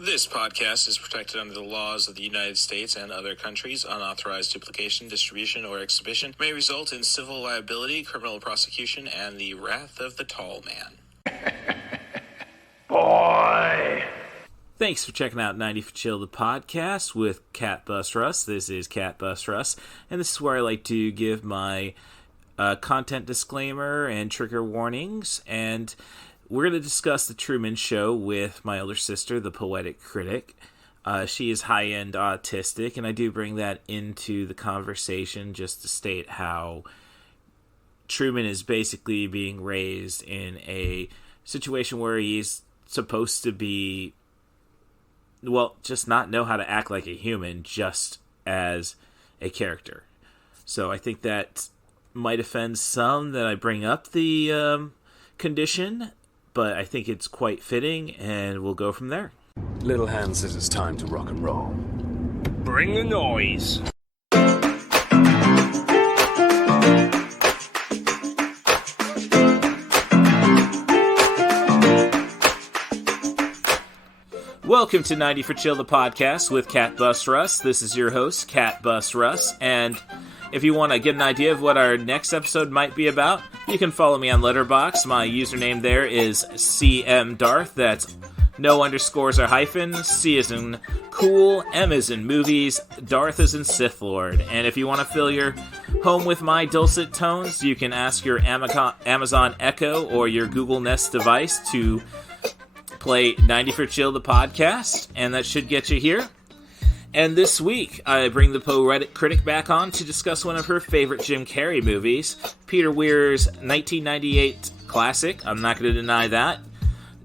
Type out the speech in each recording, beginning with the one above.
This podcast is protected under the laws of the United States and other countries. Unauthorized duplication, distribution, or exhibition may result in civil liability, criminal prosecution, and the wrath of the tall man. Boy! Thanks for checking out 90ForChill, the podcast with CatBus Russ. This is CatBus Russ, and this is where I like to give my content disclaimer and trigger warnings, and we're going to discuss The Truman Show with my older sister, ThePoeticCritic. She is high-end autistic, and I do bring that into the conversation just to state how Truman is basically being raised in a situation where he's supposed to be, well, just not know how to act like a human, just as a character. So I think that might offend some that I bring up the condition, but I think it's quite fitting, and we'll go from there. Little Hand says it's time to rock and roll. Bring the noise. Welcome to 90ForChill, the podcast with CatBus Russ. This is your host, CatBus Russ, and if you want to get an idea of what our next episode might be about, you can follow me on Letterboxd. My username there is CMDarth. That's no underscores or hyphen. C is in cool, M is in movies, Darth is in Sith Lord. And if you want to fill your home with my dulcet tones, you can ask your Amazon Echo or your Google Nest device to play 90ForChill, the podcast, and that should get you here. And this week, I bring the ThePoeticCritic back on to discuss one of her favorite Jim Carrey movies, Peter Weir's 1998 classic, I'm not going to deny that,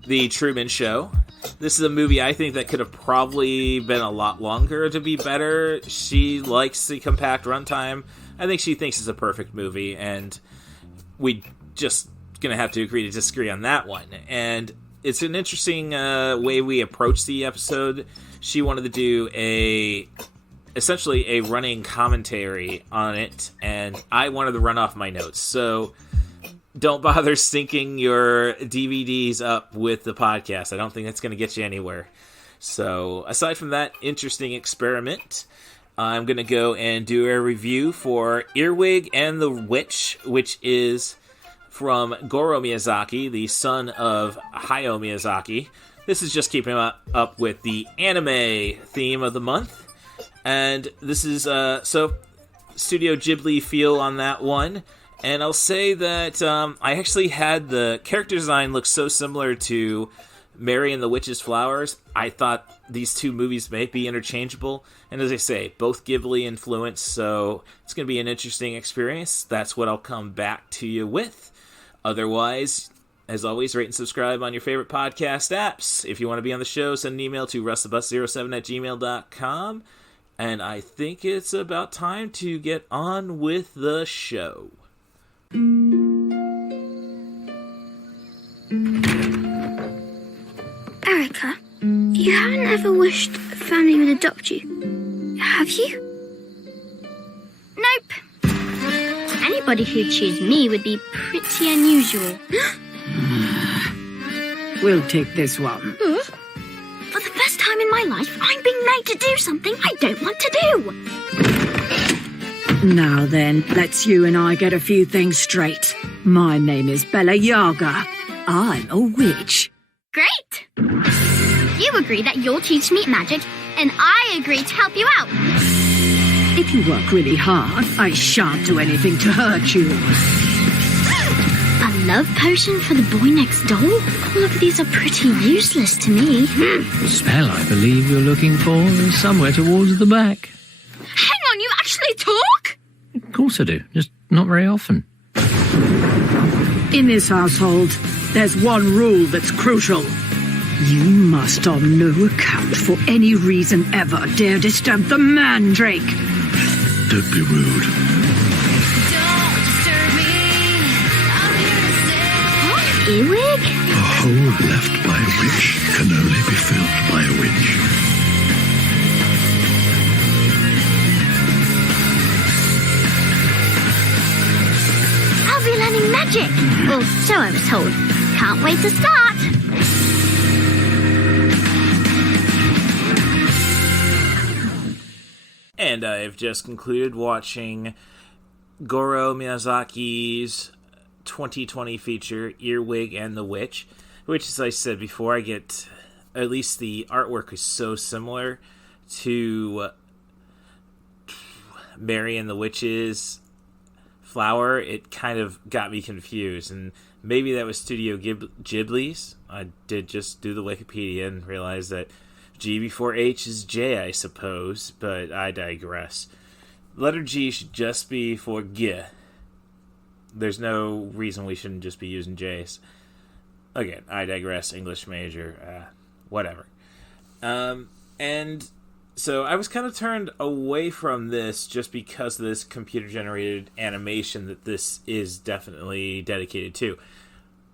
The Truman Show. This is a movie I think that could have probably been a lot longer to be better. She likes the compact runtime. I think she thinks it's a perfect movie, and we just going to have to agree to disagree on that one. And it's an interesting way we approach the episode. She wanted to do essentially a running commentary on it, and I wanted to run off my notes. So don't bother syncing your DVDs up with the podcast. I don't think that's going to get you anywhere. So aside from that interesting experiment, I'm going to go and do a review for Earwig and the Witch, which is from Goro Miyazaki, the son of Hayao Miyazaki. This is just keeping up with the anime theme of the month. And this is, so, Studio Ghibli feel on that one. And I'll say that I actually had the character design look so similar to Mary and the Witch's Flowers. I thought these two movies may be interchangeable. And as I say, both Ghibli influenced, so it's going to be an interesting experience. That's what I'll come back to you with. Otherwise, as always, rate and subscribe on your favorite podcast apps. If you want to be on the show, send an email to rustthebus07@gmail.com. And I think it's about time to get on with the show. Erica, you haven't ever wished family would adopt you, have you? Nope. Anybody who'd choose me would be pretty unusual. We'll take this one. For the first time in my life, I'm being made to do something I don't want to do. Now then, let's you and I get a few things straight. My name is Bella Yaga. I'm a witch. Great! You agree that you'll teach me magic, and I agree to help you out. If you work really hard, I shan't do anything to hurt you. A love potion for the boy next door? All of these are pretty useless to me. The spell I believe you're looking for is somewhere towards the back. Hang on, you actually talk? Of course I do, just not very often. In this household, there's one rule that's crucial. You must on no account for any reason ever dare disturb the mandrake. Don't be rude. Earwig? A hole left by a witch can only be filled by a witch. I'll be learning magic. Or so I was told. Can't wait to start. And I've just concluded watching Goro Miyazaki's 2020 feature, Earwig and the Witch, which, as I said before, at least the artwork is so similar to Mary and the Witch's Flower, it kind of got me confused, and maybe that was Studio Ghibli's. I did just do the Wikipedia and realize that G before H is J, I suppose, but I digress. Letter G should just be for G. There's no reason we shouldn't just be using J's. Again, I digress, English major, whatever. And so I was kind of turned away from this just because of this computer-generated animation that this is definitely dedicated to.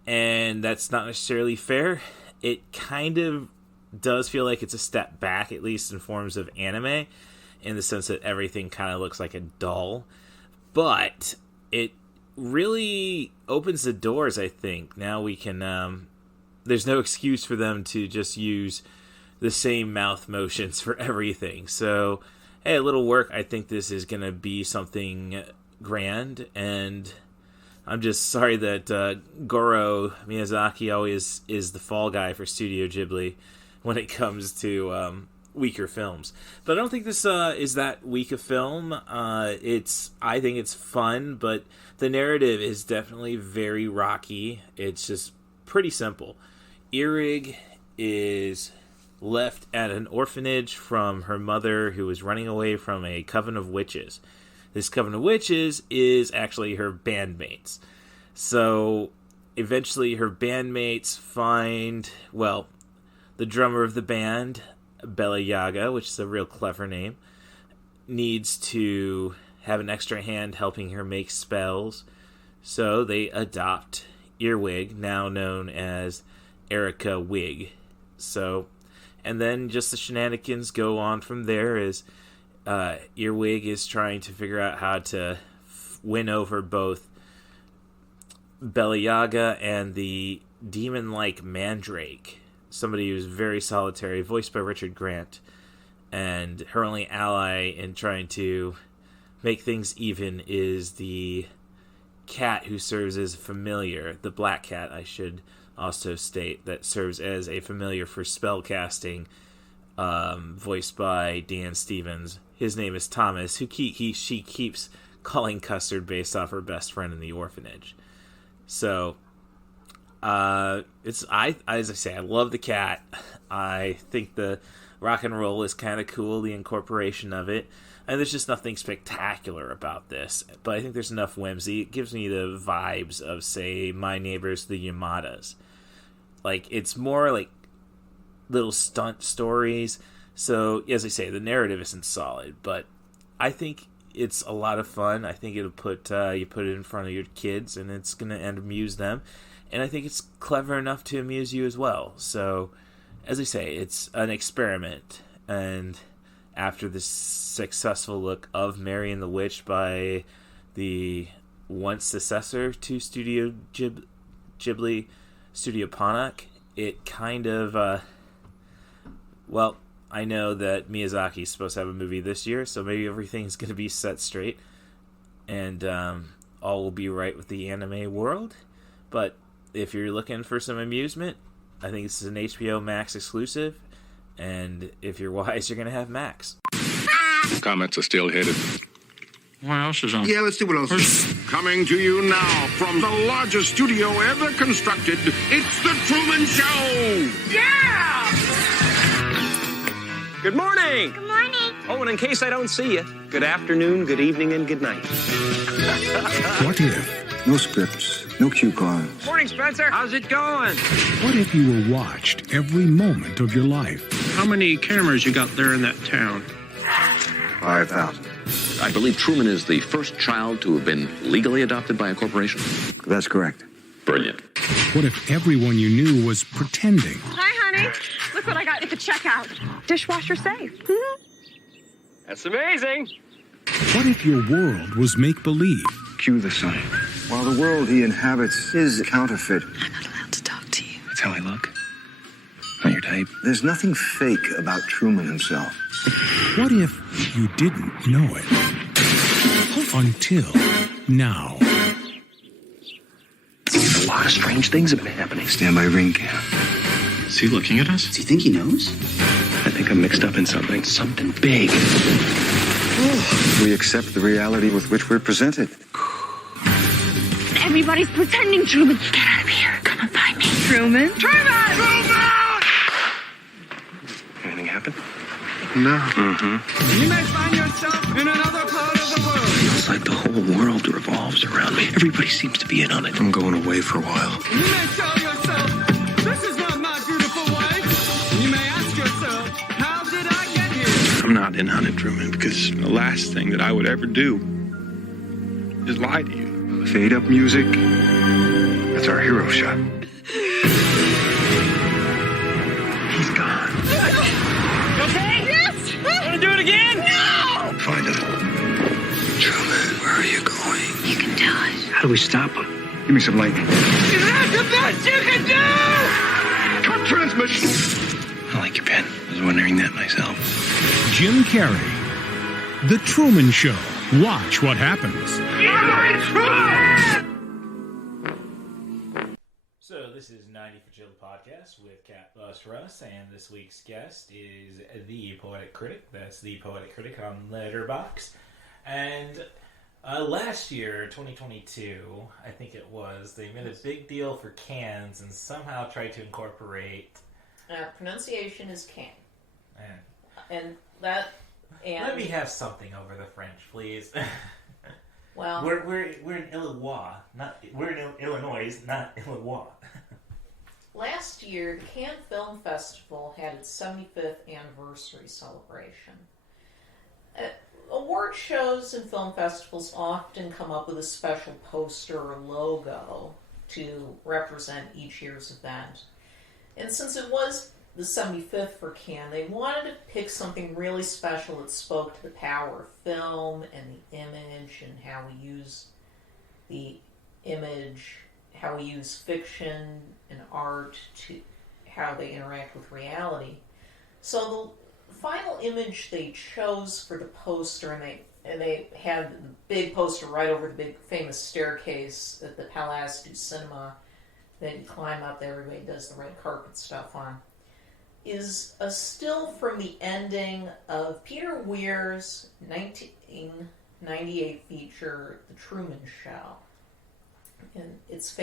And that's not necessarily fair. It kind of does feel like it's a step back, at least in forms of anime, in the sense that everything kind of looks like a doll. But it really opens the doors, I think. Now we can... there's no excuse for them to just use the same mouth motions for everything. So, hey, a little work. I think this is going to be something grand, and I'm just sorry that Goro Miyazaki always is the fall guy for Studio Ghibli when it comes to weaker films. But I don't think this is that weak a film. I think it's fun, but the narrative is definitely very rocky. It's just pretty simple. Earwig is left at an orphanage from her mother, who was running away from a coven of witches. This coven of witches is actually her bandmates. So eventually her bandmates find, well, the drummer of the band, Bella Yaga, which is a real clever name, needs to have an extra hand helping her make spells. So they adopt Earwig, now known as Erica Wig. So, and then just the shenanigans go on from there as Earwig is trying to figure out how to win over both Bella Yaga and the demon-like Mandrake, somebody who's very solitary, voiced by Richard Grant, and her only ally in trying to make things even is the cat who serves as a familiar, the black cat, I should also state, that serves as a familiar for spell casting, voiced by Dan Stevens. His name is Thomas, who she keeps calling Custard based off her best friend in the orphanage. So, as I say, I love the cat. I think the rock and roll is kind of cool, the incorporation of it. And there's just nothing spectacular about this. But I think there's enough whimsy. It gives me the vibes of, say, My Neighbors, the Yamadas. Like, it's more like little stunt stories. So, as I say, the narrative isn't solid. But I think it's a lot of fun. I think it'll put you put it in front of your kids, and it's going to amuse them. And I think it's clever enough to amuse you as well. So, as I say, it's an experiment. And after the successful look of Mary and the Witch by the once successor to Studio Ghibli, Studio Ponok, it kind of, well, I know that Miyazaki's supposed to have a movie this year, so maybe everything's going to be set straight, and all will be right with the anime world. But if you're looking for some amusement, I think this is an HBO Max exclusive, and if you're wise, you're going to have Max. Comments are still headed. What else is on? Yeah, let's see what else is. Coming to you now from the largest studio ever constructed, it's The Truman Show! Yeah! Good morning! Good morning. Oh, and in case I don't see you, good afternoon, good evening, and good night. What if? No scripts, no cue cards. Morning, Spencer. How's it going? What if you were watched every moment of your life? How many cameras you got there in that town? 5,000. I believe Truman is the first child to have been legally adopted by a corporation. That's correct. Brilliant. What if everyone you knew was pretending? Hi, honey. Look what I got at the checkout. Dishwasher safe. That's amazing. What if your world was make-believe? Cue the sun. While the world he inhabits is counterfeit. I'm not allowed to talk to you. That's how I look. No, you're tape. There's nothing fake about Truman himself. What if you didn't know it? Until now. A lot of strange things have been happening. Stand by ring cam. Is he looking at us? Does he think he knows? I think I'm mixed up in something. Something big. We accept the reality with which we're presented. Everybody's pretending, Truman. Get out of here. Come and find me. Truman? Anything happen? No. Mm-hmm. You may find yourself in another part of the world. Feels like the whole world revolves around me. Everybody seems to be in on it. I'm going away for a while. You may tell yourself, this is not my beautiful wife. You may ask yourself, how did I get here? I'm not in on it, Truman, because the last thing that I would ever do is lie to you. Fade up music. That's our hero shot. He's gone. Okay? Yes! Want to do it again? No! Find him. Truman, where are you going? You can do it. How do we stop him? Give me some lightning. That's the best you can do! Cut transmission! I like your pen. I was wondering that myself. Jim Carrey. The Truman Show. Watch what happens. So this is 90 for Chill podcast with CatBus Russ, and this week's guest is the Poetic Critic. That's the Poetic Critic on Letterboxd. And last year, 2022, I think it was, they made a big deal for cans and somehow tried to incorporate... pronunciation is can. And that... And let me have something over the French, please. Well, we're in Illinois, we're in Illinois, not Illinois. Last year, the Cannes Film Festival had its 75th anniversary celebration. Award shows and film festivals often come up with a special poster or logo to represent each year's event. And since it was the 75th for Cannes, they wanted to pick something really special that spoke to the power of film and the image and how we use the image, how we use fiction and art to how they interact with reality. So the final image they chose for the poster, and they had the big poster right over the big famous staircase at the Palais du Cinema that you climb up, that everybody does the red carpet stuff on, is a still from the ending of Peter Weir's 1998 feature, The Truman Show. In its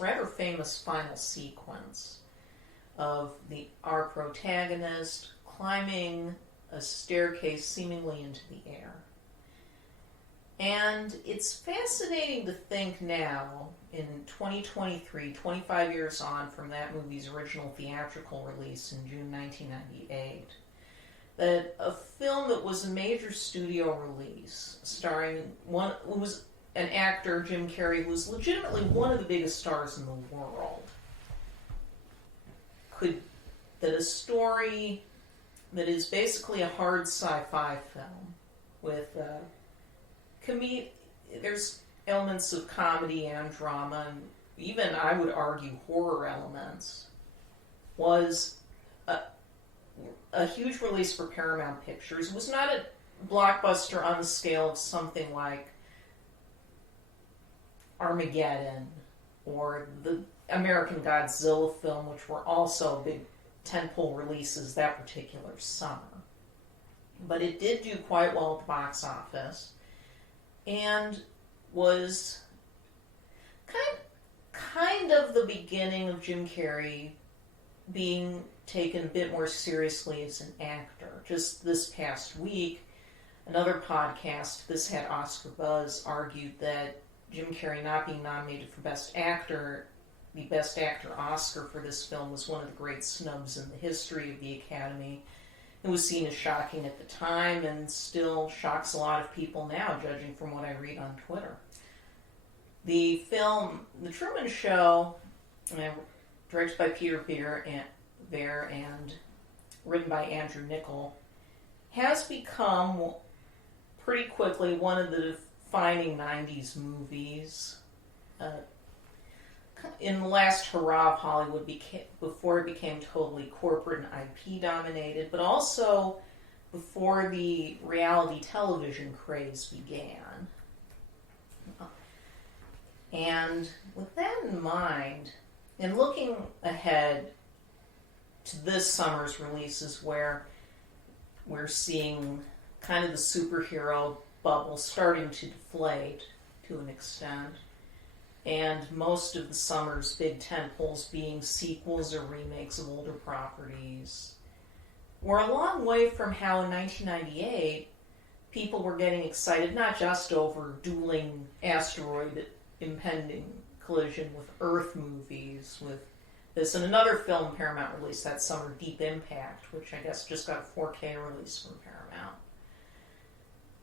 rather famous final sequence of our protagonist climbing a staircase seemingly into the air. And it's fascinating to think now, in 2023, 25 years on from that movie's original theatrical release in June 1998, that a film that was a major studio release, starring who was an actor, Jim Carrey, who was legitimately one of the biggest stars in the world, that a story that is basically a hard sci-fi film with there's elements of comedy and drama, and even, I would argue, horror elements, was a huge release for Paramount Pictures. It was not a blockbuster on the scale of something like Armageddon or the American Godzilla film, which were also big tentpole releases that particular summer. But it did do quite well at the box office, and was kind of the beginning of Jim Carrey being taken a bit more seriously as an actor. Just this past week, another podcast, this had Oscar buzz, argued that Jim Carrey not being nominated for Best Actor, the Best Actor Oscar for this film, was one of the great snubs in the history of the Academy. It was seen as shocking at the time and still shocks a lot of people now, judging from what I read on Twitter. The film, The Truman Show, directed by Peter Beer and written by Andrew Niccol, has become pretty quickly one of the defining 90s movies. in the last hurrah of Hollywood before it became totally corporate and IP dominated, but also before the reality television craze began. And with that in mind, and looking ahead to this summer's releases where we're seeing kind of the superhero bubble starting to deflate to an extent, and most of the summer's big tentpoles being sequels or remakes of older properties, we're a long way from how in 1998 people were getting excited not just over dueling asteroid impending collision with Earth movies, with this and another film Paramount released that summer, Deep Impact, which I guess just got a 4K release from Paramount,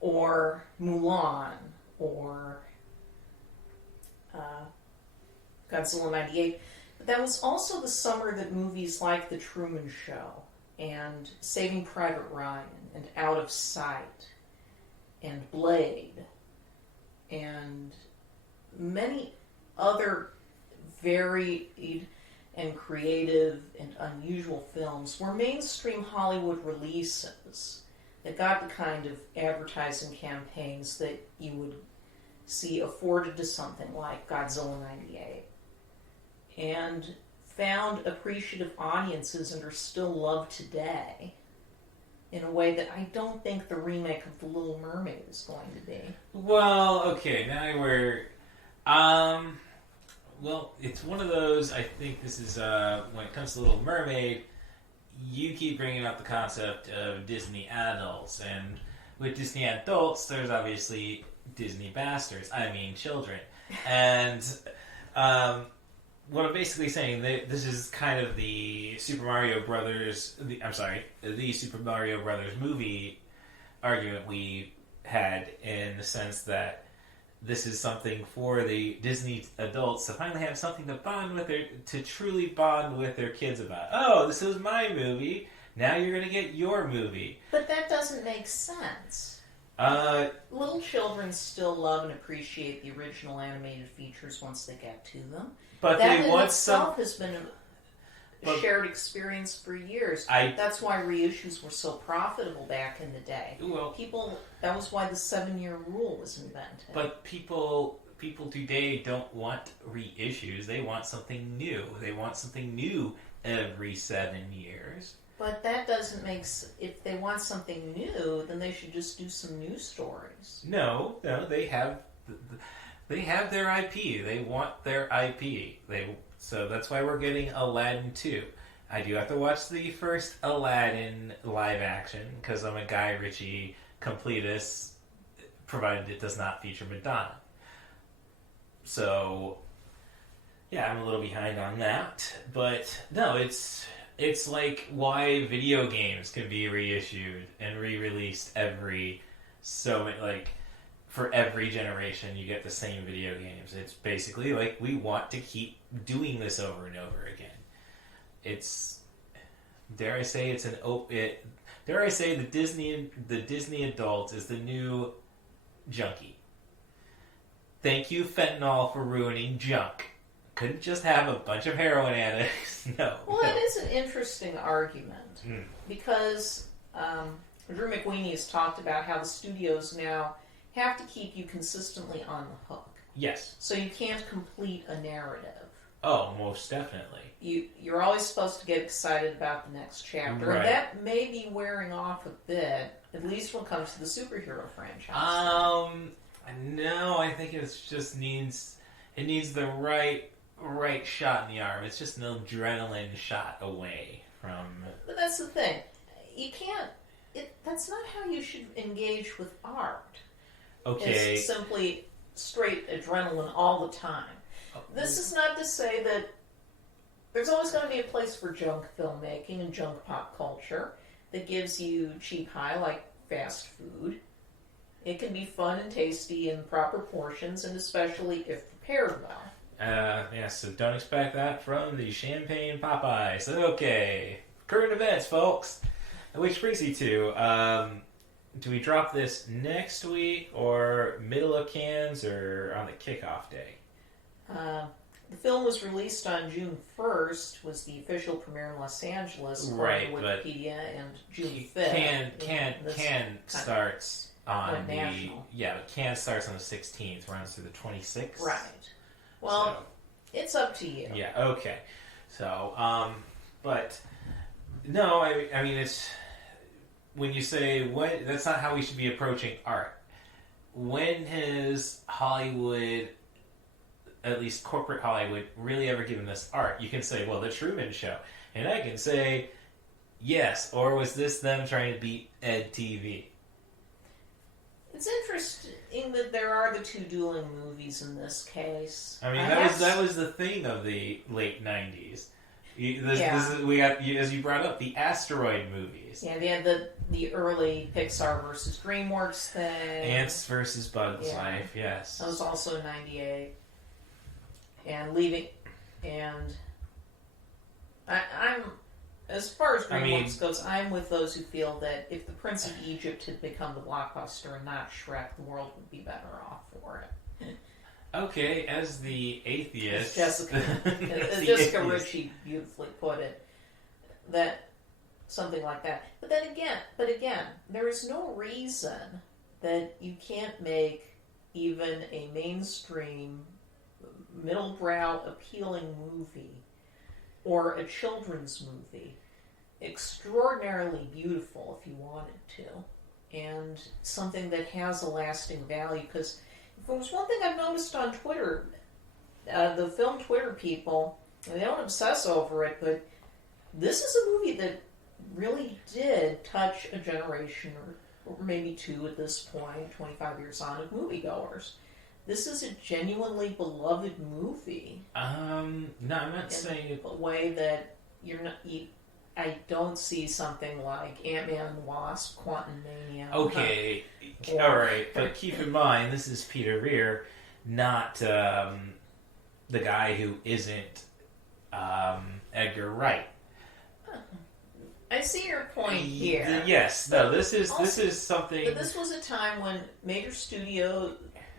or Mulan, or Godzilla 98. But that was also the summer that movies like The Truman Show and Saving Private Ryan and Out of Sight and Blade and many other varied and creative and unusual films were mainstream Hollywood releases that got the kind of advertising campaigns that you would see afforded to something like Godzilla 98, and found appreciative audiences and are still loved today in a way that I don't think the remake of The Little Mermaid is going to be. Well, okay, now we're... well, it's one of those, I think this is, when it comes to Little Mermaid, you keep bringing up the concept of Disney adults, and with Disney adults, there's obviously Disney bastards, I mean children. And what I'm basically saying, this is kind of the Super Mario Brothers, the Super Mario Brothers movie argument we had, in the sense that this is something for the Disney adults to finally have something to bond with to truly bond with their kids about. Oh, this is my movie. Now you're going to get your movie. But that doesn't make sense. Little children still love and appreciate the original animated features once they get to them. But that they in want itself has been a shared experience for years. That's why reissues were so profitable back in the day. Well, that was why the 7-year rule was invented. But people today don't want reissues. They want something new. They want something new every 7 years. But that doesn't make... If they want something new, then they should just do some new stories. No, they have their IP. They want their IP. So that's why we're getting Aladdin 2. I do have to watch the first Aladdin live action, because I'm a Guy Ritchie completist, provided it does not feature Madonna. So, yeah, I'm a little behind on that. But, no, it's like why video games can be reissued and re-released for every generation you get the same video games. It's basically like we want to keep doing this over and over again. It's, dare I say the Disney adult is the new junkie. Thank you, fentanyl, for ruining junk. Couldn't just have a bunch of heroin addicts. No. Well, that is an interesting argument, because Drew McWeeny has talked about how the studios now have to keep you consistently on the hook. Yes. So you can't complete a narrative. Oh, most definitely. You're always supposed to get excited about the next chapter. Right. And that may be wearing off a bit, at least when it comes to the superhero franchise. No, I think it just needs the right shot in the arm. It's just an adrenaline shot away from... But that's the thing. You can't... That's not how you should engage with art. Okay. It's simply straight adrenaline all the time. This is not to say that there's always going to be a place for junk filmmaking and junk pop culture that gives you cheap high, like fast food. It can be fun and tasty in proper portions, and especially if prepared well. So don't expect that from the Champagne Popeyes. Okay. Current events, folks. Which brings you to, do we drop this next week, or middle of cans, or on the kickoff day? the film was released on June 1st, was the official premiere in Los Angeles, according to Wikipedia, and June 5th. Cannes starts on national. Cannes starts on the 16th, runs through the 26th. Right. Well, it's up to you. Yeah, okay. So, but, no, I mean, it's, when you say, that's not how we should be approaching art. When has Hollywood, at least corporate Hollywood, really ever given us art? You can say, well, The Truman Show. And I can say, yes, or was this them trying to beat Ed TV? It's interesting that there are the two dueling movies in this case. I mean, that was the thing of the late 90s. We got, as you brought up, the asteroid movies. Yeah, they had the early Pixar versus DreamWorks thing. Ants versus Bugs Life, yes. That was also in 98. And I'm, as far as DreamWorks goes, I'm with those who feel that if The Prince of Egypt had become the blockbuster and not Shrek, the world would be better off for it. Okay, as the atheist... As Jessica Ritchie beautifully put it, that something like that. But again, there is no reason that you can't make even a mainstream, middle-brow, appealing movie or a children's movie extraordinarily beautiful if you wanted to, and something that has a lasting value. Because if there was one thing I've noticed on Twitter, the film Twitter people, they don't obsess over it, but this is a movie that really did touch a generation, or maybe two at this point, 25 years on, of moviegoers. This is a genuinely beloved movie. No, I'm not saying a way that I don't see something like Ant-Man and the Wasp, Quantumania. Okay, all right, but keep in mind, this is Peter Weir, not the guy who isn't Edgar Wright. I see your point here. Yes, no, this is something. But this was a time when major studio,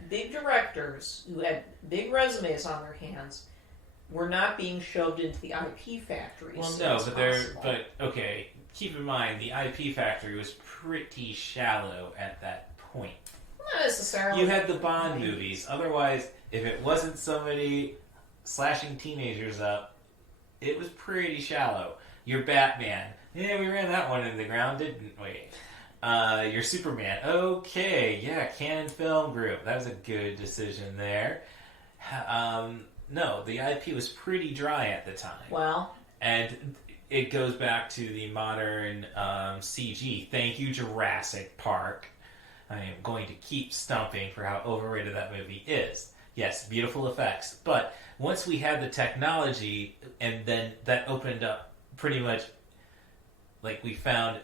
big directors who had big resumes on their hands were not being shoved into the IP factories. Well, no, but okay. Keep in mind, the IP factory was pretty shallow at that point. Not necessarily. You had the Bond movies. Otherwise, if it wasn't somebody slashing teenagers up, it was pretty shallow. Your Batman. Yeah, we ran that one in the ground, didn't we? Your Superman. Okay, yeah, Canon Film Group. That was a good decision there. No, the IP was pretty dry at the time. Well. And it goes back to the modern CG. Thank you, Jurassic Park. I am going to keep stumping for how overrated that movie is. Yes, beautiful effects. But once we had the technology, and then that opened up pretty much, like we found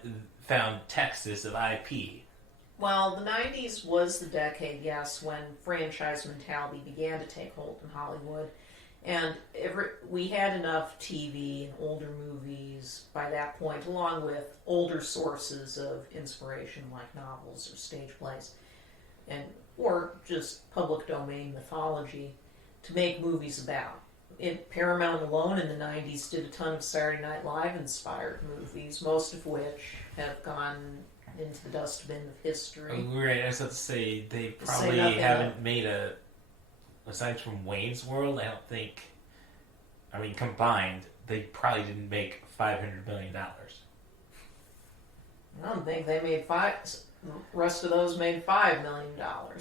Texas of IP. Well, the 90s was the decade, yes, when franchise mentality began to take hold in Hollywood. And we had enough TV and older movies by that point, along with older sources of inspiration like novels or stage plays, or just public domain mythology, to make movies about. Paramount alone in the 90s did a ton of Saturday Night Live-inspired movies, most of which have gone into the dustbin of history. Right, I was about to say, they probably haven't made aside from Wayne's World, I don't think, combined, they probably didn't make $500 million. I don't think they made the rest of those made $5 million.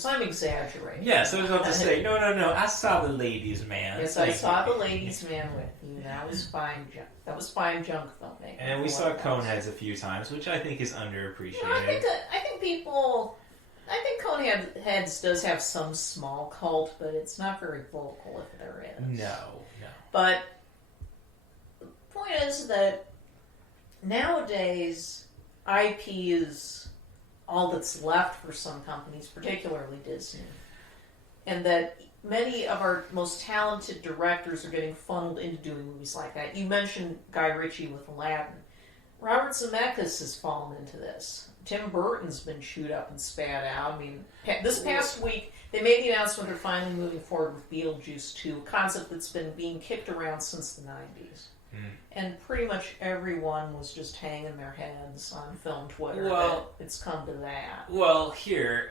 I'm exaggerating. Yes, I was about to say, no, I saw The Ladies Man. Yes, I saw The Ladies Man with you. That was fine junk. That was fine junk filmmaking. And we saw Coneheads a few times, which I think is underappreciated. I think Coneheads does have some small cult, but it's not very vocal if there is. No. But the point is that nowadays IP is all that's left for some companies, particularly Disney. And that many of our most talented directors are getting funneled into doing movies like that. You mentioned Guy Ritchie with Aladdin. Robert Zemeckis has fallen into this. Tim Burton's been chewed up and spat out. I mean, this past week, they made the announcement they're finally moving forward with Beetlejuice 2, a concept that's been being kicked around since the 90s. And pretty much everyone was just hanging their heads on film Twitter that it's come to that. Well,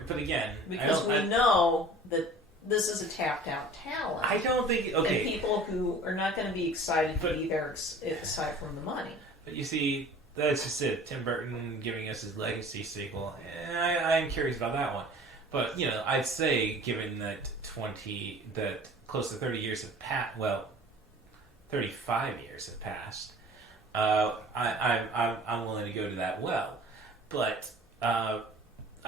but again... Because we know that this is a tapped-out talent. I don't think... Okay. And people who are not going to be excited to be there aside from the money. But you see, that's just it. Tim Burton giving us his Legacy sequel. I'm curious about that one. But, I'd say, given that close to 30 years have passed... Well, 35 years have passed. I'm willing to go to that well. But I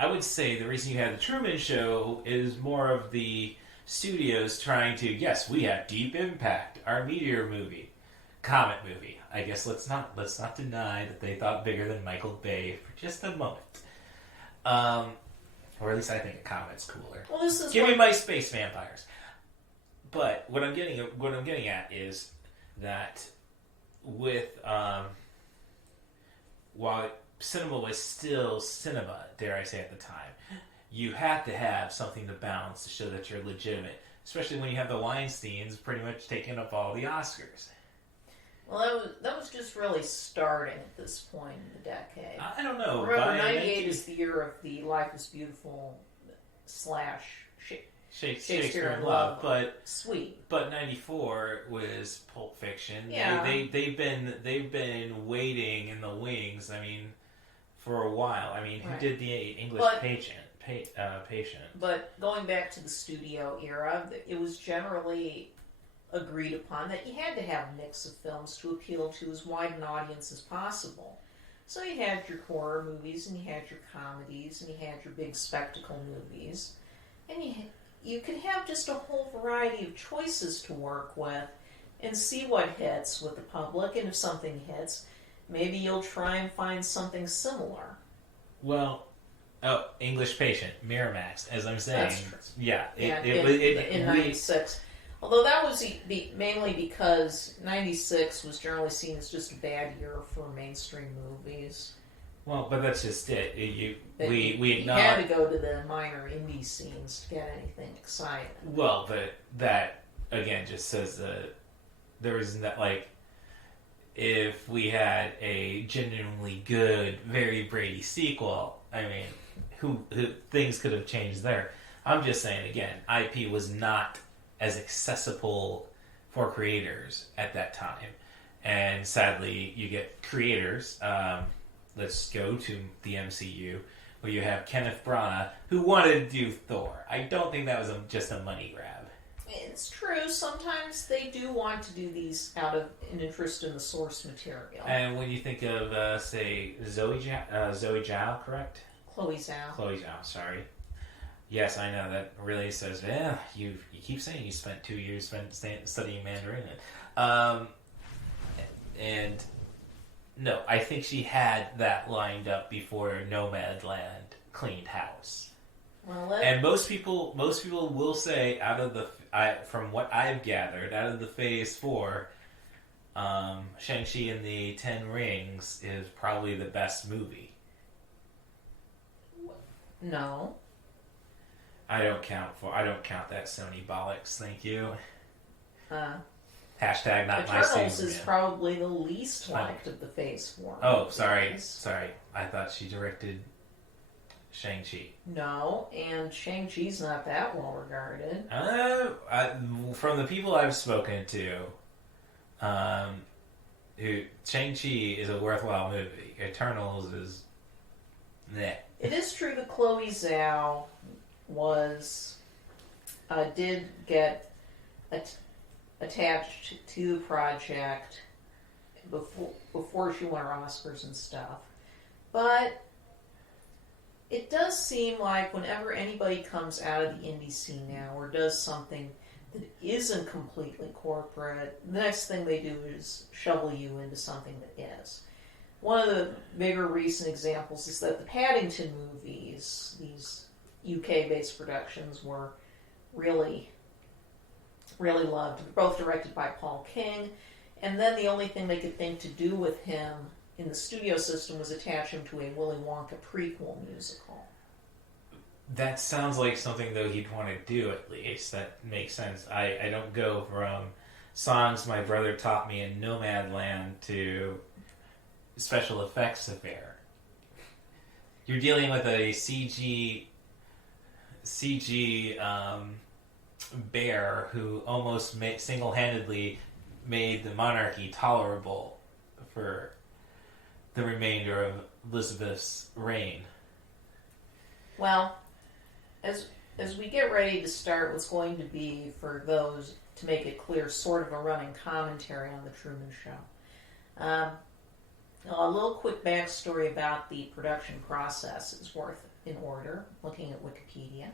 would say the reason you have the Truman Show is more of the studios trying to, yes, we have Deep Impact, our meteor movie, comet movie. I guess let's not deny that they thought bigger than Michael Bay for just a moment. Or at least I think a comet's cooler. Well, Give me my space vampires. But what I'm getting at is that with while cinema was still cinema, dare I say at the time, you had to have something to balance to show that you're legitimate, especially when you have the Weinsteins pretty much taking up all the Oscars. Well, that was just really starting at this point in the decade. I don't know. Remember, 98 is the year of the Life is Beautiful / Shakespeare in Love, but sweet. But 94 was Pulp Fiction. Yeah. They've been waiting in the wings. I mean, for a while. I mean, who did the English Patient? But going back to the studio era, it was generally agreed upon that you had to have a mix of films to appeal to as wide an audience as possible. So you had your horror movies, and you had your comedies, and you had your big spectacle movies, and you could have just a whole variety of choices to work with and see what hits with the public, and if something hits, maybe you'll try and find something similar. Well, English Patient, Miramax, as I'm saying. That's true. Yeah. In 96. Although that was mainly because 96 was generally seen as just a bad year for mainstream movies. Well, but that's just it. We acknowledge... You had to go to the minor indie scenes to get anything exciting. Well, but that, again, just says that there was that, like, if we had a genuinely good, very Brady sequel, I mean, who things could have changed there. I'm just saying, again, IP was not as accessible for creators at that time. And sadly, you get creators, let's go to the MCU, where you have Kenneth Branagh, who wanted to do Thor. I don't think that was just a money grab. It's true. Sometimes they do want to do these out of an interest in the source material. And when you think of, say, Zoe Zhao, correct? Chloe Zhao, sorry. Yes, I know, that really says, you keep saying you spent 2 years studying Mandarin. And no, I think she had that lined up before Nomadland cleaned house. Well, and most people will say, from what I've gathered, out of the Phase 4, Shang-Chi and the Ten Rings is probably the best movie. No. I don't count that Sony bollocks, thank you. Hashtag not my Superman. Eternals is probably the least liked of the Phase 4 Oh, sorry. I thought she directed Shang-Chi. No, and Shang-Chi's not that well regarded. From the people I've spoken to, Shang-Chi is a worthwhile movie. Eternals is... Meh. It is true that Chloe Zhao did get attached to the project before she won her Oscars and stuff. But it does seem like whenever anybody comes out of the indie scene now or does something that isn't completely corporate, the next thing they do is shovel you into something that is. One of the bigger recent examples is that the Paddington movies, these UK-based productions, were really, really loved. They're both directed by Paul King, and then the only thing they could think to do with him in the studio system was attach him to a Willy Wonka prequel musical. That sounds like something, though, he'd want to do, at least. That makes sense. I don't go from songs my brother taught me in Nomadland to special effects affair. You're dealing with a CG bear who almost single-handedly made the monarchy tolerable for the remainder of Elizabeth's reign. Well, as we get ready to start what's going to be, for those, to make it clear, sort of a running commentary on The Truman Show. A little quick backstory about the production process is worth in order, looking at Wikipedia.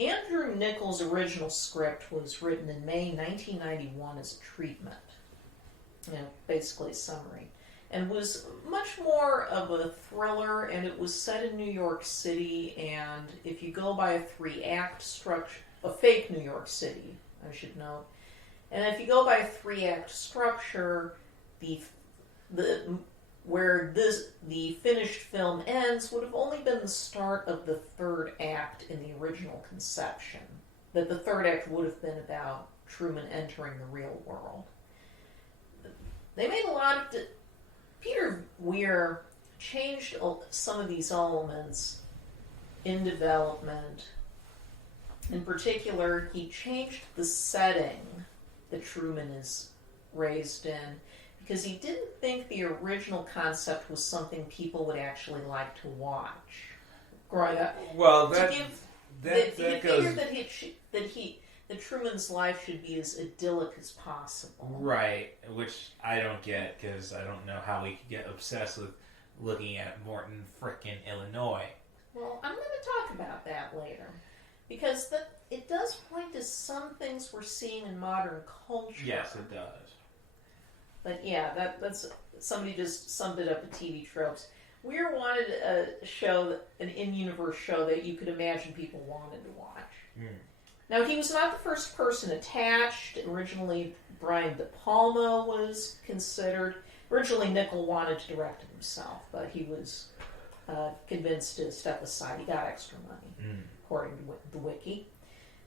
Andrew Nichols' original script was written in May 1991 as a treatment, basically a summary, and was much more of a thriller, and it was set in New York City, and if you go by a 3-act structure, a fake New York City, I should note, and if you go by a 3-act structure, where the finished film ends would have only been the start of the 3rd act in the original conception. That the 3rd act would have been about Truman entering the real world. They made a lot of... Peter Weir changed some of these elements in development. In particular, he changed the setting that Truman is raised in, because he didn't think the original concept was something people would actually like to watch growing up. Well, he figured that Truman's life should be as idyllic as possible. Right, which I don't get, because I don't know how we could get obsessed with looking at Morton, frickin' Illinois. Well, I'm going to talk about that later, because it does point to some things we're seeing in modern culture. Yes, it does. But yeah, that's somebody just summed it up with TV tropes. Weir wanted a show, an in-universe show that you could imagine people wanted to watch. Now, he was not the first person attached. Originally, Brian De Palma was considered. Originally, Nichol wanted to direct it himself, but he was convinced to step aside. He got extra money, according to the wiki.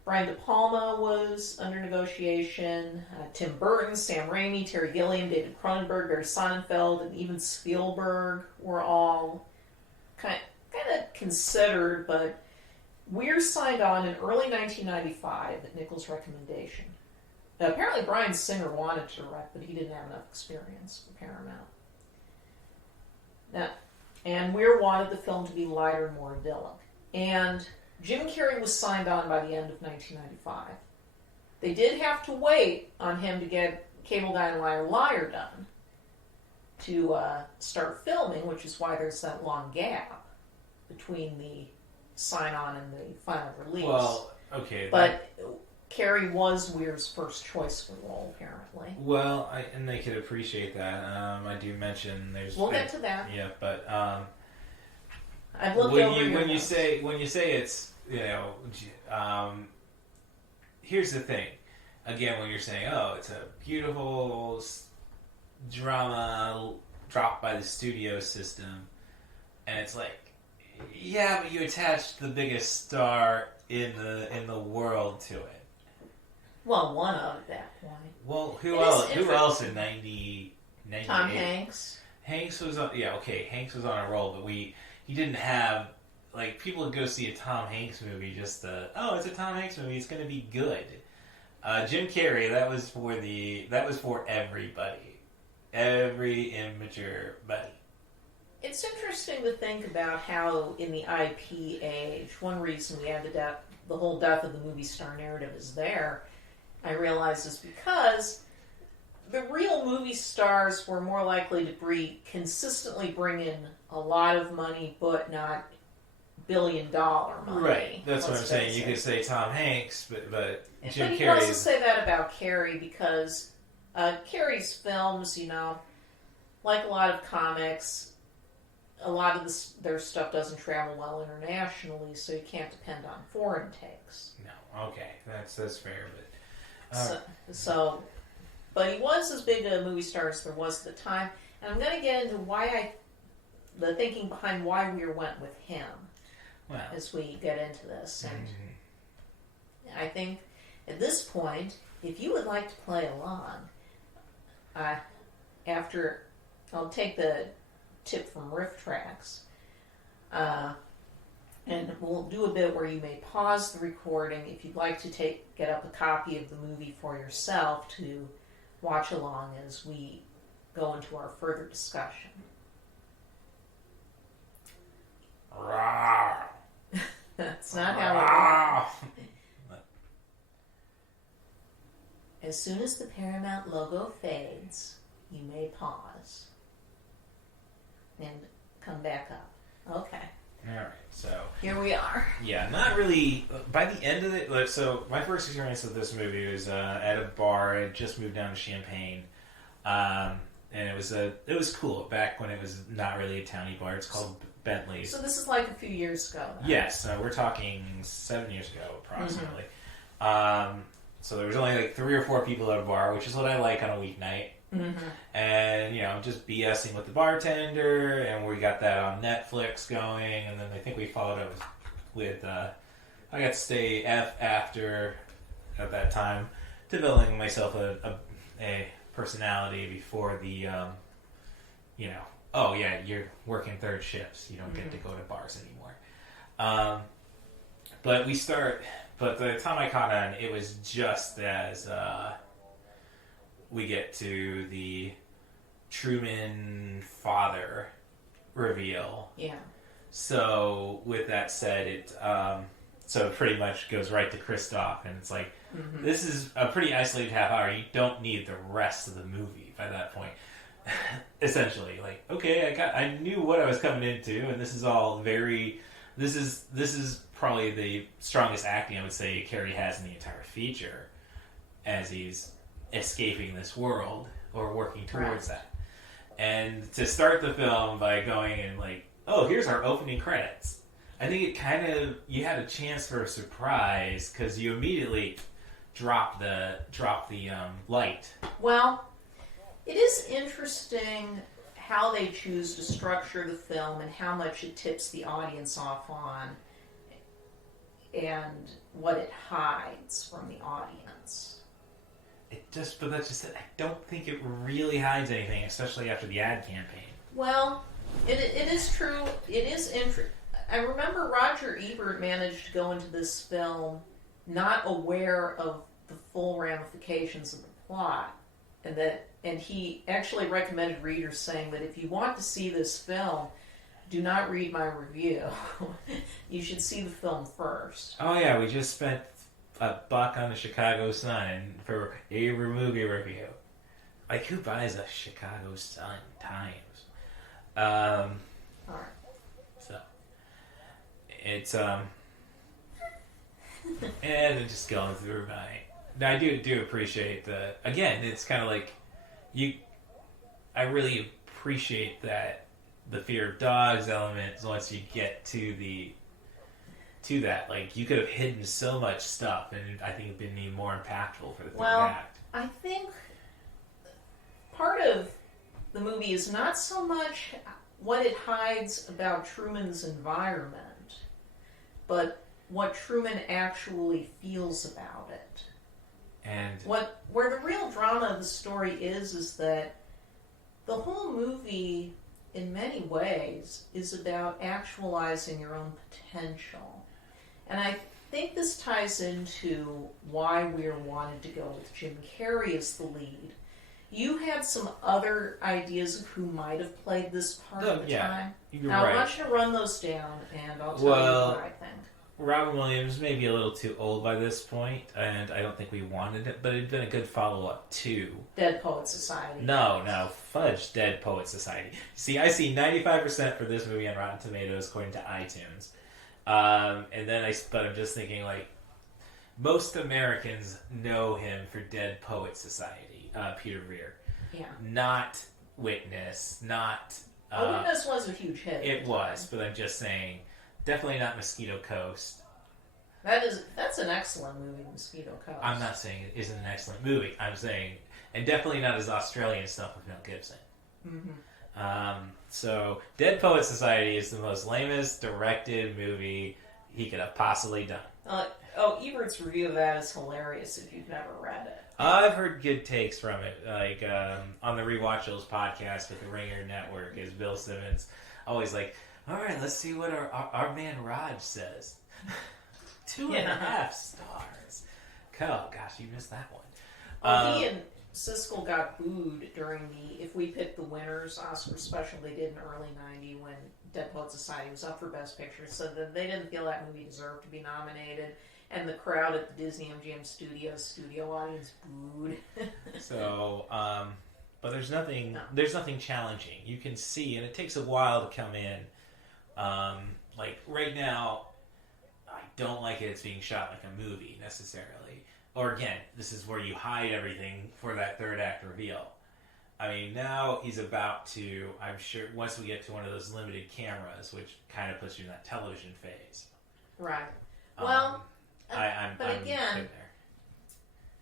Brian De Palma was under negotiation. Tim Burton, Sam Raimi, Terry Gilliam, David Cronenberg, Barry Sonnenfeld, and even Spielberg were all kind of considered, but Weir signed on in early 1995 at Nichols' recommendation. Now, apparently Bryan Singer wanted to direct, but he didn't have enough experience for Paramount. And Weir wanted the film to be lighter and more idyllic. And Jim Carrey was signed on by the end of 1995. They did have to wait on him to get Cable Guy and Liar Liar done to start filming, which is why there's that long gap between the sign-on and the final release. Well, okay. But Carrey was Weir's first choice for the role, apparently. Well, and they could appreciate that. I do mention there's... We'll get to that. Yeah, but... I've looked over when you say it's, here's the thing. Again, when you're saying, it's a beautiful drama dropped by the studio system, and it's like, yeah, but you attached the biggest star in the world to it. Well, one of at that point. Well, who else in 98? Tom Hanks. Hanks was on, Hanks was on a roll, but he didn't have, like, people would go see a Tom Hanks movie just it's a Tom Hanks movie, it's going to be good. Jim Carrey, that was for everybody. Every immature buddy. It's interesting to think about how in the IP age, one reason we had the whole death of the movie star narrative is there, I realize, is because the real movie stars were more likely to consistently bring in a lot of money, but not billion-dollar money. Right, that's what I'm saying. You could say Tom Hanks, but Jim Carrey... But you can also say that about Carrey, because Carrey's films, like a lot of comics, a lot of their stuff doesn't travel well internationally, so you can't depend on foreign takes. No, okay, that's fair, but... But he was as big a movie star as there was at the time. And I'm going to get into the thinking behind why we went with him as we get into this. And I think at this point, if you would like to play along, after I'll take the tip from Riff Tracks, and we'll do a bit where you may pause the recording if you'd like to get up a copy of the movie for yourself to watch along as we go into our further discussion. That's not how it works. As soon as the Paramount logo fades, you may pause and come back up. Okay. Alright, so... Here we are. Yeah, not really... By the end of it... So, my first experience with this movie was at a bar. I had just moved down to Champaign. And it was cool back when it was not really a towny bar. It's called Bentley's. So this is like a few years ago. Then. Yes, we're talking 7 years ago, approximately. So there was only like 3 or 4 people at a bar, which is what I like on a weeknight. And, just BSing with the bartender, and we got that on Netflix going, and then I think we followed up with, I got to stay after, at that time, developing myself a personality before the, oh yeah, you're working third shifts, you don't get to go to bars anymore. But the time I caught on, it was just as, we get to the Truman father reveal. Yeah. So with that said, it pretty much goes right to Christoph, and it's like this is a pretty isolated half hour. You don't need the rest of the movie by that point. Essentially, like, okay, I knew what I was coming into, and this is all very. This is probably the strongest acting I would say Carrey has in the entire feature, as he's escaping this world or working towards that. And to start the film by going and like, oh, here's our opening credits. I think it kind of, you had a chance for a surprise because you immediately drop the light. Well, it is interesting how they choose to structure the film and how much it tips the audience off on and what it hides from the audience. But that's just it. I don't think it really hides anything, especially after the ad campaign. Well, it is true. It is interesting. I remember Roger Ebert managed to go into this film not aware of the full ramifications of the plot, and he actually recommended readers saying that if you want to see this film, do not read my review. You should see the film first. Oh yeah, we just spent $1 on the Chicago Sun for a movie review. Like, who buys a Chicago Sun Times? Alright. So, it's, and just going through I do appreciate again, it's kind of like, I really appreciate that, the fear of dogs element once you get to that. Like, you could have hidden so much stuff, and I think it'd been even more impactful for the third act. I think part of the movie is not so much what it hides about Truman's environment, but what Truman actually feels about it. And where the real drama of the story is that the whole movie, in many ways, is about actualizing your own potential. And I think this ties into why we wanted to go with Jim Carrey as the lead. You had some other ideas of who might have played this part at the time. Now, I want you to run those down, and I'll tell you what I think. Robin Williams may be a little too old by this point, and I don't think we wanted it, but it'd been a good follow-up to Dead Poet Society. No, fudge Dead Poet Society. See, I see 95% for this movie on Rotten Tomatoes according to iTunes. And then but I'm just thinking, like, most Americans know him for Dead Poet Society, Peter Weir. Yeah. Not Witness, not... Witness was a huge hit. It was, but I'm just saying, definitely not Mosquito Coast. That's an excellent movie, Mosquito Coast. I'm not saying it isn't an excellent movie. I'm saying, and definitely not his Australian stuff with Mel Gibson. Mm-hmm. So, Dead Poet Society is the most lamest directed movie he could have possibly done. Ebert's review of that is hilarious if you've never read it. I've heard good takes from it, like on the Rewatchables podcast with the Ringer Network, is Bill Simmons always like, all right, let's see what our man Raj says. 2.5 stars. Oh, gosh, you missed that one. He and Siskel got booed during the If We Pick the Winners Oscar special they did in early 90 when Dead Poet Society was up for Best Picture, so that they didn't feel that movie deserved to be nominated, and the crowd at the Disney MGM studio audience booed. So, but there's nothing challenging. You can see, and it takes a while to come in. Like, right now, I don't like it. It's being shot like a movie, necessarily. Or again, this is where you hide everything for that third act reveal. I mean, now he's about to, I'm sure, once we get to one of those limited cameras, which kind of puts you in that television phase. Right. Well, I'm again,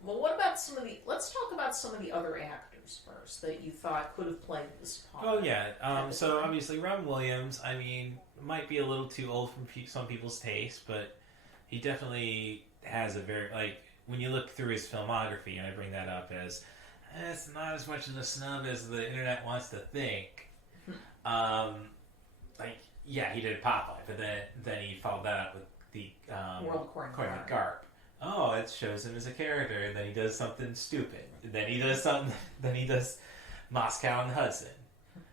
well, what about let's talk about some of the other actors first that you thought could have played this part. Oh, yeah. So, obviously, Robin Williams, I mean, might be a little too old for some people's taste, but he definitely has a very, like, when you look through his filmography, and I bring that up as, it's not as much of a snub as the internet wants to think. Like, yeah, he did Popeye, but then he followed that up with the World According to Garp. Oh, it shows him as a character, and then he does something stupid. And then he does Moscow and Hudson.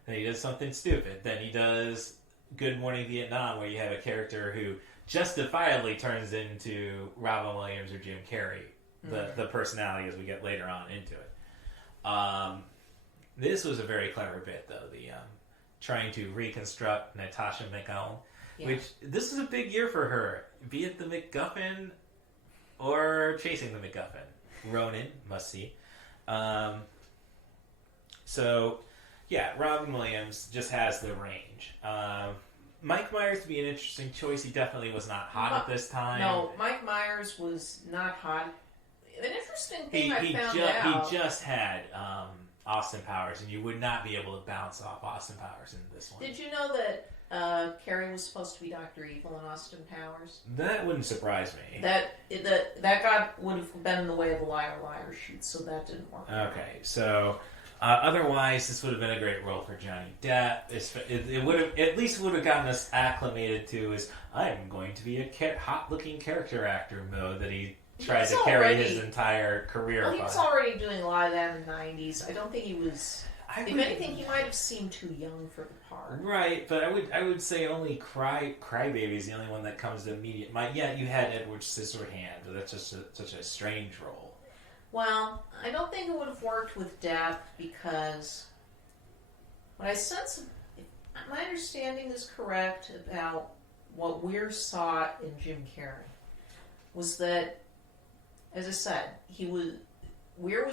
Then he does something stupid. Then he does Good Morning Vietnam, where you have a character who justifiably turns into Robin Williams or Jim Carrey, the personality as we get later on into it. This was a very clever bit, though, the trying to reconstruct Natasha McElhone, which this is a big year for her, be it the MacGuffin or Chasing the MacGuffin. Ronin, must see. So, yeah, Robin Williams just has the range. Mike Myers would be an interesting choice. He definitely was not hot at this time. No, Mike Myers was not hot. An interesting thing I found out... He just had Austin Powers, and you would not be able to bounce off Austin Powers in this one. Did you know that Carrey was supposed to be Dr. Evil in Austin Powers? That wouldn't surprise me. That would have been in the way of the Liar Liar shoot, so that didn't work. Okay, so... otherwise, this would have been a great role for Johnny Depp. It would have at least gotten us acclimated to his I'm going to be a hot-looking character actor mode that he tried to carry his entire career. Well, he was already doing a lot of that in the 90s. I don't think he was. If anything, he might have seemed too young for the part. Right, but I would say only Crybaby is the only one that comes to immediate. You had Edward Scissorhands, but that's just such a strange role. Well, I don't think it would have worked with Depp because what I sense, if my understanding is correct about what Weir saw in Jim Carrey, was that, as I said, Weir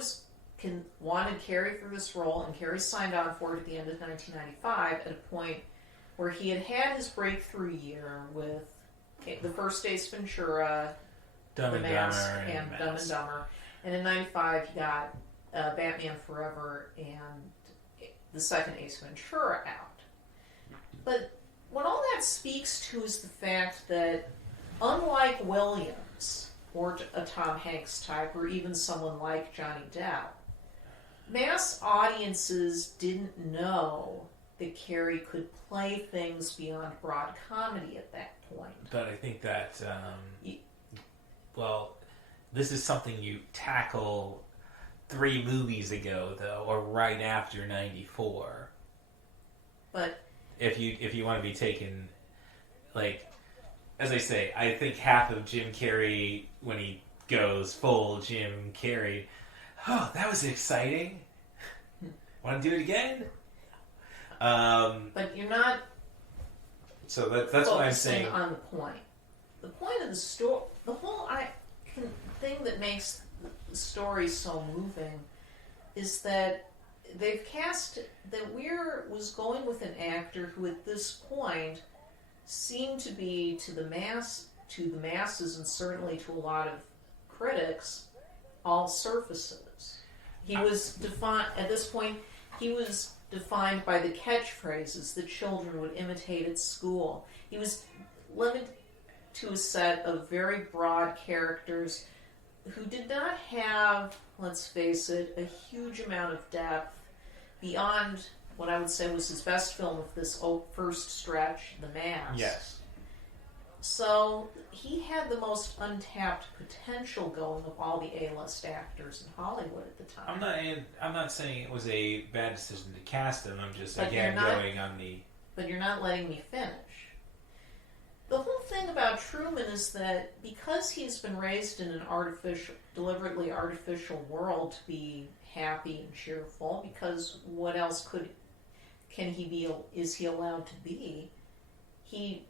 wanted Carrey for this role, and Carrey signed on for it at the end of 1995 at a point where he had his breakthrough year with the first Ace Ventura, Dumb The and Mask, Dumber, and Dumb and Dumber. And in 95, he got Batman Forever and the second Ace Ventura out. But what all that speaks to is the fact that, unlike Williams, or a Tom Hanks type, or even someone like Johnny Depp, mass audiences didn't know that Carrey could play things beyond broad comedy at that point. But I think that, this is something you tackle 3 movies ago, though, or right after 94. But if you want to be taken, like, as I say, I think half of Jim Carrey when he goes full Jim Carrey. Oh, that was exciting. Want to do it again? But you're not. So that's what I'm saying. On the point. The point of the story, the whole thing that makes the story so moving is that they've cast that Weir was going with an actor who at this point seemed to be to the masses and certainly to a lot of critics all surfaces. He was defined at this point. He was defined by the catchphrases that children would imitate at school. He was limited to a set of very broad characters who did not have, let's face it, a huge amount of depth beyond what I would say was his best film of this first stretch, The Mask. Yes. So he had the most untapped potential going of all the A-list actors in Hollywood at the time. I'm not saying it was a bad decision to cast him. I'm just going on the. But you're not letting me finish. The whole thing about Truman is that because he's been raised in an deliberately artificial world to be happy and cheerful, because what else is he allowed to be? He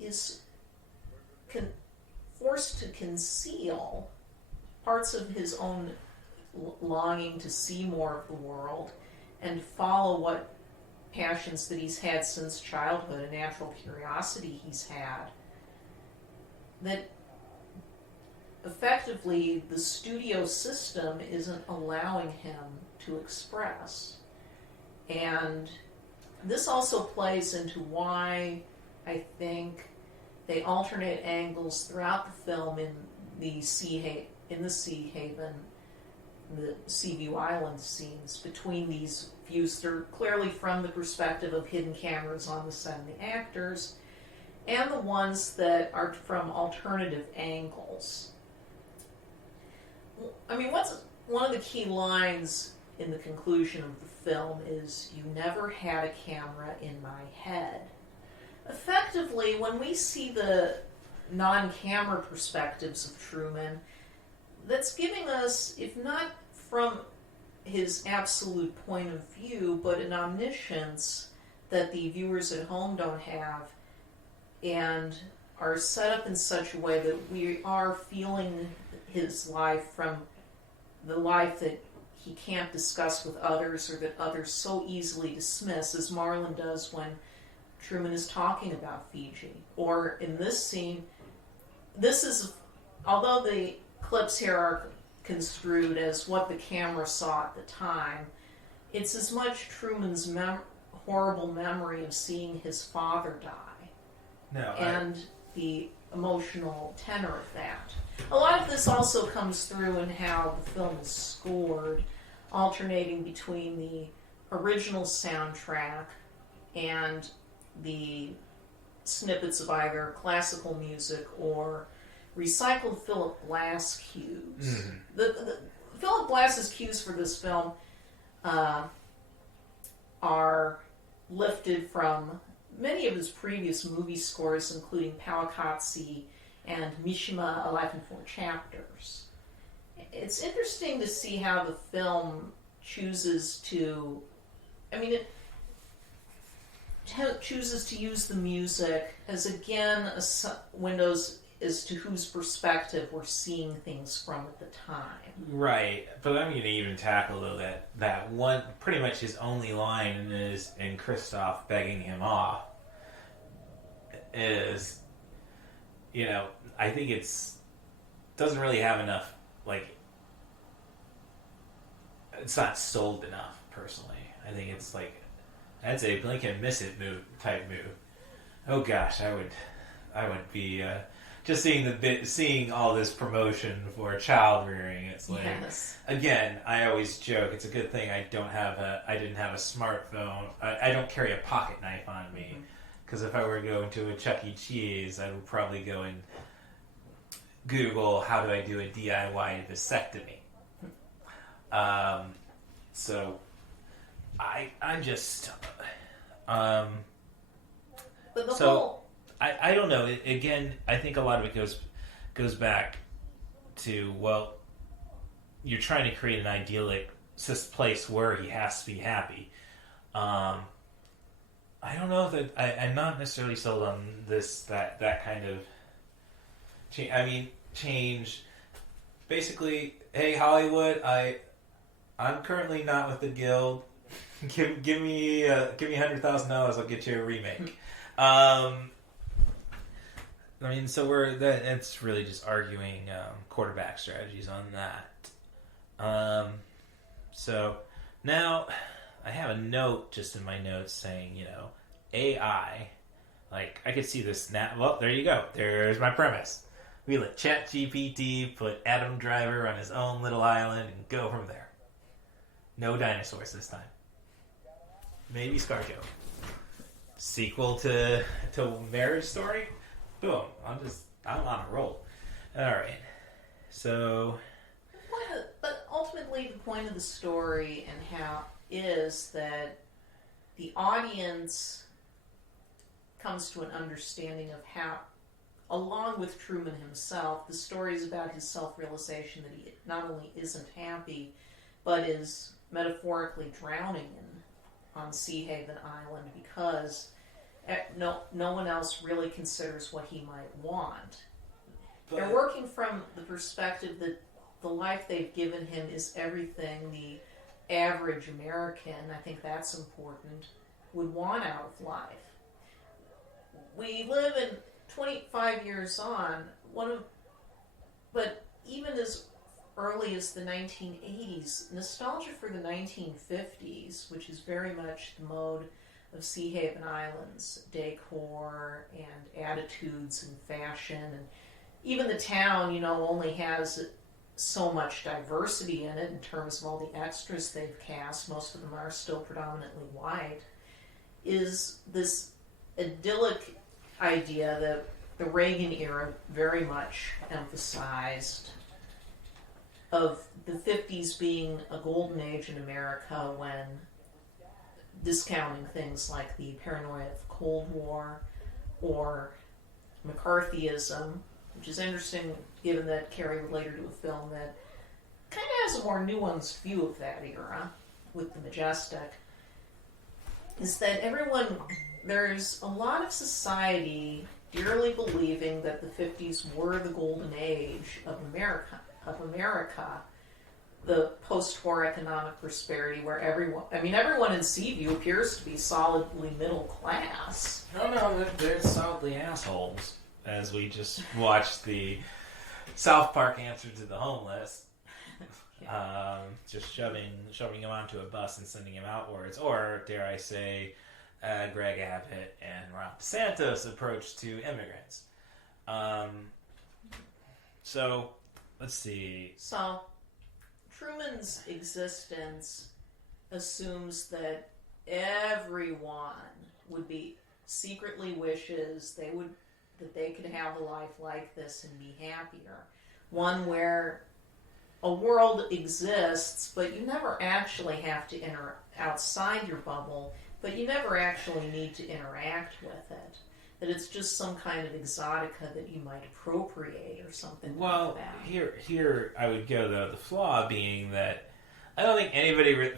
is forced to conceal parts of his own longing to see more of the world and follow what passions that he's had since childhood, a natural curiosity he's had, that effectively the studio system isn't allowing him to express. And this also plays into why I think they alternate angles throughout the film in the Sea Haven, the Seaview Island scenes between these views. They're clearly from the perspective of hidden cameras on the set and the actors, and the ones that are from alternative angles. I mean, one of the key lines in the conclusion of the film is, "You never had a camera in my head." Effectively, when we see the non-camera perspectives of Truman, that's giving us, if not from his absolute point of view, but an omniscience that the viewers at home don't have, and are set up in such a way that we are feeling his life from the life that he can't discuss with others, or that others so easily dismiss, as Marlon does when Truman is talking about Fiji. Or in this scene, although the clips here are construed as what the camera saw at the time, it's as much Truman's horrible memory of seeing his father die. And the emotional tenor of that. A lot of this also comes through in how the film is scored, alternating between the original soundtrack and the snippets of either classical music or recycled Philip Glass cues. The Philip Glass's cues for this film are lifted from many of his previous movie scores, including Powakatsi and Mishima 11 Chapters. It's interesting to see how the film chooses to, it chooses to use the music as, again, windows as to whose perspective we're seeing things from at the time. Right, but I'm going to even tackle, though, that one, pretty much his only line is in Christoph begging him off, is, I think doesn't really have enough, it's not sold enough, personally. I think it's that's a blink and miss it type move. Oh gosh, I would be just seeing all this promotion for child rearing. It's yes. Again, I always joke it's a good thing I didn't have a smartphone. I don't carry a pocket knife on me, because if I were going to a Chuck E. Cheese, I would probably go and Google how do I do a DIY vasectomy. So I'm just but the whole... I don't know. Again, I think a lot of it goes back to, well, you're trying to create an idyllic place where he has to be happy. I don't know if I'm not necessarily sold on that kind of change. Basically, hey Hollywood, I'm currently not with the guild. Give me $100,000. I'll get you a remake. So it's really just arguing quarterback strategies on that. So now I have a note just in my notes saying, AI. Like, I could see this now. Well, there you go. There's my premise. We let ChatGPT put Adam Driver on his own little island and go from there. No dinosaurs this time. Maybe ScarJo. Sequel to Marriage Story? Boom. I'm on a roll. Alright. So... But ultimately, the point of the story and how is that the audience comes to an understanding of how, along with Truman himself, the story is about his self-realization that he not only isn't happy, but is metaphorically drowning on Sea Haven Island because no one else really considers what he might want. They're working from the perspective that the life they've given him is everything the average American, I think that's important, would want out of life. We live in 25 years on, but even as early as the 1980s, nostalgia for the 1950s, which is very much the mode of Sea Haven Island's decor and attitudes and fashion, and even the town, only has so much diversity in it in terms of all the extras they've cast. Most of them are still predominantly white. Is this idyllic idea that the Reagan era very much emphasized, of the 50s being a golden age in America, when discounting things like the paranoia of the Cold War or McCarthyism, which is interesting given that Carrey would later do a film that kind of has a more nuanced view of that era with The Majestic, is that there's a lot of society dearly believing that the 50s were the golden age of America, the post-war economic prosperity where everyone in Seaview appears to be solidly middle class. No, they're solidly assholes, as we just watched the South Park Answer to the Homeless. Just shoving him onto a bus and sending him outwards, or dare I say, Greg Abbott and Ron DeSantis' approach to immigrants. So, let's see. So, Truman's existence assumes that everyone would be secretly wishes that they could have a life like this and be happier. One where a world exists, but you never actually have to enter outside your bubble, but you never actually need to interact with it. That it's just some kind of exotica that you might appropriate or something like that. Here I would go, though, the flaw being that I don't think anybody,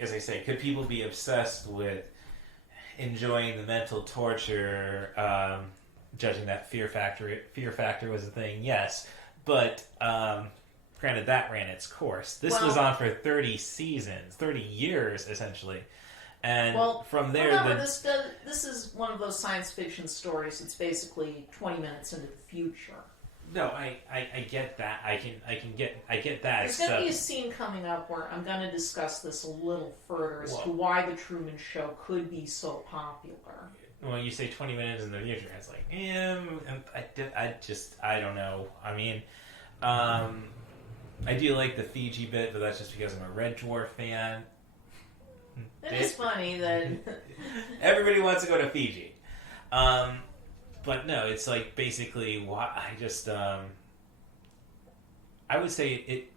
as I say, could people be obsessed with enjoying the mental torture, judging that Fear Factor was a thing? Yes. But, granted, that ran its course. This was on for 30 seasons, 30 years, essentially. And from there... Remember, this is one of those science fiction stories that's basically 20 minutes into the future. No, I get that. I get that. There's going to be a scene coming up where I'm going to discuss this a little further as to why the Truman Show could be so popular. When you say 20 minutes in the future, it's like, I don't know. I mean, I do like the Fiji bit, but that's just because I'm a Red Dwarf fan. It is funny that everybody wants to go to Fiji. But no, it's like basically I would say it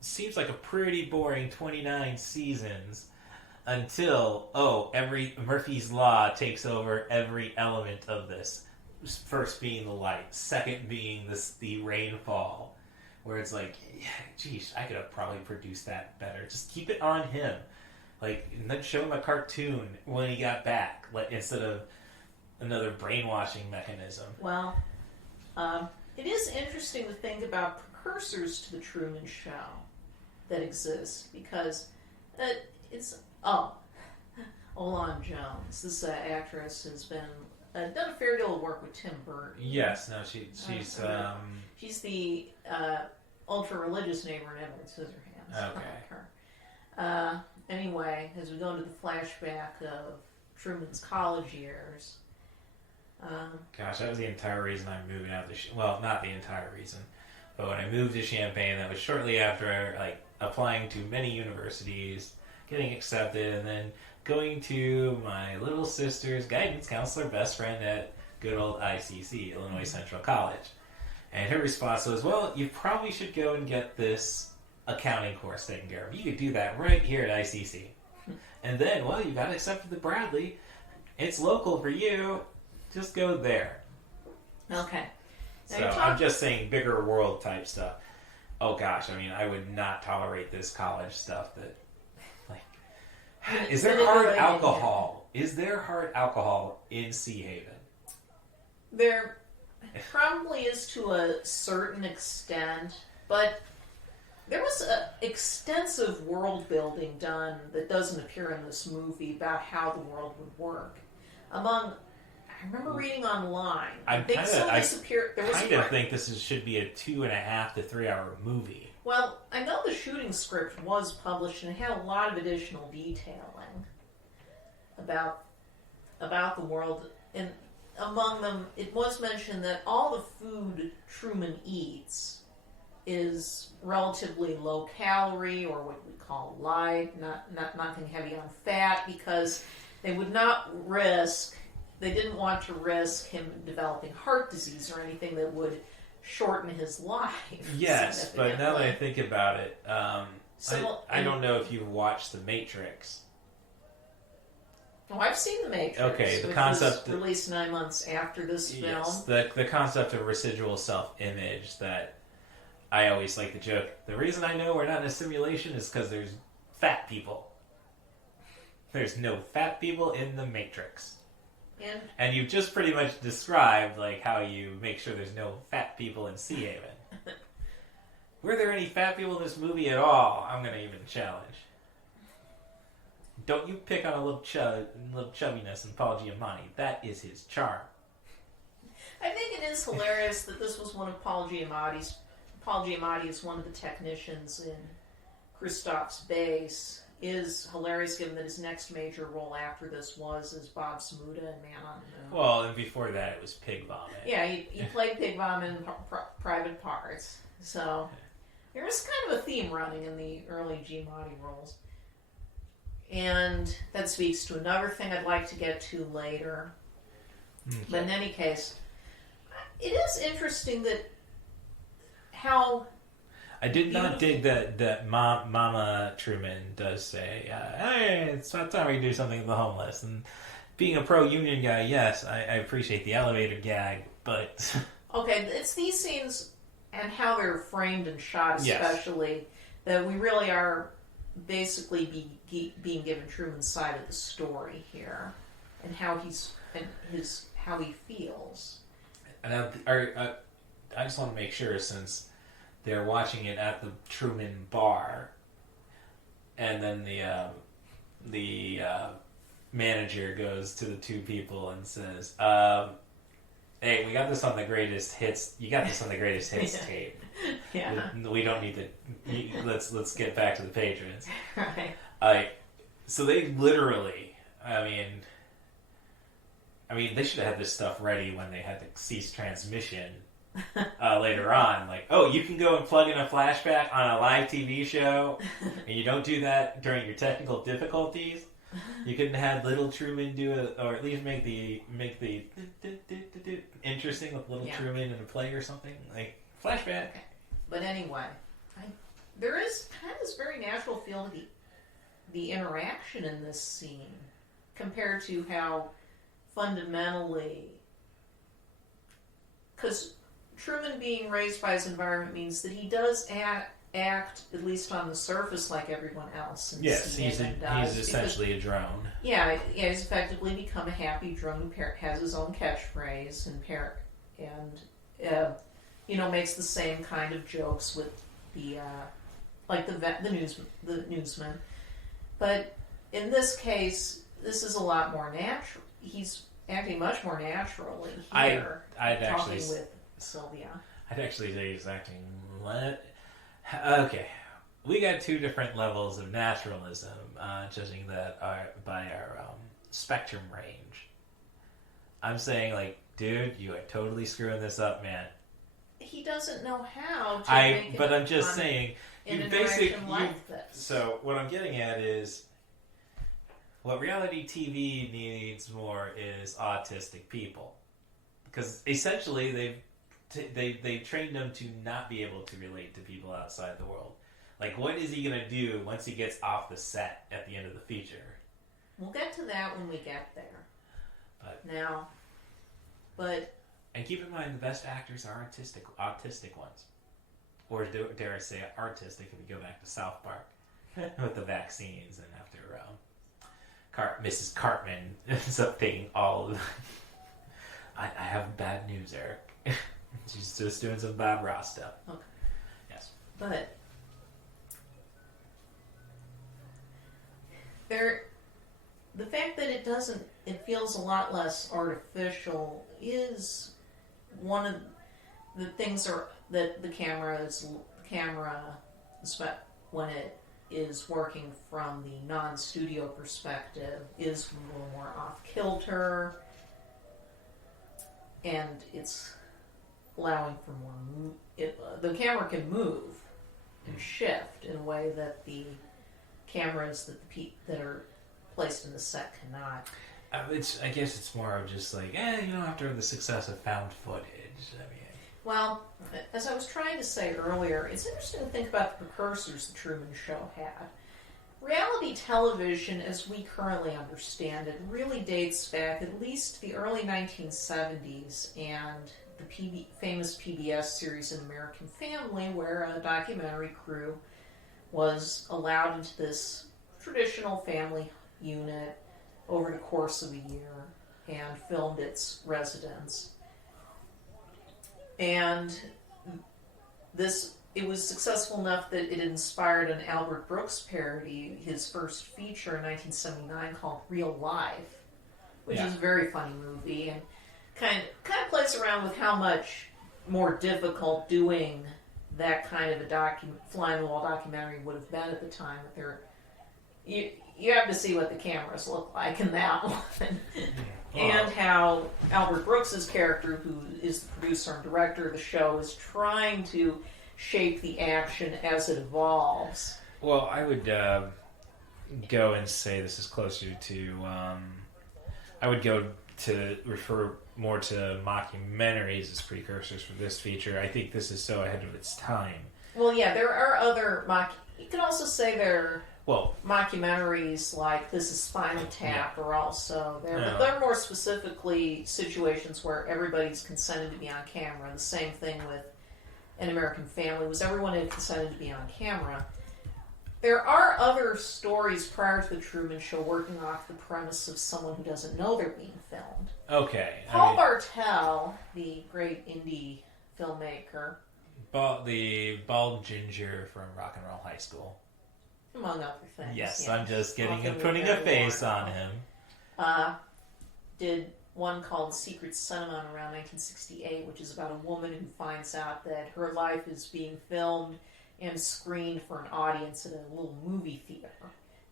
seems like a pretty boring 29 seasons until, every Murphy's Law takes over every element of this. First being the light, second being the rainfall, where it's like, geez, I could have probably produced that better. Just keep it on him. And then show him a cartoon when he got back, instead of another brainwashing mechanism. Well, it is interesting to think about precursors to the Truman Show that exist, because it's... Olan Jones. This actress has been done a fair deal of work with Tim Burton. Yes, no, she's the ultra-religious neighbor in Edward Scissorhands. Okay. Like her. Anyway, as we go into the flashback of Truman's college years. Gosh, that was the entire reason I'm moving out to... Well, not the entire reason. But when I moved to Champaign, that was shortly after, like, applying to many universities, getting accepted, and then going to my little sister's guidance counselor best friend at good old ICC, Illinois Central College. And her response was, well, you probably should go and get this accounting course taken care of. You could do that right here at ICC. And then, well, you got accepted to Bradley. It's local for you. Just go there. Okay. So I'm just saying bigger world type stuff. Oh gosh, I mean, I would not tolerate this college stuff that, like, is there hard alcohol? Is there hard alcohol in Sea Haven? There probably is to a certain extent, but there was extensive world building done that doesn't appear in this movie about how the world would work. I remember reading online. I kind of think this should be a 2.5 to 3 hour movie. Well, I know the shooting script was published and it had a lot of additional detailing about the world. And among them, it was mentioned that all the food Truman eats is relatively low calorie, or what we call light, not nothing heavy on fat, because they would not risk. They didn't want to risk him developing heart disease or anything that would shorten his life. Yes, but now that I think about it, I don't know if you've watched The Matrix. Oh, I've seen The Matrix. Okay, the concept was released 9 months after this film. Yes, the concept of residual self-image that I always like to joke. The reason I know we're not in a simulation is because there's fat people. There's no fat people in The Matrix. And you've just pretty much described like how you make sure there's no fat people in Sea Haven. Were there any fat people in this movie at all? I'm going to even challenge. Don't you pick on a little chubbiness in Paul Giamatti. That is his charm. I think it is hilarious that this was one of Paul Giamatti's... Paul Giamatti is one of the technicians in Christoph's base. Is hilarious given that his next major role after this was as Bob Smuda in Man on the Moon. Well, and before that it was Pig Vomit. Yeah, he played Pig Vomit in Private Parts. So there was kind of a theme running in the early Giamatti roles. And that speaks to another thing I'd like to get to later. Okay. But in any case, it is interesting that how... I did not dig that Mama Truman does say, hey, it's about time we do something with the homeless. And being a pro-union guy, yes, I appreciate the elevator gag, but... Okay, it's these scenes and how they're framed and shot especially, that we really are basically being given Truman's side of the story here, and how how he feels. And I just want to make sure, since they're watching it at the Truman bar, and then the manager goes to the two people and says, "Hey, we got this on the greatest hits. You got this on the greatest hits tape. Yeah, we don't need to. Let's get back to the patrons." Right. So they literally, I mean, they should have had this stuff ready when they had to cease transmission. Later on, like, oh, you can go and plug in a flashback on a live TV show, and you don't do that during your technical difficulties. You couldn't have little Truman do it, or at least make the interesting with little Truman in a play or something, like flashback. But anyway, there is kind of this very natural feel to the interaction in this scene compared to how fundamentally, because Truman being raised by his environment means that he does act, at least on the surface, like everyone else. Yes, he's essentially a drone. Yeah, he's effectively become a happy drone who has his own catchphrase and makes the same kind of jokes with the newsman. But in this case, this is a lot more natural. He's acting much more naturally here. I'd talking actually with Sylvia. I'd actually say he's acting. Okay, we got two different levels of naturalism, judging that by our spectrum range. I'm saying, like, dude, you are totally screwing this up, man. He doesn't know how to make but I'm just saying, an interaction like this. So what I'm getting at is, what reality TV needs more is autistic people, because essentially they trained them to not be able to relate to people outside the world. Like, what is he gonna do once he gets off the set at the end of the feature? We'll get to that when we get there. And keep in mind, the best actors are autistic ones, or dare I say, artistic. If we go back to South Park with the vaccines, and after Mrs. Cartman ends up taking all of. I have bad news, Eric. She's just doing some Bob Ross stuff. Okay. Yes. But the fact that it feels a lot less artificial is one of the things that the camera, when it is working from the non-studio perspective, is a little more off-kilter, and it's allowing for more the camera can move and shift in a way that the cameras that are placed in the set cannot. I guess it's more of just like, you don't have to have the success of found footage. Well, as I was trying to say earlier, it's interesting to think about the precursors the Truman Show had. Reality television, as we currently understand it, really dates back at least the early 1970s and the famous PBS series An American Family, where a documentary crew was allowed into this traditional family unit over the course of a year and filmed its residents. And it was successful enough that it inspired an Albert Brooks parody, his first feature in 1979 called Real Life, which is a very funny movie and kind of plays around with how much more difficult doing that kind of a fly-on-the-wall documentary would have been at the time. You have to see what the cameras look like in that one. And how Albert Brooks's character, who is the producer and director of the show, is trying to shape the action as it evolves. Well, I would go and say this is closer to... I would go to refer more to mockumentaries as precursors for this feature. I think this is so ahead of its time. Well, yeah, there are other you can also say there are mockumentaries like This Is Spinal Tap are also there, but they're more specifically situations where everybody's consented to be on camera. The same thing with An American Family was everyone had consented to be on camera. There are other stories prior to the Truman Show working off the premise of someone who doesn't know they're being filmed. Okay. Paul Bartel, the great indie filmmaker. The bald ginger from Rock and Roll High School. Among other things. Yes, I'm just putting a face on him. Did one called Secret Cinema around 1968, which is about a woman who finds out that her life is being filmed and screened for an audience at a little movie theater.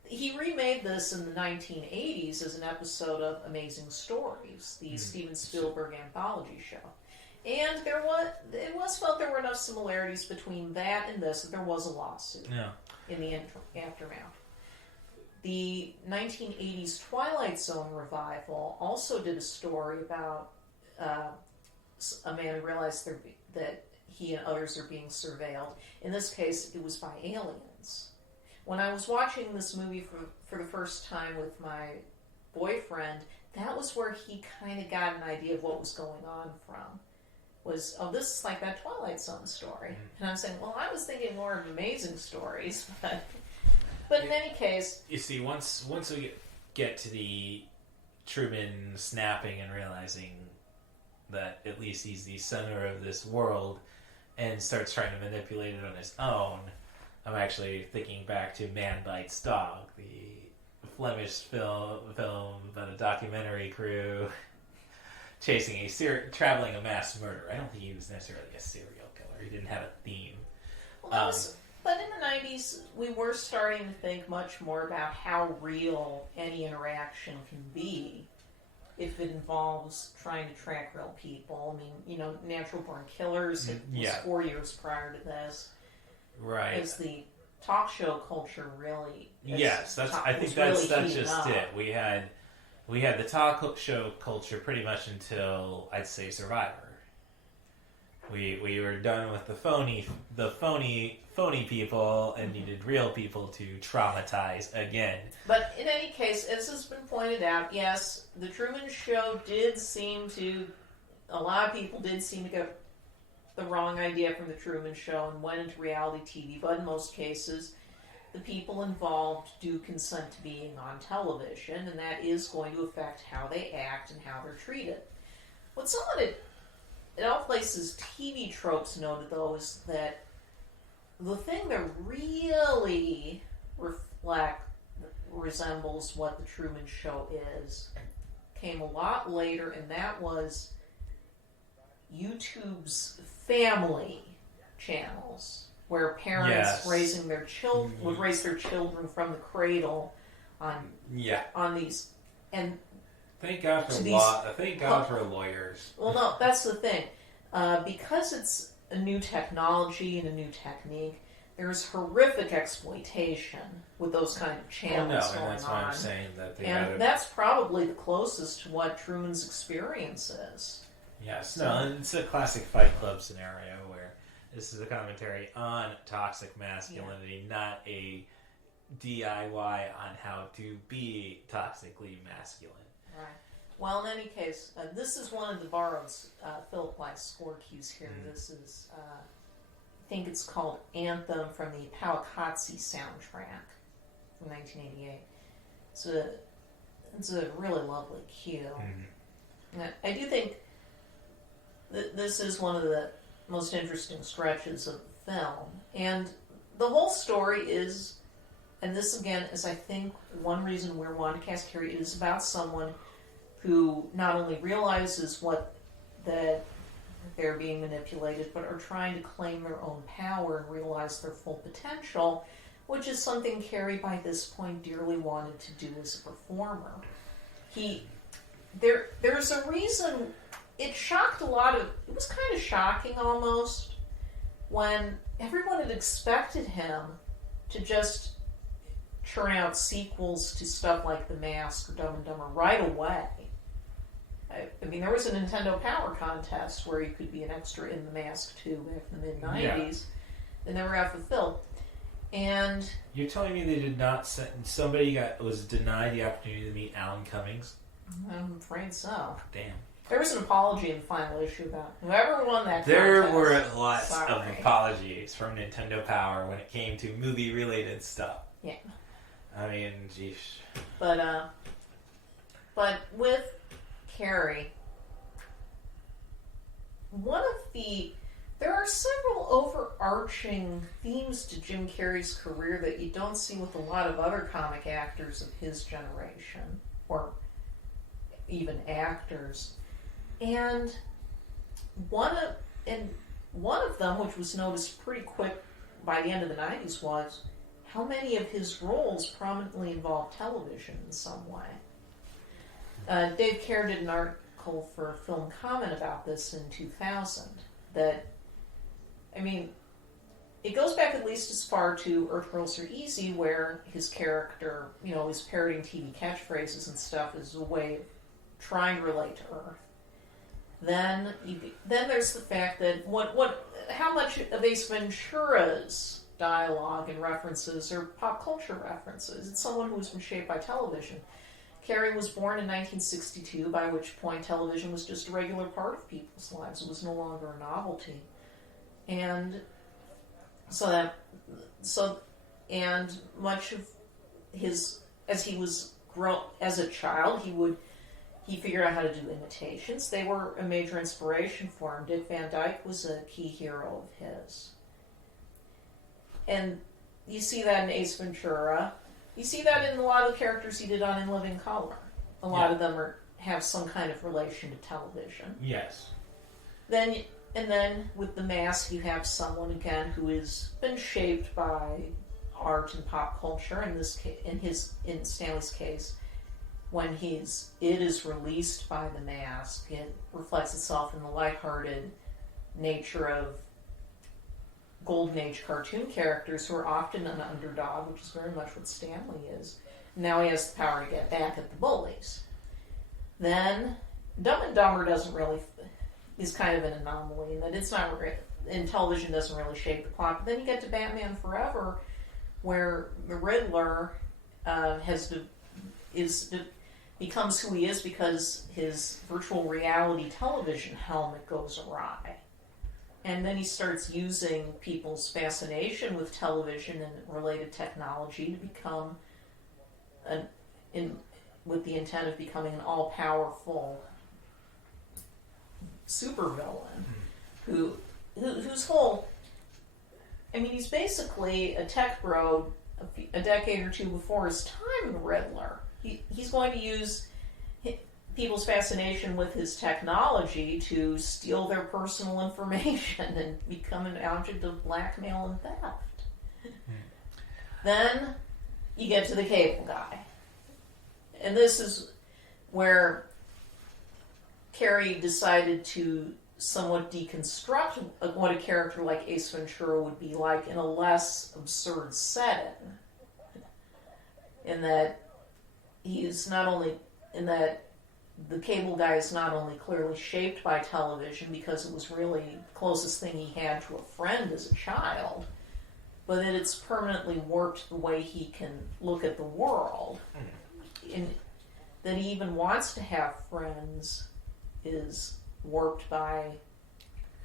He remade this in the 1980s as an episode of Amazing Stories, the Steven Spielberg anthology show. And it was felt there were enough similarities between that and this that there was a lawsuit in the aftermath. The 1980s Twilight Zone revival also did a story about a man who realized that he and others are being surveilled. In this case, it was by aliens. When I was watching this movie for the first time with my boyfriend, that was where he kind of got an idea of what was going on from. This is like that Twilight Zone story. And I'm saying, well, I was thinking more of Amazing Stories, but in any case... You see, once we get to the Truman snapping and realizing that at least he's the center of this world and starts trying to manipulate it on his own, I'm actually thinking back to Man Bites Dog, the Flemish film about a documentary crew chasing traveling a mass murderer. I don't think he was necessarily a serial killer. He didn't have a theme. Well, But in the 90s, we were starting to think much more about how real any interaction can be if it involves trying to track real people. I mean, you know, Natural Born Killers, it was 4 years prior to this. Right. As the talk show culture really... Yes, I think that's just it. We had the talk show culture pretty much until, I'd say, Survivor. We were done with the phony people and needed real people to traumatize again. But in any case, as has been pointed out, yes, the Truman Show a lot of people did seem to get the wrong idea from the Truman Show and went into reality TV, but in most cases, the people involved do consent to being on television, and that is going to affect how they act and how they're treated. What someone at All Places TV Tropes noted, though, is that the thing that really resembles what the Truman Show is came a lot later, and that was YouTube's family channels, where parents raising their children would raise their children from the cradle on these. And thank God for lawyers. Well, no, that's the thing. Because it's a new technology and a new technique, there's horrific exploitation with those kind of channels going on. That's why I'm saying that that's probably the closest to what Truman's experience is. Yes, and it's a classic Fight Club scenario where this is a commentary on toxic masculinity, not a DIY on how to be toxically masculine. Right. Well, in any case, this is one of the borrowed Philip Glass score cues here. This is, I think it's called Anthem from the Powakatsi soundtrack from 1988. It's a really lovely cue. I do think this is one of the most interesting stretches of the film. And the whole story is, and this again is I think one reason we're wanting to cast Carrey, is about someone who not only realizes that they're being manipulated, but are trying to claim their own power and realize their full potential, which is something Carrey by this point dearly wanted to do as a performer. There's a reason. It shocked a lot of... It was kind of shocking, almost, when everyone had expected him to just churn out sequels to stuff like The Mask or Dumb and Dumber right away. I mean, there was a Nintendo Power Contest where you could be an extra in The Mask 2 back in the mid-90s. They never got fulfilled. And... You're telling me they did not... Somebody was denied the opportunity to meet Alan Cummings? I'm afraid so. Damn. There was an apology in the final issue about whoever won that contest. There were lots of apologies from Nintendo Power when it came to movie-related stuff. Yeah. I mean, geez. But with Carrey, there are several overarching themes to Jim Carrey's career that you don't see with a lot of other comic actors of his generation, or even actors. And one of them, which was noticed pretty quick by the end of the 90s, was how many of his roles prominently involved television in some way. Dave Kerr did an article for Film Comment about this in 2000. That, I mean, it goes back at least as far to Earth Girls Are Easy, where his character, is parroting TV catchphrases and stuff as a way of trying to relate to Earth. Then there's the fact that how much of Ace Ventura's dialogue and references are pop culture references. It's someone who's been shaped by television. Carrey was born in 1962, by which point television was just a regular part of people's lives. It was no longer a novelty. And and much of his, as he was as a child, he figured out how to do imitations. They were a major inspiration for him. Dick Van Dyke was a key hero of his. And you see that in Ace Ventura. You see that in a lot of the characters he did on In Living Color. A lot of them have some kind of relation to television. Yes. Then And then with The Mask, you have someone again who has been shaped by art and pop culture. In Stanley's case, when it is released by The Mask, it reflects itself in the lighthearted nature of Golden Age cartoon characters who are often an underdog, which is very much what Stanley is. Now he has the power to get back at the bullies. Then Dumb and Dumber is kind of an anomaly in that it's not, and television doesn't really shape the plot. But then you get to Batman Forever, where the Riddler becomes who he is because his virtual reality television helmet goes awry. And then he starts using people's fascination with television and related technology to become, with the intent of becoming an all-powerful supervillain, whose whole, he's basically a tech bro a decade or two before his time, the Riddler. He's going to use people's fascination with his technology to steal their personal information and become an object of blackmail and theft. Then you get to the Cable Guy. And this is where Carrey decided to somewhat deconstruct what a character like Ace Ventura would be like in a less absurd setting. In that the Cable Guy is not only clearly shaped by television because it was really the closest thing he had to a friend as a child, but that it's permanently warped the way he can look at the world. That he even wants to have friends is warped by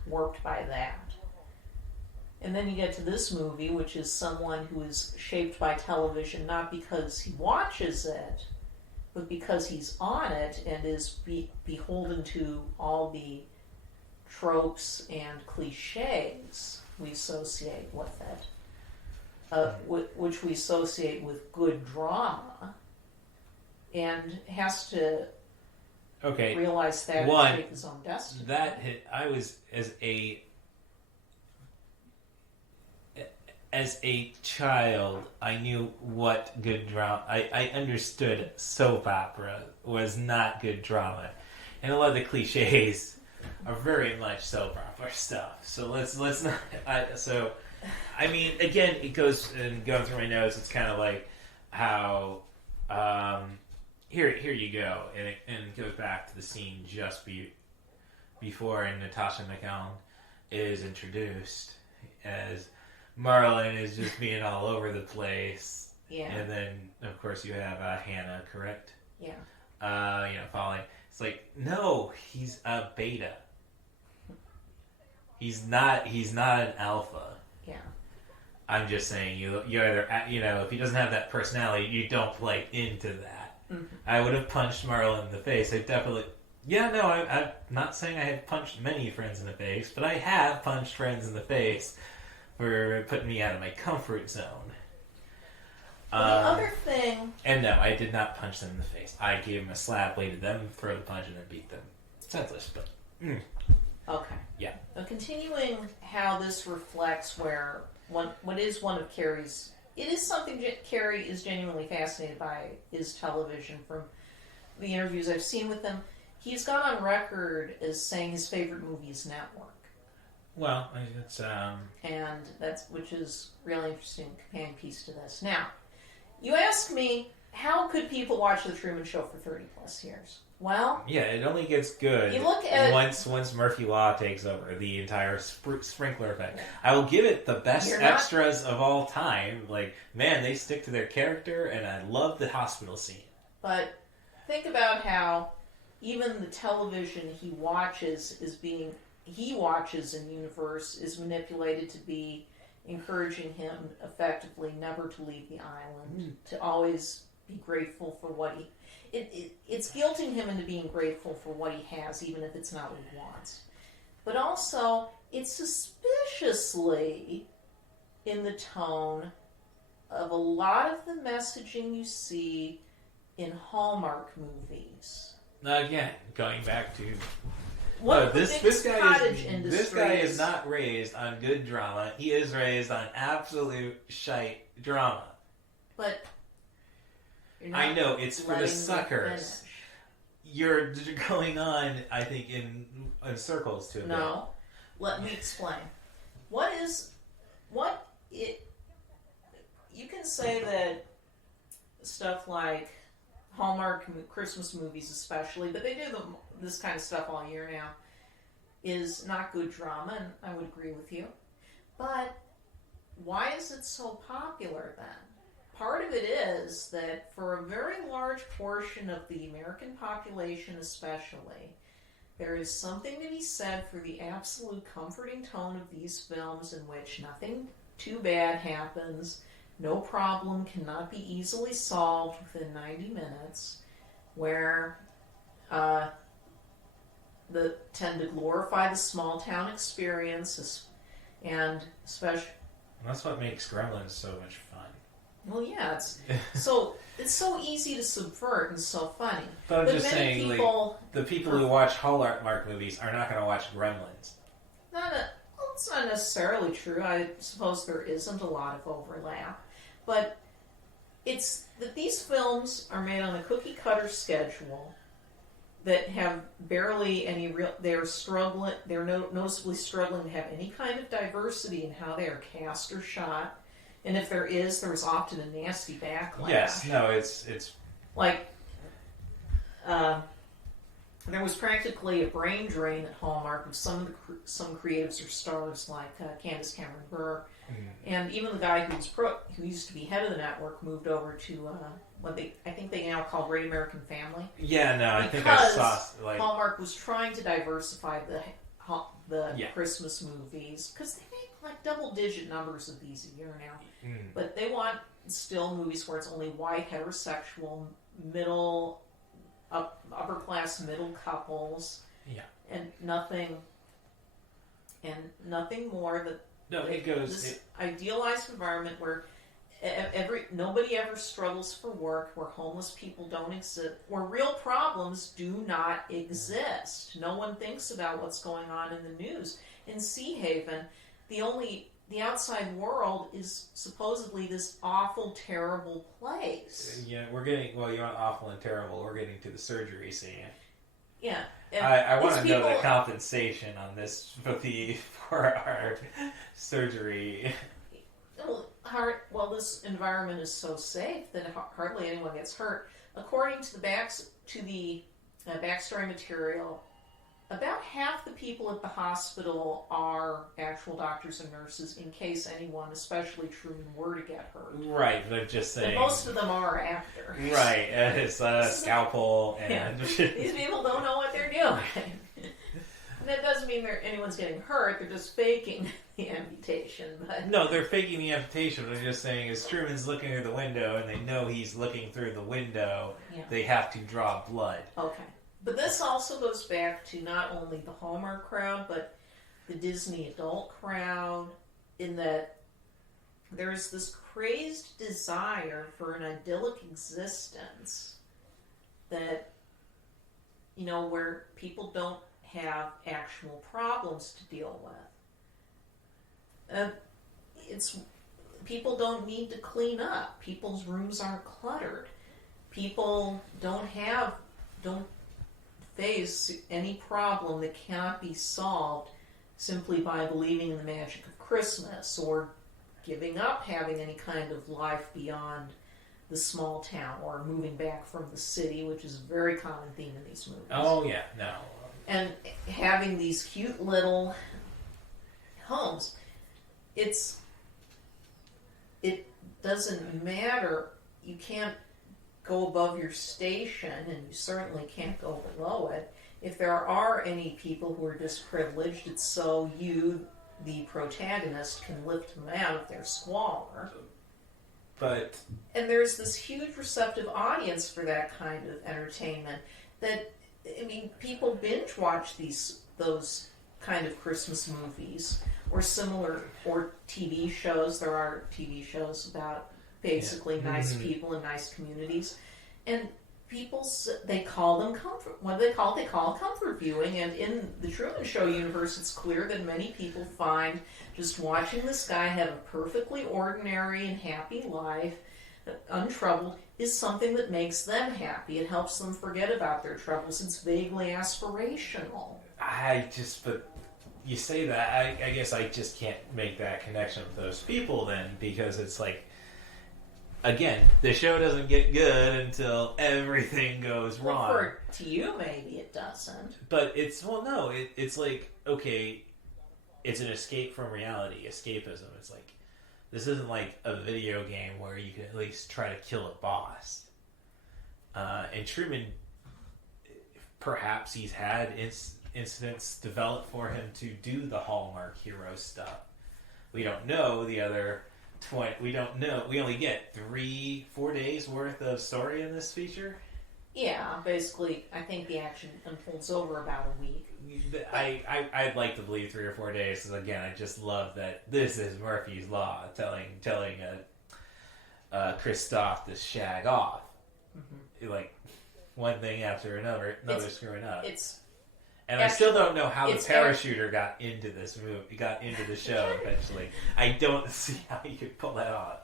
that. And then you get to this movie, which is someone who is shaped by television not because he watches it, but because he's on it and is beholden to all the tropes and cliches we associate with it, which we associate with good drama, and has to realize that and shape his own destiny. That hit. I was as a child, I knew what good drama. I understood soap opera was not good drama, and a lot of the cliches are very much soap opera stuff. So let's not. Again, it goes and going through my notes. It's kind of like how here you go, and it goes back to the scene just before, and Natasha McElhone is introduced as Marlon is just being all over the place. Yeah. And then, of course, you have Hannah, correct? Yeah. Following. It's like, no, he's a beta. He's not an alpha. Yeah. I'm just saying, you either, if he doesn't have that personality, you don't play into that. Mm-hmm. I would have punched Marlon in the face. I'm not saying I have punched many friends in the face, but I have punched friends in the face for putting me out of my comfort zone. The other thing... And no, I did not punch them in the face. I gave them a slap, waited them, throw the punch, and then beat them. Senseless, but... Okay. Yeah. Now, continuing how this reflects what is one of Carrey's... It is something Carrey is genuinely fascinated by, is television. From the interviews I've seen with him, he's gone on record as saying his favorite movie is Network. Well, it's and which is really interesting companion piece to this. Now, you ask me, how could people watch The Truman Show for 30 plus years? Well, yeah, it only gets good you look at once Murphy Law takes over, the entire sprinkler effect. I will give it the best extras of all time. Like, man, they stick to their character, and I love the hospital scene. But think about how even the television he watches in universe is manipulated to be encouraging him effectively never to leave the island, to always be grateful for what it's guilting him into being grateful for what he has, even if it's not what he wants. But also, it's suspiciously in the tone of a lot of the messaging you see in Hallmark movies. Again, going back to What this guy industry this guy is not raised on good drama. He is raised on absolute shite drama. But I know it's for the suckers. You're going on, I think, in circles to a bit. No, let me explain. You can say that stuff like Hallmark Christmas movies especially, but they do this kind of stuff all year now, is not good drama, and I would agree with you. But why is it so popular then? Part of it is that for a very large portion of the American population especially, there is something to be said for the absolute comforting tone of these films in which nothing too bad happens, no problem cannot be easily solved within 90 minutes, where tend to glorify the small town experience, and especially... That's what makes Gremlins so much fun. Well, yeah, it's so easy to subvert and so funny. But I'm just saying, the people who watch Hallmark movies are not going to watch Gremlins. It's not necessarily true. I suppose there isn't a lot of overlap. But it's that these films are made on a cookie-cutter schedule that have barely any real... They're noticeably struggling to have any kind of diversity in how they are cast or shot. And if there is, there's often a nasty backlash. Yes, no, it's... Like, there was practically a brain drain at Hallmark of some creatives or stars like Candace Cameron Bure, and even the guy who used to be head of the network moved over to what I think they now call Great American Family. Yeah, no, I think I saw Hallmark was trying to diversify the Christmas movies because they make like double-digit numbers of these a year now, but they want still movies where it's only white heterosexual upper-class middle couples, and nothing more that this idealized environment where nobody ever struggles for work, where homeless people don't exist, where real problems do not exist. No one thinks about what's going on in the news. In Sea Haven, the outside world is supposedly this awful, terrible place. Yeah, we're getting... Well, you want awful and terrible. We're getting to the surgery scene. Yeah. I want to know the compensation on this for our surgery. Well, this environment is so safe that hardly anyone gets hurt. According to the backstory material, about half the people at the hospital are actual doctors and nurses in case anyone, especially Truman, were to get hurt. Right, they're just saying... And most of them are actors. Right, and it's a scalpel and... These people don't know what they're doing. And that doesn't mean anyone's getting hurt, they're just faking the amputation. But... No, they're faking the amputation. They're just saying, as Truman's looking through the window and they know he's looking through the window, they have to draw blood. Okay. But this also goes back to not only the Hallmark crowd, but the Disney adult crowd, in that there's this crazed desire for an idyllic existence that, where people don't have actual problems to deal with. People don't need to clean up. People's rooms aren't cluttered. People don't face any problem that cannot be solved simply by believing in the magic of Christmas or giving up having any kind of life beyond the small town or moving back from the city, which is a very common theme in these movies. Oh, yeah, no. And having these cute little homes. It doesn't matter. You can't go above your station, and you certainly can't go below it. If there are any people who are disprivileged, it's so you, the protagonist, can lift them out of their squalor. And there's this huge receptive audience for that kind of entertainment that, people binge watch those kind of Christmas movies or similar, or TV shows. There are TV shows about basically nice people in nice communities. And they call them comfort. What do they call it? They call it comfort viewing. And in the Truman Show universe, it's clear that many people find just watching this guy have a perfectly ordinary and happy life, untroubled, is something that makes them happy. It helps them forget about their troubles. It's vaguely aspirational. But you say that, I guess I just can't make that connection with those people then, because it's like, again, the show doesn't get good until everything goes wrong. Well, to you, maybe it doesn't. But it's like, okay, it's an escape from reality, escapism. It's like, this isn't like a video game where you can at least try to kill a boss. And Truman, perhaps he's had incidents developed for him to do the Hallmark hero stuff. We don't know the other 20. We don't know. We only get 3-4 days worth of story in this feature. Yeah, basically, I think the action unfolds over about a week. I'd like to believe 3 or 4 days, because again, I just love that this is Murphy's Law, telling Christoph to shag off, like one thing after another screwing up. I still don't know how the parachuter got into this movie, got into the show eventually. I don't see how you could pull that off.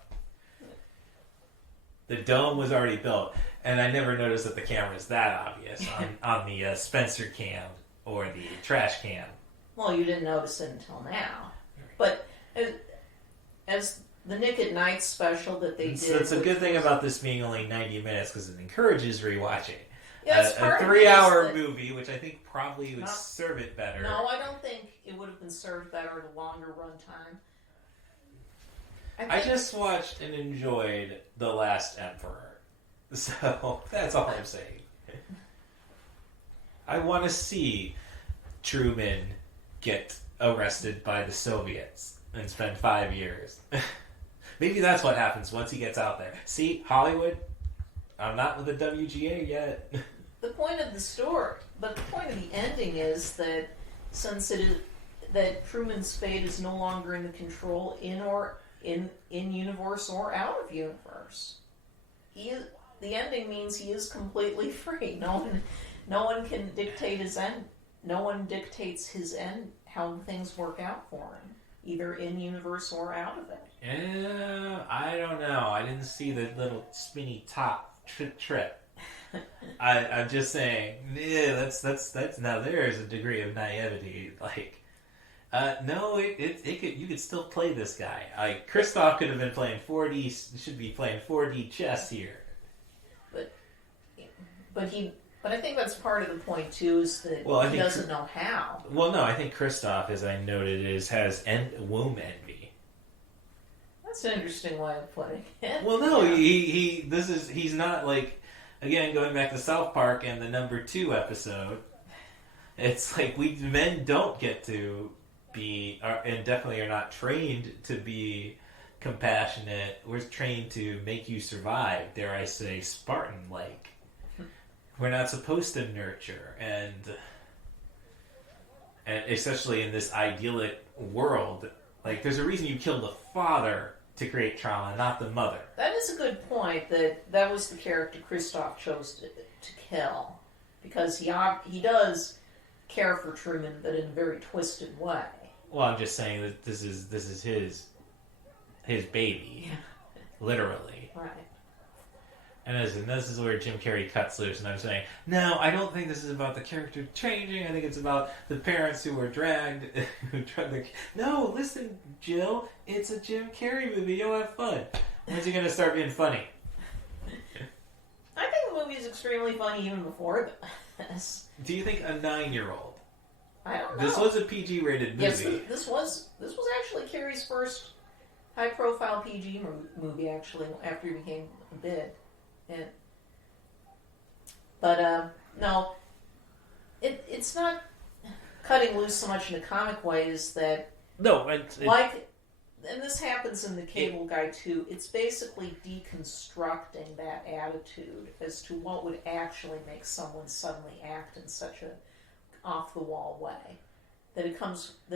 The dome was already built, and I never noticed that the camera's that obvious on the Spencer cam or the trash cam. Well, you didn't notice it until now. But as the Nick at Night special that they did... So it's a good thing about this being only 90 minutes, because it encourages rewatching. Yeah, a 3-hour movie, which I think probably would serve it better. No, I don't think it would have been served better at a longer runtime. I just watched and enjoyed The Last Emperor. So, that's all I'm saying. I want to see Truman get arrested by the Soviets and spend 5 years. Maybe that's what happens once he gets out there. See, Hollywood, I'm not with the WGA yet. The point of the story, but the point of the ending is that since that Truman's fate is no longer in the control in universe or out of universe. The ending means he is completely free. No one can dictate his end. No one dictates his end, how things work out for him, either in universe or out of it. Yeah, I don't know. I didn't see the little spinny top trip. I'm just saying. Yeah, that's now there's a degree of naivety. Like, no, it could, you could still play this guy. Like, Christoph could have been playing 4D. Should be playing 4D chess here. But I think that's part of the point too, is that he doesn't know how. Well, no, I think Christoph, as I noted, has womb envy. That's an interesting way of putting it. Well, no, he's not like, again, going back to South Park and the number 2 episode. It's like men don't get to be, and definitely are not trained to be compassionate. We're trained to make you survive. Dare I say, Spartan-like. We're not supposed to nurture, and especially in this idyllic world, like, there's a reason you kill the father to create trauma, not the mother. That is a good point. That was the character Christoph chose to kill, because he does care for Truman, but in a very twisted way. Well, I'm just saying that this is his baby, literally. Right. And this is where Jim Carrey cuts loose, and I'm saying, no, I don't think this is about the character changing. I think it's about the parents who were dragged. No, listen, Jill, it's a Jim Carrey movie. You'll have fun. When's he going to start being funny? I think the movie is extremely funny even before this. Do you think a 9-year-old? I don't know. This was a PG-rated movie. Yes, this was actually Carrey's first high-profile PG movie, actually, after he became big. No, it's not cutting loose so much in a comic way as that. No, and this happens in the Cable Guy too. It's basically deconstructing that attitude as to what would actually make someone suddenly act in such a off-the-wall way. That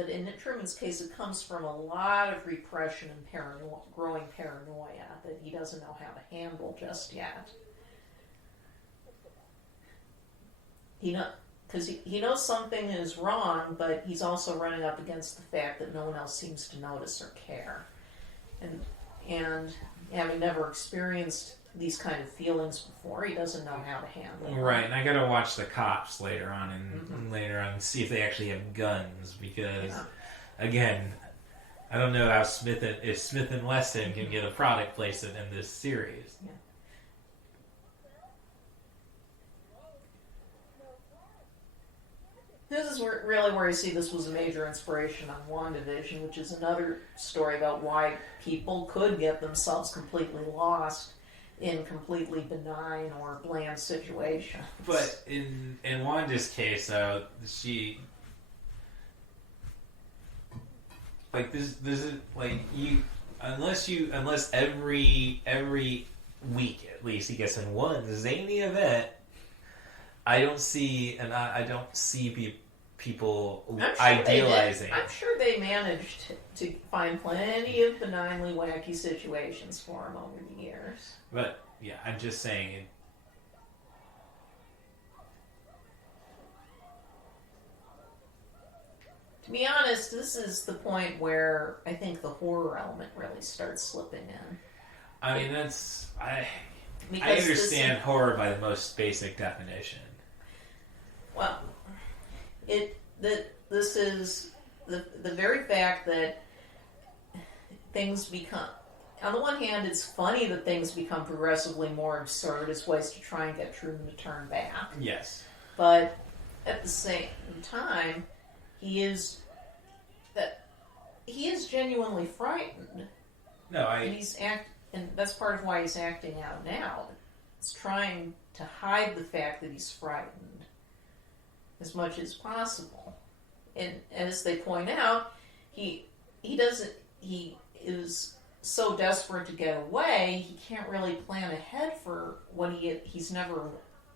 in Truman's case, it comes from a lot of repression and growing paranoia that he doesn't know how to handle just yet. because he knows something is wrong, but he's also running up against the fact that no one else seems to notice or care. And having never experienced these kind of feelings before, he doesn't know how to handle them. Right, and I gotta watch The Cops later on and see if they actually have guns, because again, I don't know how if Smith and Wesson can get a product placement in this series. Yeah. This is really where I see this was a major inspiration on WandaVision, which is another story about why people could get themselves completely lost in completely benign or bland situations. But in Wanda's case, though, she like this is like unless every week at least he gets in one zany event. I don't see people idealizing. I'm sure they managed to find plenty of benignly wacky situations for him over the years. But yeah, I'm just saying. To be honest, this is the point where I think the horror element really starts slipping in. I mean, I understand horror by the most basic definition. Well, this is the very fact that things become. On the one hand, it's funny that things become progressively more absurd as ways to try and get Truman to turn back. Yes. But at the same time, he is genuinely frightened. And that's part of why he's acting out now. It's trying to hide the fact that he's frightened as much as possible. And as they point out, he is so desperate to get away, he can't really plan ahead for what he's never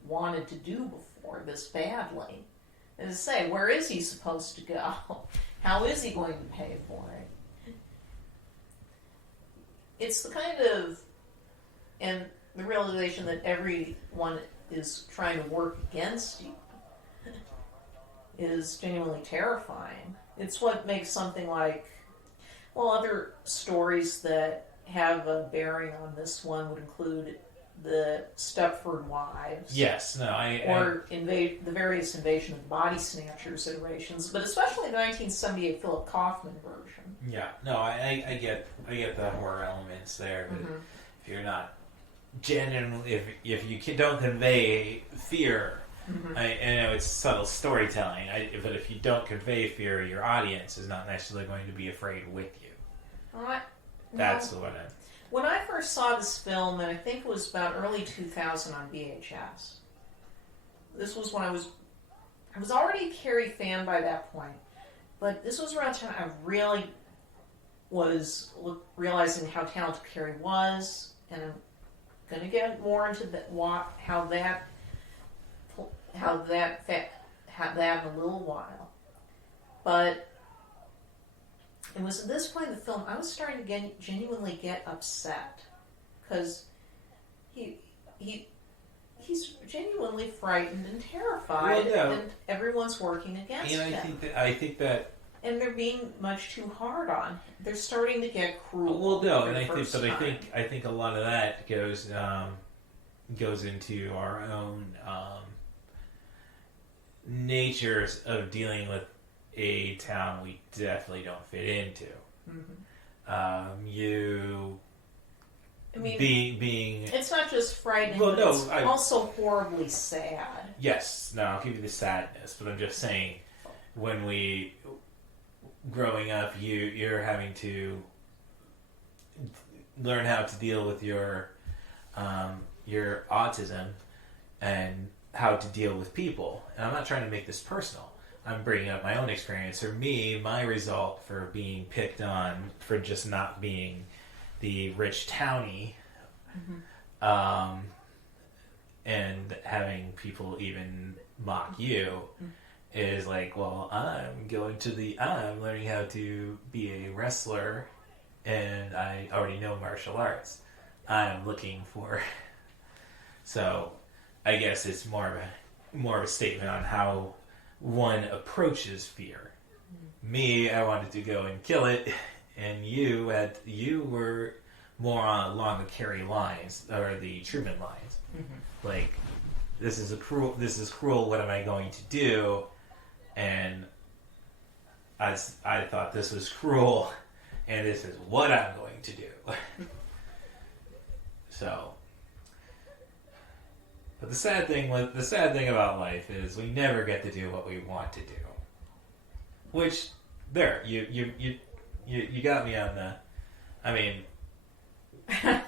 wanted to do before this badly. As I say, where is he supposed to go? How is he going to pay for it? It's the kind of, and the realization that everyone is trying to work against you is genuinely terrifying. It's what makes something like, other stories that have a bearing on this one would include the Stepford Wives. Yes, or the various Invasion of the Body Snatchers iterations, but especially the 1978 Philip Kaufman version. Yeah, no, I get the horror elements there, but if you're not genuinely, if you don't convey fear, I know it's subtle storytelling, but if you don't convey fear, your audience is not necessarily going to be afraid with you. That's what I... When I first saw this film, and I think it was about early 2000 on VHS, this was when I was already a Carrey fan by that point, but this was around the time I really was realizing how talented Carrey was, and I'm going to get more into how that in a little while. But it was at this point in the film I was starting to genuinely get upset, because he's genuinely frightened and terrified, and everyone's working against him. I think that, and they're being much too hard on. They're starting to get cruel. Well, no, and I think a lot of that goes into our own natures of dealing with a town we definitely don't fit into. Being it's not just frightening, but it's also horribly sad. Yes, no, I'll give you the sadness, but I'm just saying, when growing up, you're having to learn how to deal with your autism and how to deal with people. And I'm not trying to make this personal. I'm bringing up my own experience. For me, my result for being picked on for just not being the rich townie, and having people even mock you, is like, well, I'm learning how to be a wrestler, and I already know martial arts. I'm looking for... So, I guess it's more of more of a statement on how one approaches fear. Me, I wanted to go and kill it, and you were more along the Carrey lines, or the Truman lines. Mm-hmm. Like, this is cruel, what am I going to do? And I thought this was cruel, and this is what I'm going to do. So, but the sad thing about life is we never get to do what we want to do. Which, there, you got me on the, I mean, I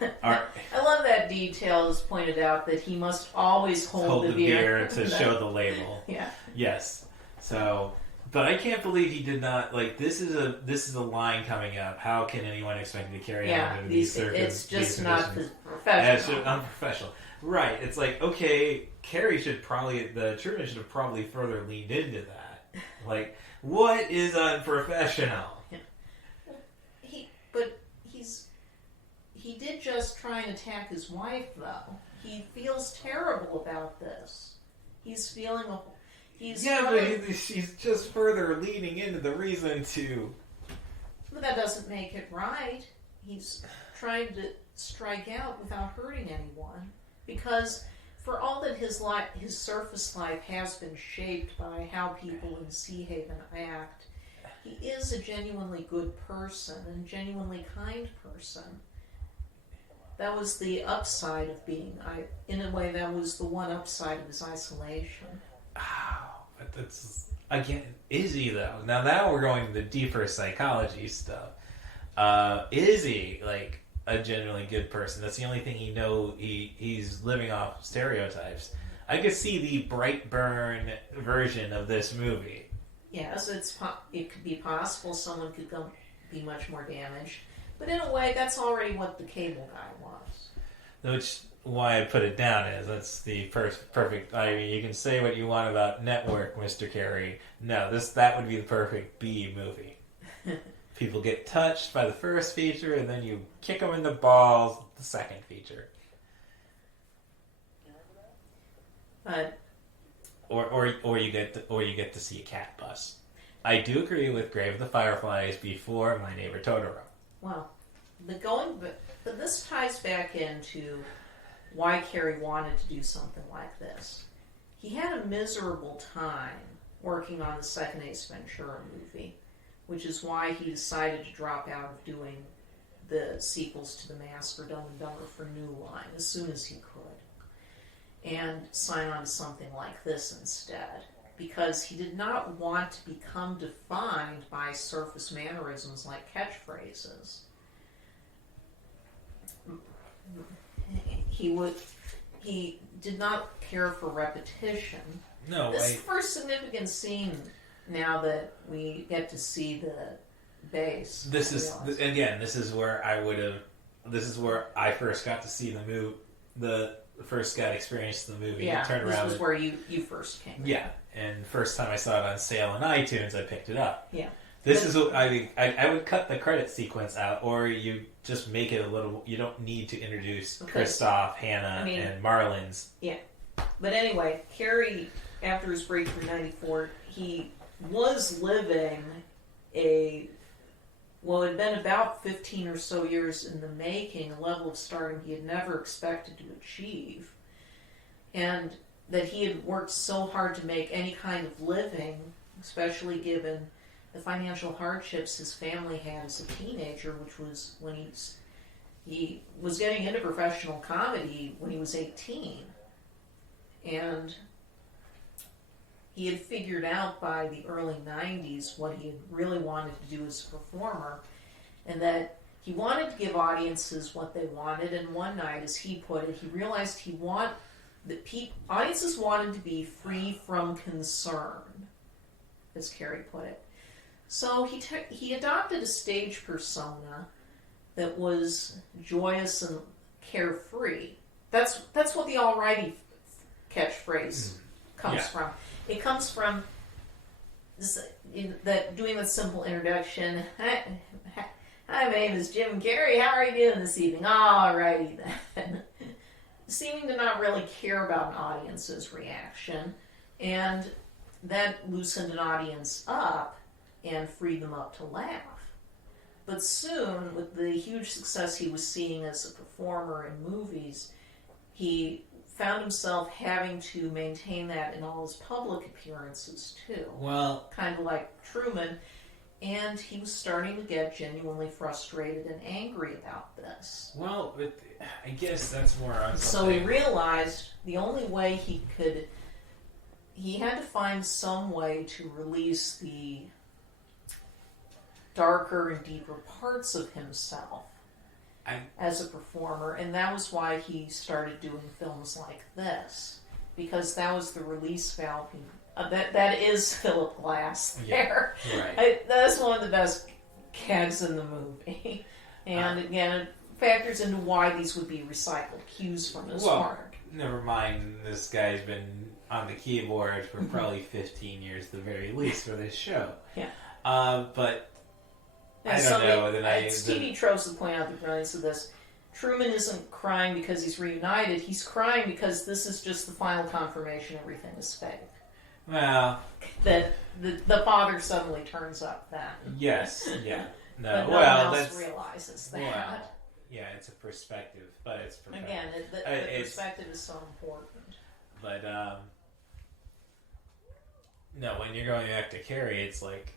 love that detail is pointed out that he must always hold the beer to show the label. Yeah. Yes. So, but I can't believe he did not, like, this is a line coming up. How can anyone expect me to carry on in these circumstances? It's just not professional. It's unprofessional. Right. It's like, okay, Truman should have probably further leaned into that. Like, what is unprofessional? He did just try and attack his wife, though. He feels terrible about this. He's feeling but he's just further leaning into the reason to. But that doesn't make it right. He's trying to strike out without hurting anyone, because for all that his surface life has been shaped by how people in Sea Haven act, he is a genuinely good person and genuinely kind person. That was the upside of being, in a way, that was the one upside of his isolation. But that's, again, is he though? Now we're going to the deeper psychology stuff. Is he, like, a genuinely good person? That's the only thing he's living off stereotypes. I could see the Brightburn version of this movie. Yes, it could be possible someone could be much more damaged. But in a way, that's already what the cable guy was. Which, why I put it down is, that's the perfect, I mean, you can say what you want about Network, Mr. Carrey. No, that would be the perfect B movie. People get touched by the first feature, and then you kick them in the balls with the second feature. Or you get to see a CatBus. I do agree with Grave of the Fireflies before My Neighbor Totoro. Well, but this ties back into why Carrey wanted to do something like this. He had a miserable time working on the second Ace Ventura movie, which is why he decided to drop out of doing the sequels to The Mask or Dumb and Dumber for New Line as soon as he could, and sign on to something like this instead, because he did not want to become defined by surface mannerisms like catchphrases. He did not care for repetition. No, this is the first significant scene now that we get to see the base. This is where I first got to see the first got experience the movie. Yeah, Turn this around was where you first came. Yeah, and first time I saw it on sale on iTunes, I picked it up. Yeah. I would cut the credit sequence out, or you just make it a little. You don't need to introduce Kristoff, Hannah, and Marlins. Yeah, but anyway, Carrey, after his breakthrough in '94, he was living what had been about 15 or so years in the making, a level of stardom he had never expected to achieve, and that he had worked so hard to make any kind of living, especially given the financial hardships his family had as a teenager, which was when he was getting into professional comedy when he was 18. And he had figured out by the early 90s what he had really wanted to do as a performer, and that he wanted to give audiences what they wanted, and one night, as he put it, he realized audiences wanted to be free from concern, as Carrey put it. So he adopted a stage persona that was joyous and carefree. That's what the alrighty catchphrase comes from. It comes from doing that simple introduction. Hi, my name is Jim Carrey. How are you doing this evening? Alrighty then. Seeming to not really care about an audience's reaction. And that loosened an audience up and freed them up to laugh. But soon, with the huge success he was seeing as a performer in movies, he found himself having to maintain that in all his public appearances, too. Well, kind of like Truman. And he was starting to get genuinely frustrated and angry about this. Well, I guess that's more on So something. he realized the only way he had to find some way to release the darker and deeper parts of himself as a performer, and that was why he started doing films like this, because that was the release valve. That is Philip Glass there. Yeah, right. That's one of the best gags in the movie. And again, it factors into why these would be recycled cues from his work. Never mind, this guy's been on the keyboard for probably 15 years at the very least for this show. Yeah. But I don't know. Stevie Trost would point out the brilliance of this. Truman isn't crying because he's reunited. He's crying because this is just the final confirmation everything is fake. Well, that the father suddenly turns up then. Yes, yeah. No, but no well, one else that's realizes that. Well, yeah, it's a perspective, but it's Again, the perspective is so important. But no, when you're going back to Carrey, it's like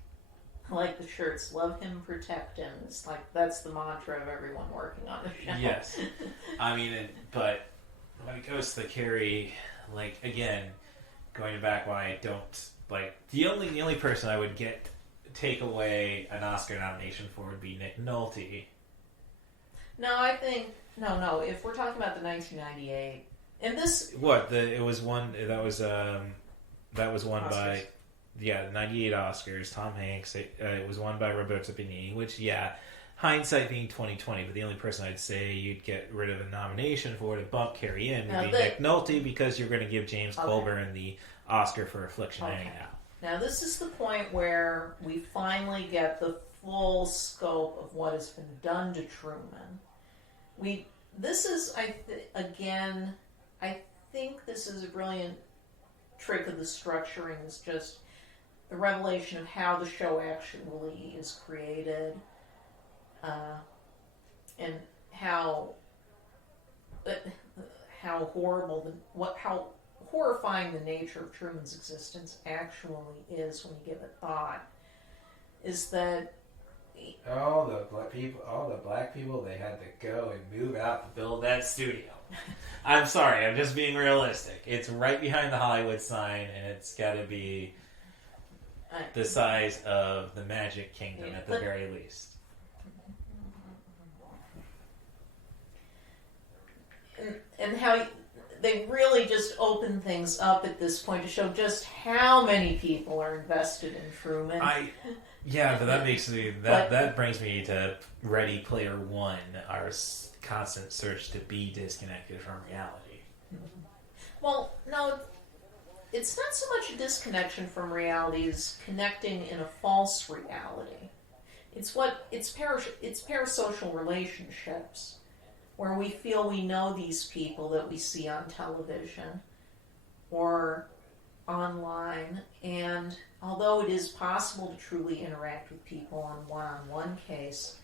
I like the shirts. Love him, protect him. It's like that's the mantra of everyone working on the show. Yes, I mean, but when it goes to the Carrey, like again. Going back, why I don't like the only person I would take away an Oscar nomination for would be Nick Nolte. No, I think no. If we're talking about the 1998, and this it was one that was won Oscars. by the 98 Oscars. Tom Hanks. It was won by Roberto Benigni, which hindsight being 2020, but the only person I'd say you'd get rid of a nomination for to bump Carrey in would be Nick Nolte, because you're going to give James Colburn the Oscar for Affliction anyhow. Now this is the point where we finally get the full scope of what has been done to Truman. This is, I think this is a brilliant trick of the structuring, is just the revelation of how the show actually is created. And how horrible how horrifying the nature of Truman's existence actually is when you give it thought, is that all the black people, they had to go and move out to build that studio. I'm sorry, I'm just being realistic. It's right behind the Hollywood sign, and it's got to be the size of the Magic Kingdom at the very least. And how they really just open things up at this point to show just how many people are invested in Truman. But that makes me that brings me to Ready Player One, our constant search to be disconnected from reality. Well, no, it's not so much a disconnection from reality as connecting in a false reality. It's parasocial relationships, where we feel we know these people that we see on television or online, and although it is possible to truly interact with people on one-on-one case,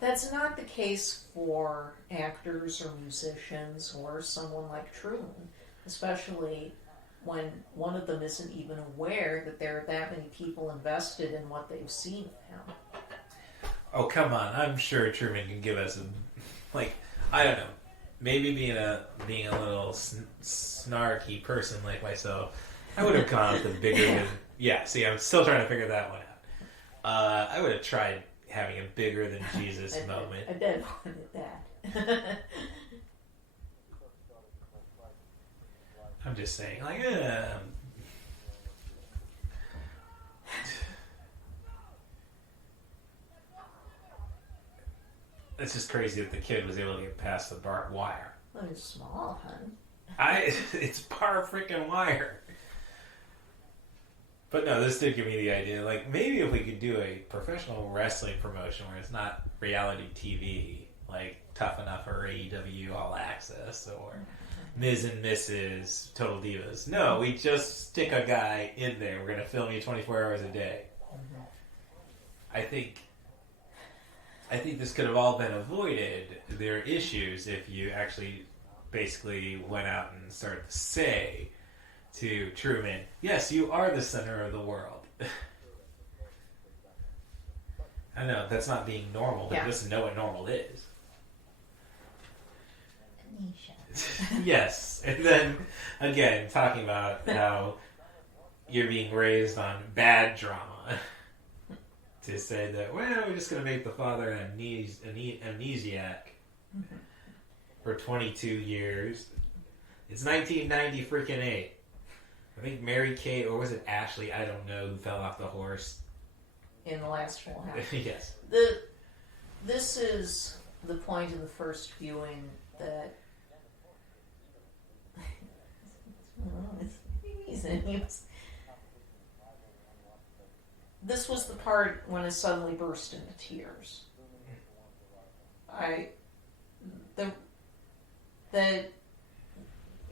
that's not the case for actors or musicians or someone like Truman, especially when one of them isn't even aware that there are that many people invested in what they've seen of him. Oh, come on. I'm sure Truman can give us I don't know. Maybe being a little snarky person like myself, I would have gone with the bigger than... Yeah, see, I'm still trying to figure that one out. I would have tried having a bigger than Jesus moment. I did wanted that. I'm just saying, it's just crazy that the kid was able to get past the barbed wire. Well, it's small, hun. It's bar freaking wire. But no, this did give me the idea. Maybe if we could do a professional wrestling promotion where it's not reality TV, like Tough Enough or AEW All Access, or Ms. and Mrs. Total Divas. No, we just stick a guy in there. We're going to film you 24 hours a day. I think this could have all been avoided, their issues, if you actually basically went out and started to say to Truman, yes, you are the center of the world. I know, that's not being normal, but just know what normal is. Yes, and then, again, talking about how you're being raised on bad drama. To say that, well, we're just going to make the father an amnesiac for 22 years. It's 1990 freaking 8. I think Mary Kate, or was it Ashley, I don't know, who fell off the horse. In the last Full House. Yes. This is the point in the first viewing that this was the part when I suddenly burst into tears. That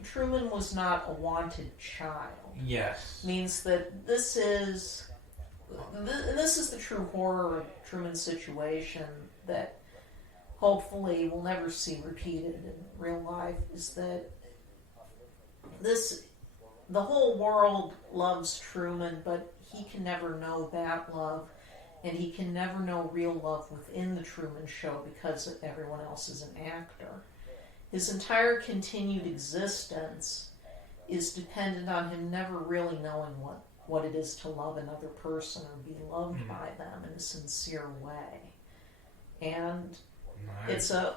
Truman was not a wanted child. Yes. Means that this is the true horror of Truman's situation that hopefully we'll never see repeated in real life, is that the whole world loves Truman, but he can never know that love, and he can never know real love within the Truman Show because everyone else is an actor. His entire continued existence is dependent on him never really knowing what it is to love another person or be loved by them in a sincere way. And it's a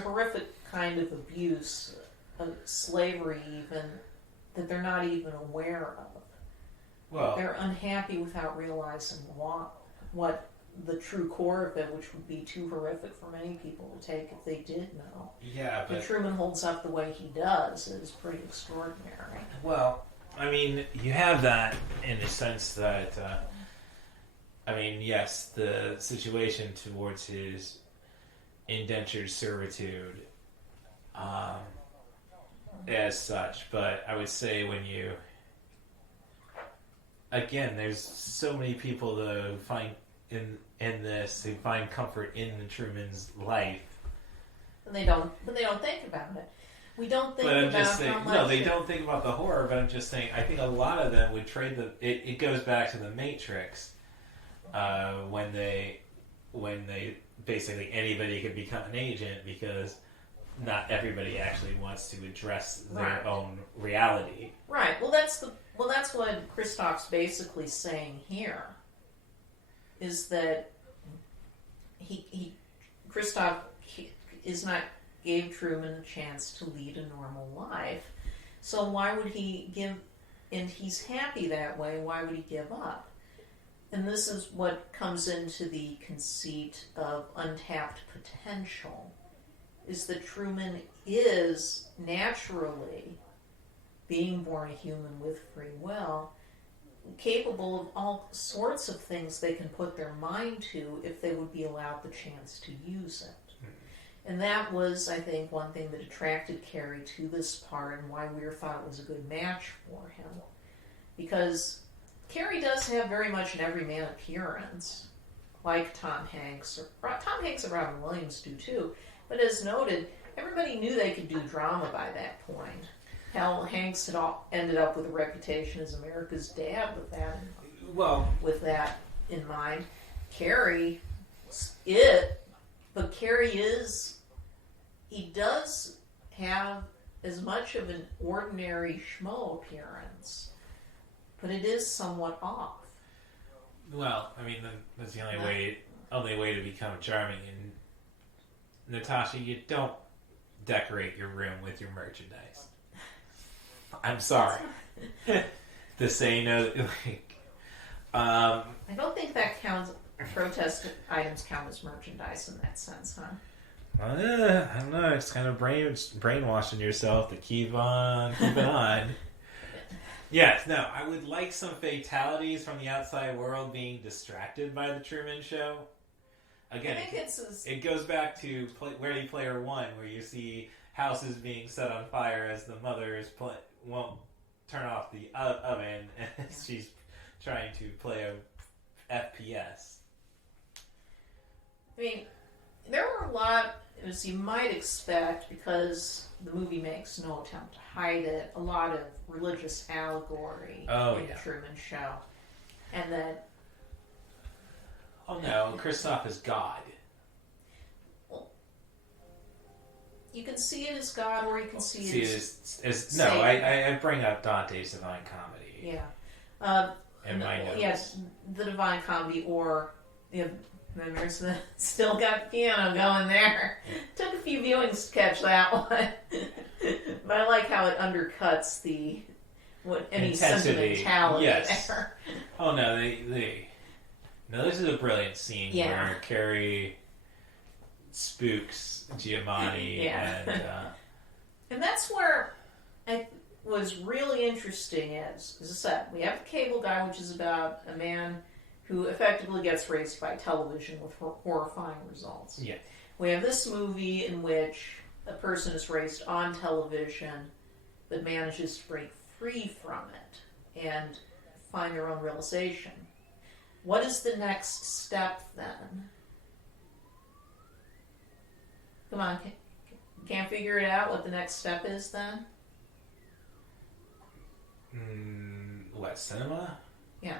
horrific kind of abuse, of slavery even, that they're not even aware of. Well, they're unhappy without realizing what the true core of it, which would be too horrific for many people to take if they did know. Yeah, but Truman holds up the way he does is pretty extraordinary. Well, I mean, you have that in the sense that, yes, the situation towards his indentured servitude as such, but I would say when you... Again, there's so many people that find in this, who find comfort in Truman's life. And they don't think about it. We don't think about how much... No, they don't think about the horror, but I'm just saying, I think a lot of them would trade it goes back to the Matrix, when they basically anybody could become an agent because not everybody actually wants to address their own reality. Right. Well, that's what Christoph's basically saying here. Is that Christoph gave Truman a chance to lead a normal life. So why would he give? And he's happy that way. Why would he give up? And this is what comes into the conceit of untapped potential. Is that Truman is naturally, being born a human with free will, capable of all sorts of things they can put their mind to if they would be allowed the chance to use it. And that was, I think, one thing that attracted Carrey to this part and why Weir thought it was a good match for him. Because Carrey does have very much an everyman appearance, like Tom Hanks. Tom Hanks and Robin Williams do too. But as noted, everybody knew they could do drama by that point. Hell, Hanks had ended up with a reputation as America's dad with that in mind. Carrey he does have as much of an ordinary schmo appearance, but it is somewhat off. Well, I mean, that's the only way to become charming. And Natasha, you don't decorate your room with your merchandise. I'm sorry to say no. I don't think that counts. Protest items count as merchandise in that sense, huh? I don't know. It's kind of brainwashing yourself to keep it on. Yes, no. I would like some fatalities from the outside world being distracted by the Truman Show. Again, it goes back to Ready Player One, where you see house is being set on fire as the mother won't turn off the oven and she's trying to play a FPS. I mean, there were a lot, as you might expect, because the movie makes no attempt to hide it, a lot of religious allegory in the Truman Show. And that... Oh no, Christoph is God. Well, you can see it as God, or you can see it as no, I bring up Dante's Divine Comedy. Yeah. In my notes. Yes, the Divine Comedy, or... There's still got piano going there. Took a few viewings to catch that one. But I like how it undercuts any intensity. Sentimentality Yes. there. Oh no, no, this is a brilliant scene where Carrey spooks Giamatti and that's where I was really interesting as I said, we have the Cable Guy, which is about a man who effectively gets raised by television with horrifying results. Yeah. We have this movie in which a person is raised on television but manages to break free from it and find their own realization. What is the next step then? Come on, can't figure it out what the next step is then? What, cinema? Yeah.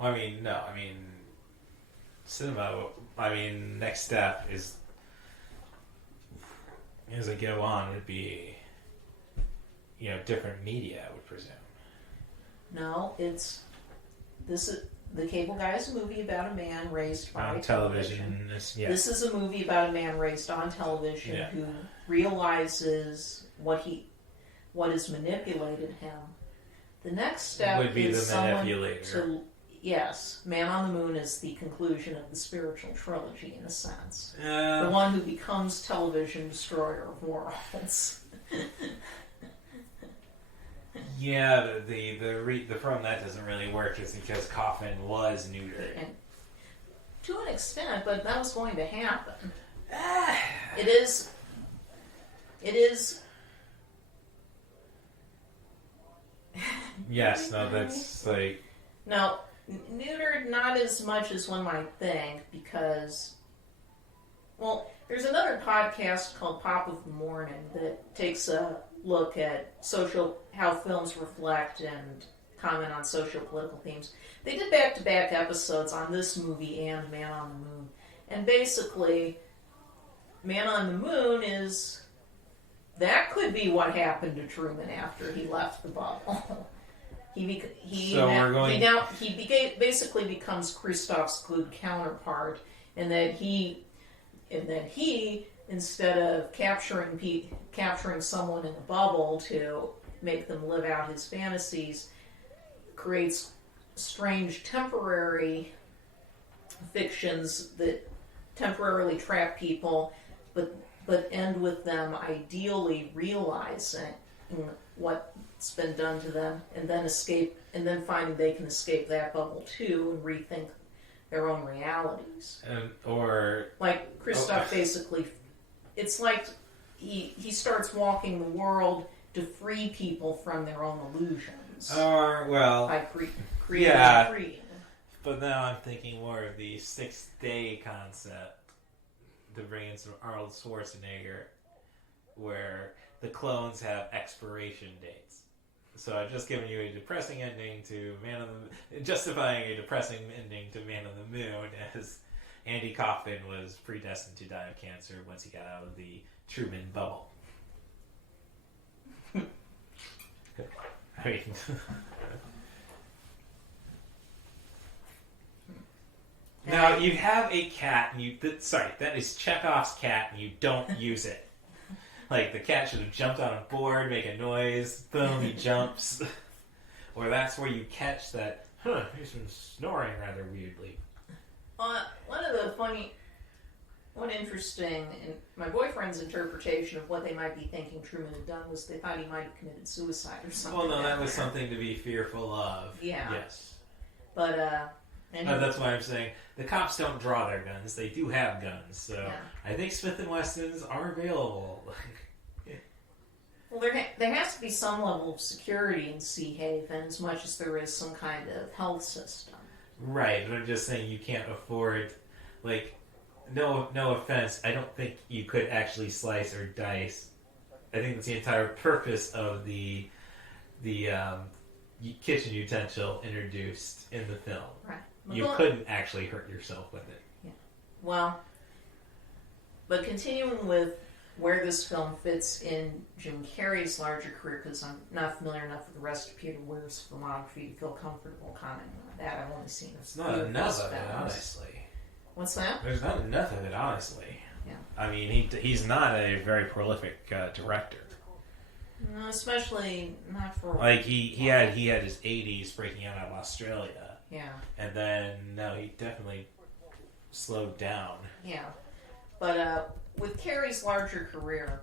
Well, cinema, next step is, as I go on, would be, different media, I would presume. No, The Cable Guy is a movie about a man raised by television. This is a movie about a man raised on television who realizes what has manipulated him. The next step would be is the manipulator. Yes, Man on the Moon is the conclusion of the spiritual trilogy, in a sense. The one who becomes television destroyer of worlds. Yeah, the problem that doesn't really work is because Coffin was neutered. And to an extent, but that was going to happen. It is. Yes, no, that's like... No, neutered not as much as one might think, because... Well, there's another podcast called Pop of the Morning that takes a look at how films reflect and comment on social-political themes. They did back-to-back episodes on this movie and Man on the Moon. And basically, Man on the Moon is... That could be what happened to Truman after he left the bubble. He basically becomes Christoph's good counterpart, and that he, instead of capturing someone in a bubble to make them live out his fantasies, creates strange temporary fictions that temporarily trap people, but end with them ideally realizing what's been done to them, and then finding they can escape that bubble too and rethink their own realities. Like Christoph basically, it's like he starts walking the world to free people from their own illusions. By creating free. But now I'm thinking more of the 6-day concept to bring in some Arnold Schwarzenegger, where the clones have expiration dates. So I've just given you a depressing ending to justifying a depressing ending to Man on the Moon, as Andy Kaufman was predestined to die of cancer once he got out of the Truman bubble. Now, you have a cat, and that is Chekhov's cat, and you don't use it. Like, the cat should have jumped on a board, make a noise, boom, he jumps. Or that's where you catch that, he's been snoring rather weirdly. One interesting, and my boyfriend's interpretation of what they might be thinking Truman had done was they thought he might have committed suicide or something. Well, no, that was something to be fearful of. Yeah. Yes. But, that's why I'm saying the cops don't draw their guns. They do have guns, so I think Smith & Wessons are available. Well, there has to be some level of security in Sea Haven, as much as there is some kind of health system. Right, but I'm just saying you can't afford, like, no offense, I don't think you could actually slice or dice. I think that's the entire purpose of the kitchen utensil introduced in the film. Right. You couldn't actually hurt yourself with it. Yeah. Well, but continuing with where this film fits in Jim Carrey's larger career, because I'm not familiar enough with the rest of Peter Weir's filmography to feel comfortable commenting on that. I've only seen It's not enough of it, honestly. What's that? There's not enough of it, honestly. Yeah. I mean, he's not a very prolific director. No, especially not for... Like, he had his 80s breaking out of Australia. Yeah. And then, no, he definitely slowed down. Yeah. But with Carrey's larger career,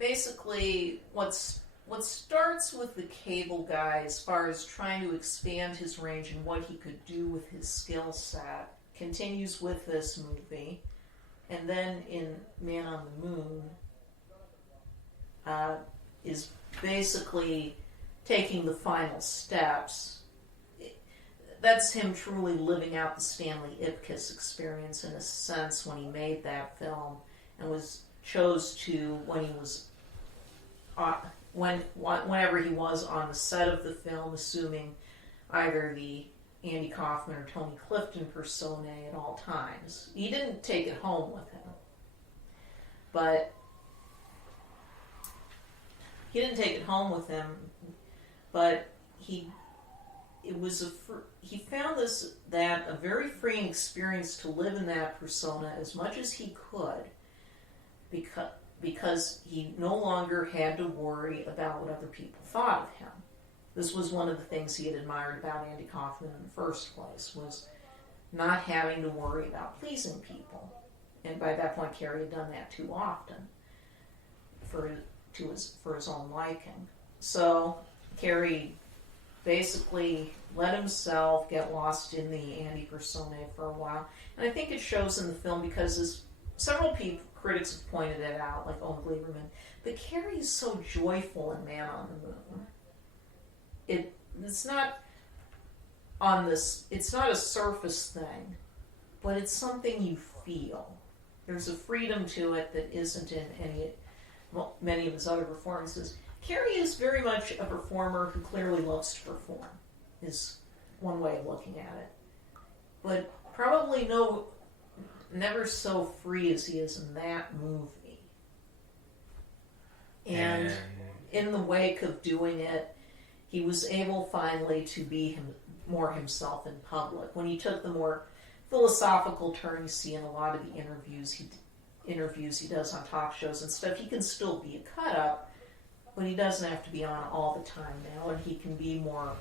basically what starts with the cable guy as far as trying to expand his range and what he could do with his skill set continues with this movie. And then in Man on the Moon is basically taking the final steps. That's him truly living out the Stanley Ipkiss experience in a sense when he made that film, and chose to, when he was whenever he was on the set of the film, assuming either the Andy Kaufman or Tony Clifton personae at all times. He didn't take it home with him, but he found that a very freeing experience to live in that persona as much as he could, because he no longer had to worry about what other people thought of him. This was one of the things he had admired about Andy Kaufman in the first place, was not having to worry about pleasing people. And by that point, Carrey had done that too often for his own liking. So Carrey basically let himself get lost in the Andy persona for a while. And I think it shows in the film because, as several critics have pointed it out, like Owen Gleiberman, but Carrey is so joyful in Man on the Moon. It's not a surface thing, but it's something you feel. There's a freedom to it that isn't in many of his other performances. Carrey is very much a performer who clearly loves to perform, is one way of looking at it. But probably never so free as he is in that movie. And in the wake of doing it, he was able finally to be more himself in public. When he took the more philosophical turn you see in a lot of the interviews he does on talk shows and stuff, he can still be a cut-up, but he doesn't have to be on all the time now, and he can be more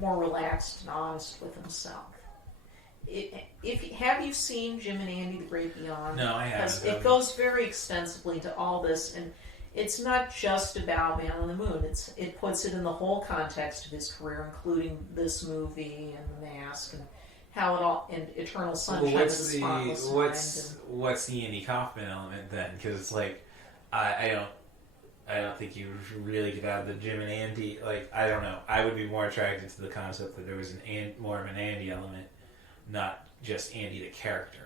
relaxed and honest with himself. Have you seen Jim and Andy: The Great Beyond? No, I haven't. Because it goes very extensively to all this, and it's not just about Man on the Moon. It puts it in the whole context of his career, including this movie and The Mask and how it all, and Eternal Sunshine of the Spotless Mind. What's the Andy Kaufman element then? Because it's like I don't think you really get out of the Jim and Andy. Like, I don't know. I would be more attracted to the concept that there was more of an Andy element, not just Andy the character.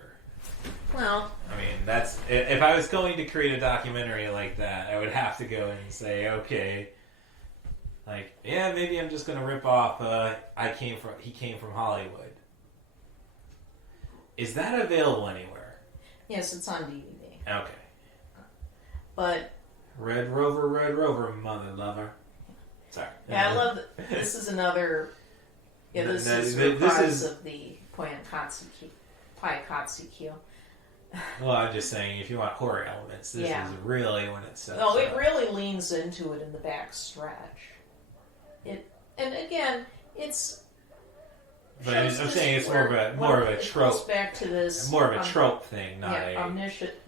Well, I mean, that's, if I was going to create a documentary like that, I would have to go and say, okay, like, yeah, maybe I'm just going to rip off He Came From Hollywood. Is that available anywhere? Yes, it's on DVD. Okay. But Red Rover, mother lover. Sorry. Yeah, I love that. This is another. Yeah, this is reprise of the Poeticcritic. Well, I'm just saying, if you want horror elements, this is really when it sets No, it really leans into it in the back stretch. And again, it's. But I'm saying it's more of a trope. It goes back to this more of a trope thing, not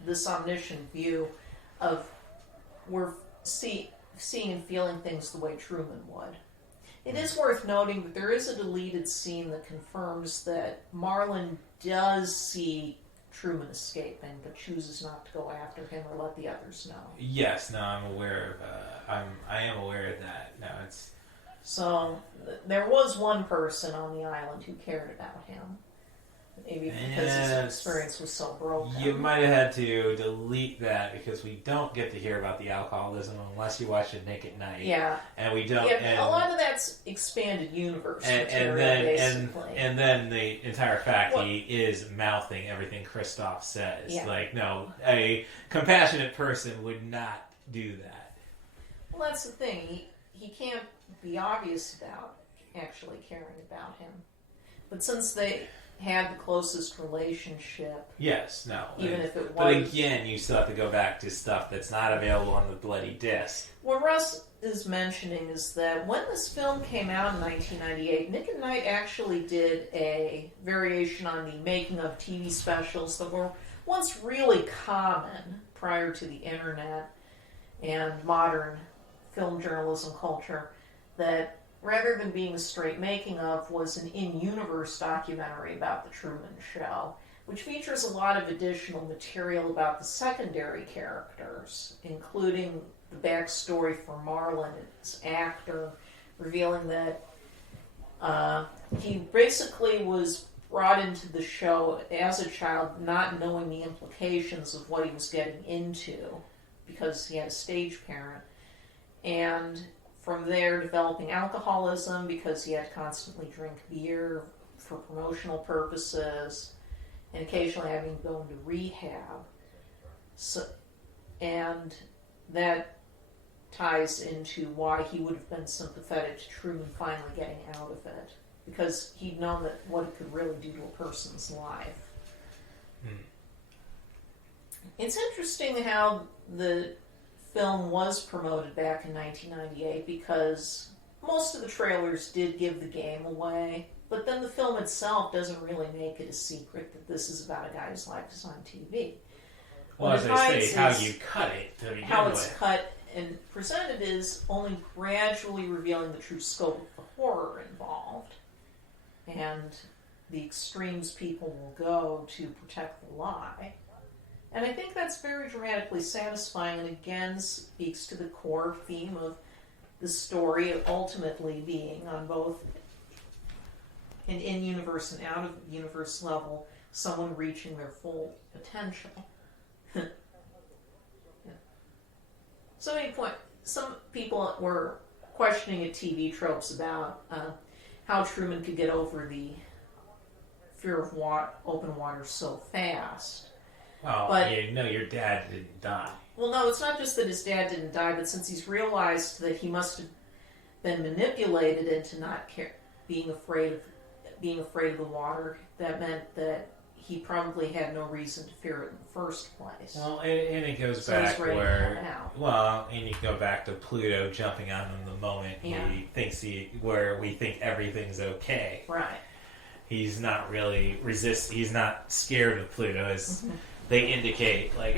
this omniscient view of we're seeing and feeling things the way Truman would. It is worth noting that there is a deleted scene that confirms that Marlon does see Truman escaping, but chooses not to go after him or let the others know. Yes, no, I'm aware of. I am aware of that. No, it's so there was one person on the island who cared about him. Maybe because his experience was so broken. You might have had to delete that because we don't get to hear about the alcoholism unless you watch it Nick at Night. Yeah, and we don't. Yeah, and, a lot of that's expanded universe material, basically. And then the entire fact he is mouthing everything Kristoff says. Yeah. Like, no, a compassionate person would not do that. Well, that's the thing. He can't be obvious about actually caring about him, but since they had the closest relationship. Yes, no. Even if it was. But again, you still have to go back to stuff that's not available on the bloody disc. What Russ is mentioning is that when this film came out in 1998, Nick at Night actually did a variation on the making of TV specials that were once really common prior to the internet and modern film journalism culture, that rather than being a straight making of, was an in-universe documentary about the Truman Show, which features a lot of additional material about the secondary characters, including the backstory for Marlon, its actor, revealing that he basically was brought into the show as a child not knowing the implications of what he was getting into because he had a stage parent, and from there, developing alcoholism because he had to constantly drink beer for promotional purposes, and occasionally having to go into rehab. So, and that ties into why he would have been sympathetic to Truman finally getting out of it, because he'd known that what it could really do to a person's life. It's interesting how the film was promoted back in 1998 because most of the trailers did give the game away, but then the film itself doesn't really make it a secret that this is about a guy whose life is on TV. Well, as I say, how you cut it to begin how with. It's cut and presented is only gradually revealing the true scope of the horror involved and the extremes people will go to protect the lie. And I think that's very dramatically satisfying and again speaks to the core theme of the story ultimately being on both an in-universe and out-of-universe level, someone reaching their full potential. Some people were questioning at TV tropes about how Truman could get over the fear of open water so fast. Well, but, your dad didn't die. Well, no, it's not just that his dad didn't die, but since he's realized that he must have been manipulated into not being afraid of the water, that meant that he probably had no reason to fear it in the first place. Well, and it goes back and you go back to Pluto jumping on him the moment he thinks where we think everything's okay. Right. He's not really he's not scared of Pluto as they indicate, like,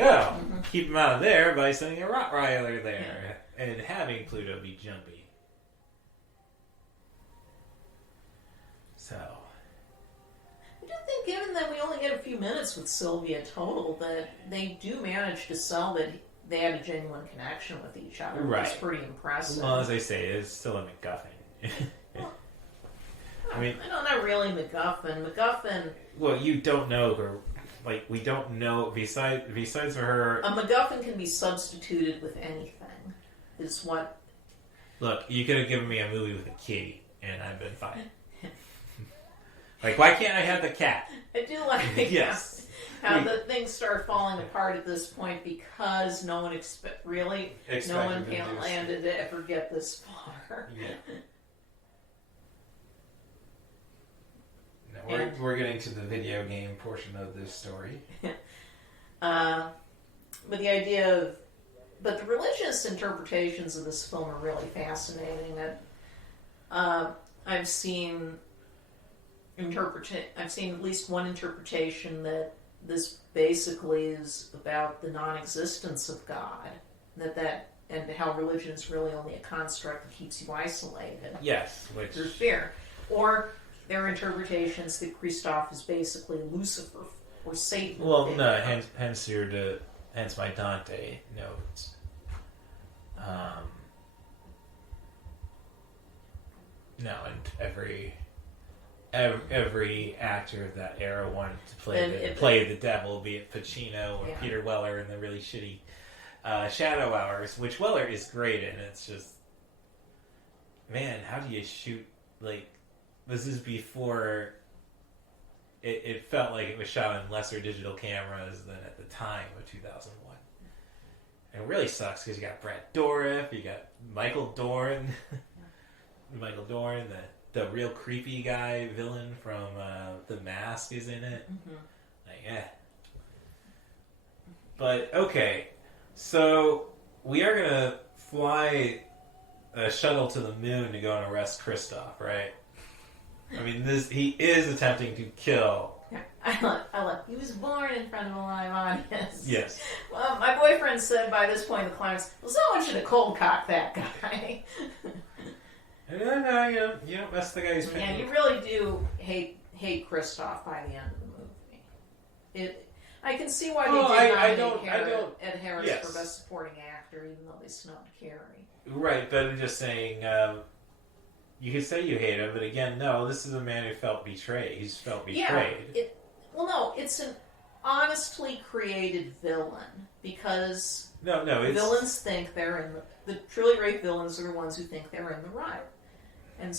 keep him out of there by sending a Rottweiler there and having Pluto be jumpy. So, I do think, given that we only get a few minutes with Sylvia total, that they do manage to sell that they had a genuine connection with each other, which is pretty impressive. Well, as I say, it's still a MacGuffin. Not really MacGuffin. Well, you don't know her. Like, we don't know, besides for her... A MacGuffin can be substituted with anything, is what... Look, you could have given me a movie with a kitty, and I've been fine. Like, why can't I have the cat? I do like how the things start falling apart at this point because no one planned to ever get this far. Yeah. We're getting to the video game portion of this story. But the religious interpretations of this film are really fascinating. I've seen at least one interpretation that this basically is about the non-existence of God, and how religion is really only a construct that keeps you isolated. Yes, through fear. Or there are interpretations that Kristoff is basically Lucifer or Satan. Well, no, hence my Dante notes. No, and every actor of that era wanted to play the devil, be it Pacino or Peter Weller in the really shitty Shadow Hours, which Weller is great in. It's just, man, how do you shoot, like, this is before it felt like it was shot on lesser digital cameras than at the time of 2001. And it really sucks because you got Brad Dourif, you got Michael Dorn, the real creepy guy villain from The Mask is in it. Mm-hmm. Like, But okay, so we are gonna fly a shuttle to the moon to go and arrest Kristoff, right? I mean, he is attempting to kill. I love. He was born in front of a live audience. Yes. Well, my boyfriend said by this point in the climax, well, someone should have cold cocked that guy. No, you don't mess the guy's picking. Yeah, you really do hate Kristoff by the end of the movie. I can see why they did nominate Ed Harris for Best Supporting Actor, even though they snubbed Carrey. Right, but I'm just saying, you could say you hate him, but again, no, this is a man who felt betrayed. He's felt betrayed. Yeah, no, it's an honestly created villain, because villains think they're in the truly great villains are the ones who think they're in the right. And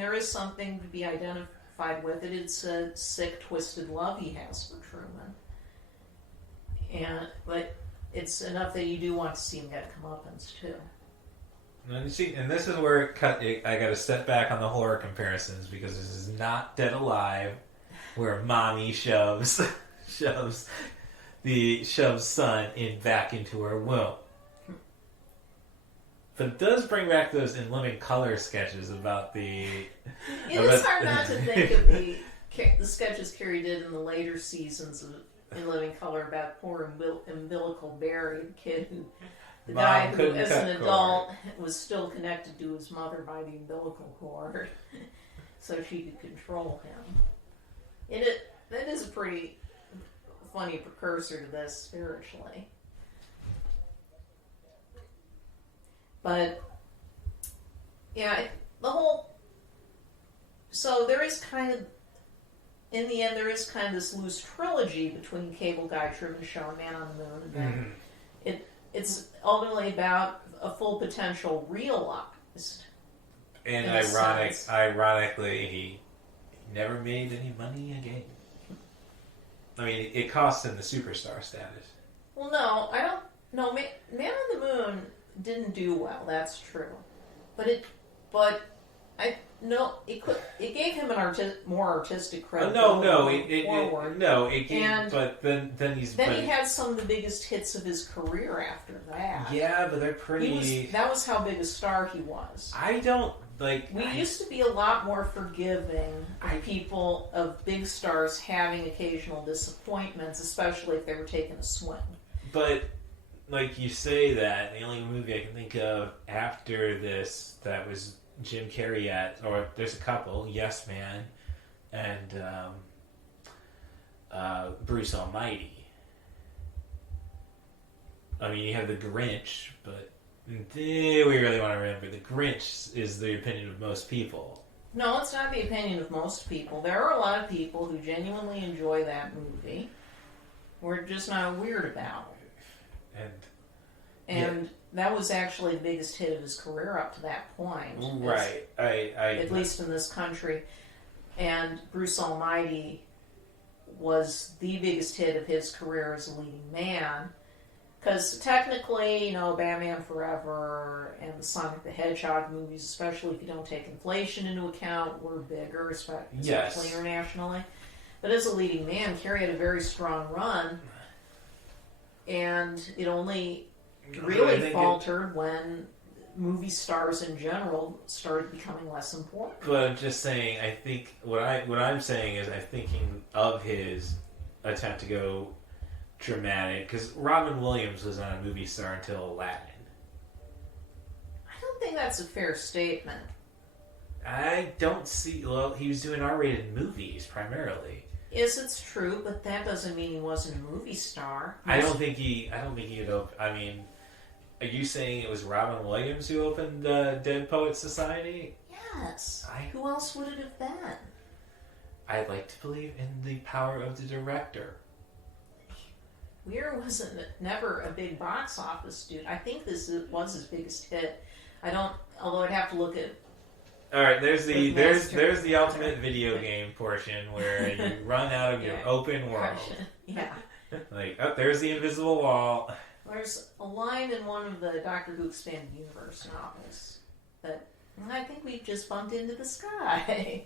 there is something to be identified with it. It's a sick, twisted love he has for Truman. But it's enough that you do want to see him get comeuppance, too. And this is where I got to step back on the horror comparisons, because this is not Dead Alive, where mommy shoves son back into her womb. But it does bring back those In Living Color sketches about the... It is hard not to think of the sketches Carrey did in the later seasons of In Living Color about poor umbilical Barry, the kid who died, who as an adult was still connected to his mother by the umbilical cord, so she could control him. That is a pretty funny precursor to this spiritually. But, yeah, so there is kind of, in the end, there is kind of this loose trilogy between Cable Guy, Truman Show, and Man on the Moon, and then it's ultimately about a full potential realized. And ironically, he never made any money again. I mean, it cost him the superstar status. Well, no, I don't. No, Man on the Moon didn't do well. That's true, but it gave him an more artistic credit. But then he had some of the biggest hits of his career after that. Yeah, but they're pretty. That was how big a star he was. I don't like. We used to be a lot more forgiving of people, of big stars having occasional disappointments, especially if they were taking a swing. But like you say that, the only movie I can think of after this that was Jim Carrey or there's a couple, Yes Man and Bruce Almighty. I mean, you have The Grinch, but we really want to remember The Grinch is the opinion of most people. No, it's not the opinion of most people. There are a lot of people who genuinely enjoy that movie. We're just not weird about it. And that was actually the biggest hit of his career up to that point. Right. At least in this country. And Bruce Almighty was the biggest hit of his career as a leading man. Because technically, Batman Forever and the Sonic the Hedgehog movies, especially if you don't take inflation into account, were bigger, especially internationally. But as a leading man, Carrey had a very strong run. And it only really faltered when movie stars in general started becoming less important. But I'm just saying, I think what I'm saying is I'm thinking of his attempt to go dramatic, because Robin Williams was not a movie star until Aladdin. I don't think that's a fair statement. I don't see. Well, he was doing R-rated movies primarily. Yes, it's true, but that doesn't mean he wasn't a movie star. I don't think he had opened. I mean, are you saying it was Robin Williams who opened the Dead Poets Society? Yes. Who else would it have been? I'd like to believe in the power of the director. Weir wasn't never a big box office dude. I think this was his biggest hit. Although I'd have to look at. All right, there's the ultimate video game portion where you run out of your open world. Yeah. Like, there's the invisible wall. There's a line in one of the Doctor Who Expanded Universe novels that I think we've just bumped into the sky.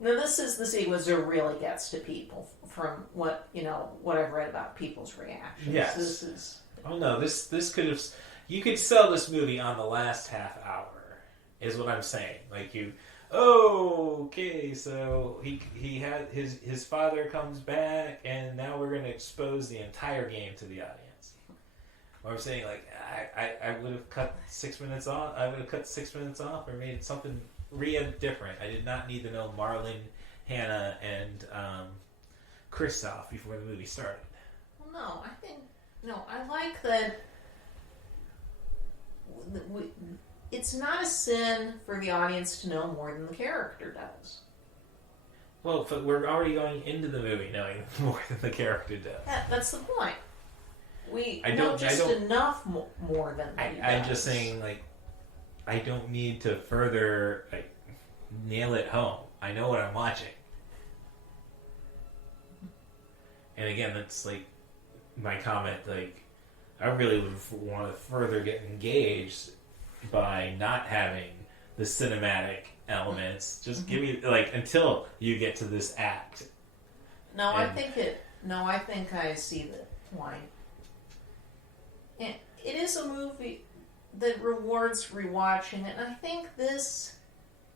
Now this is the sequence that really gets to people from what I've read about people's reactions. Yes. This is. Oh no, this could have. You could sell this movie on the last half hour, is what I'm saying. Like okay, so he had his father comes back, and now we're going to expose the entire game to the audience. Or I'm saying, like, I would have cut 6 minutes off. I would have cut 6 minutes off, or made something different. I did not need to know Marlon, Hannah, and Kristoff before the movie started. Well, I like that. It's not a sin for the audience to know more than the character does. Well, but we're already going into the movie knowing more than the character does. That's the point. We know just enough more than he does. I'm just saying, like, I don't need to further nail it home. I know what I'm watching. And again, that's like my comment, like, I really would want to further get engaged by not having the cinematic elements. Just give me, until you get to this act. I think I see the point. And it is a movie that rewards rewatching it, and I think this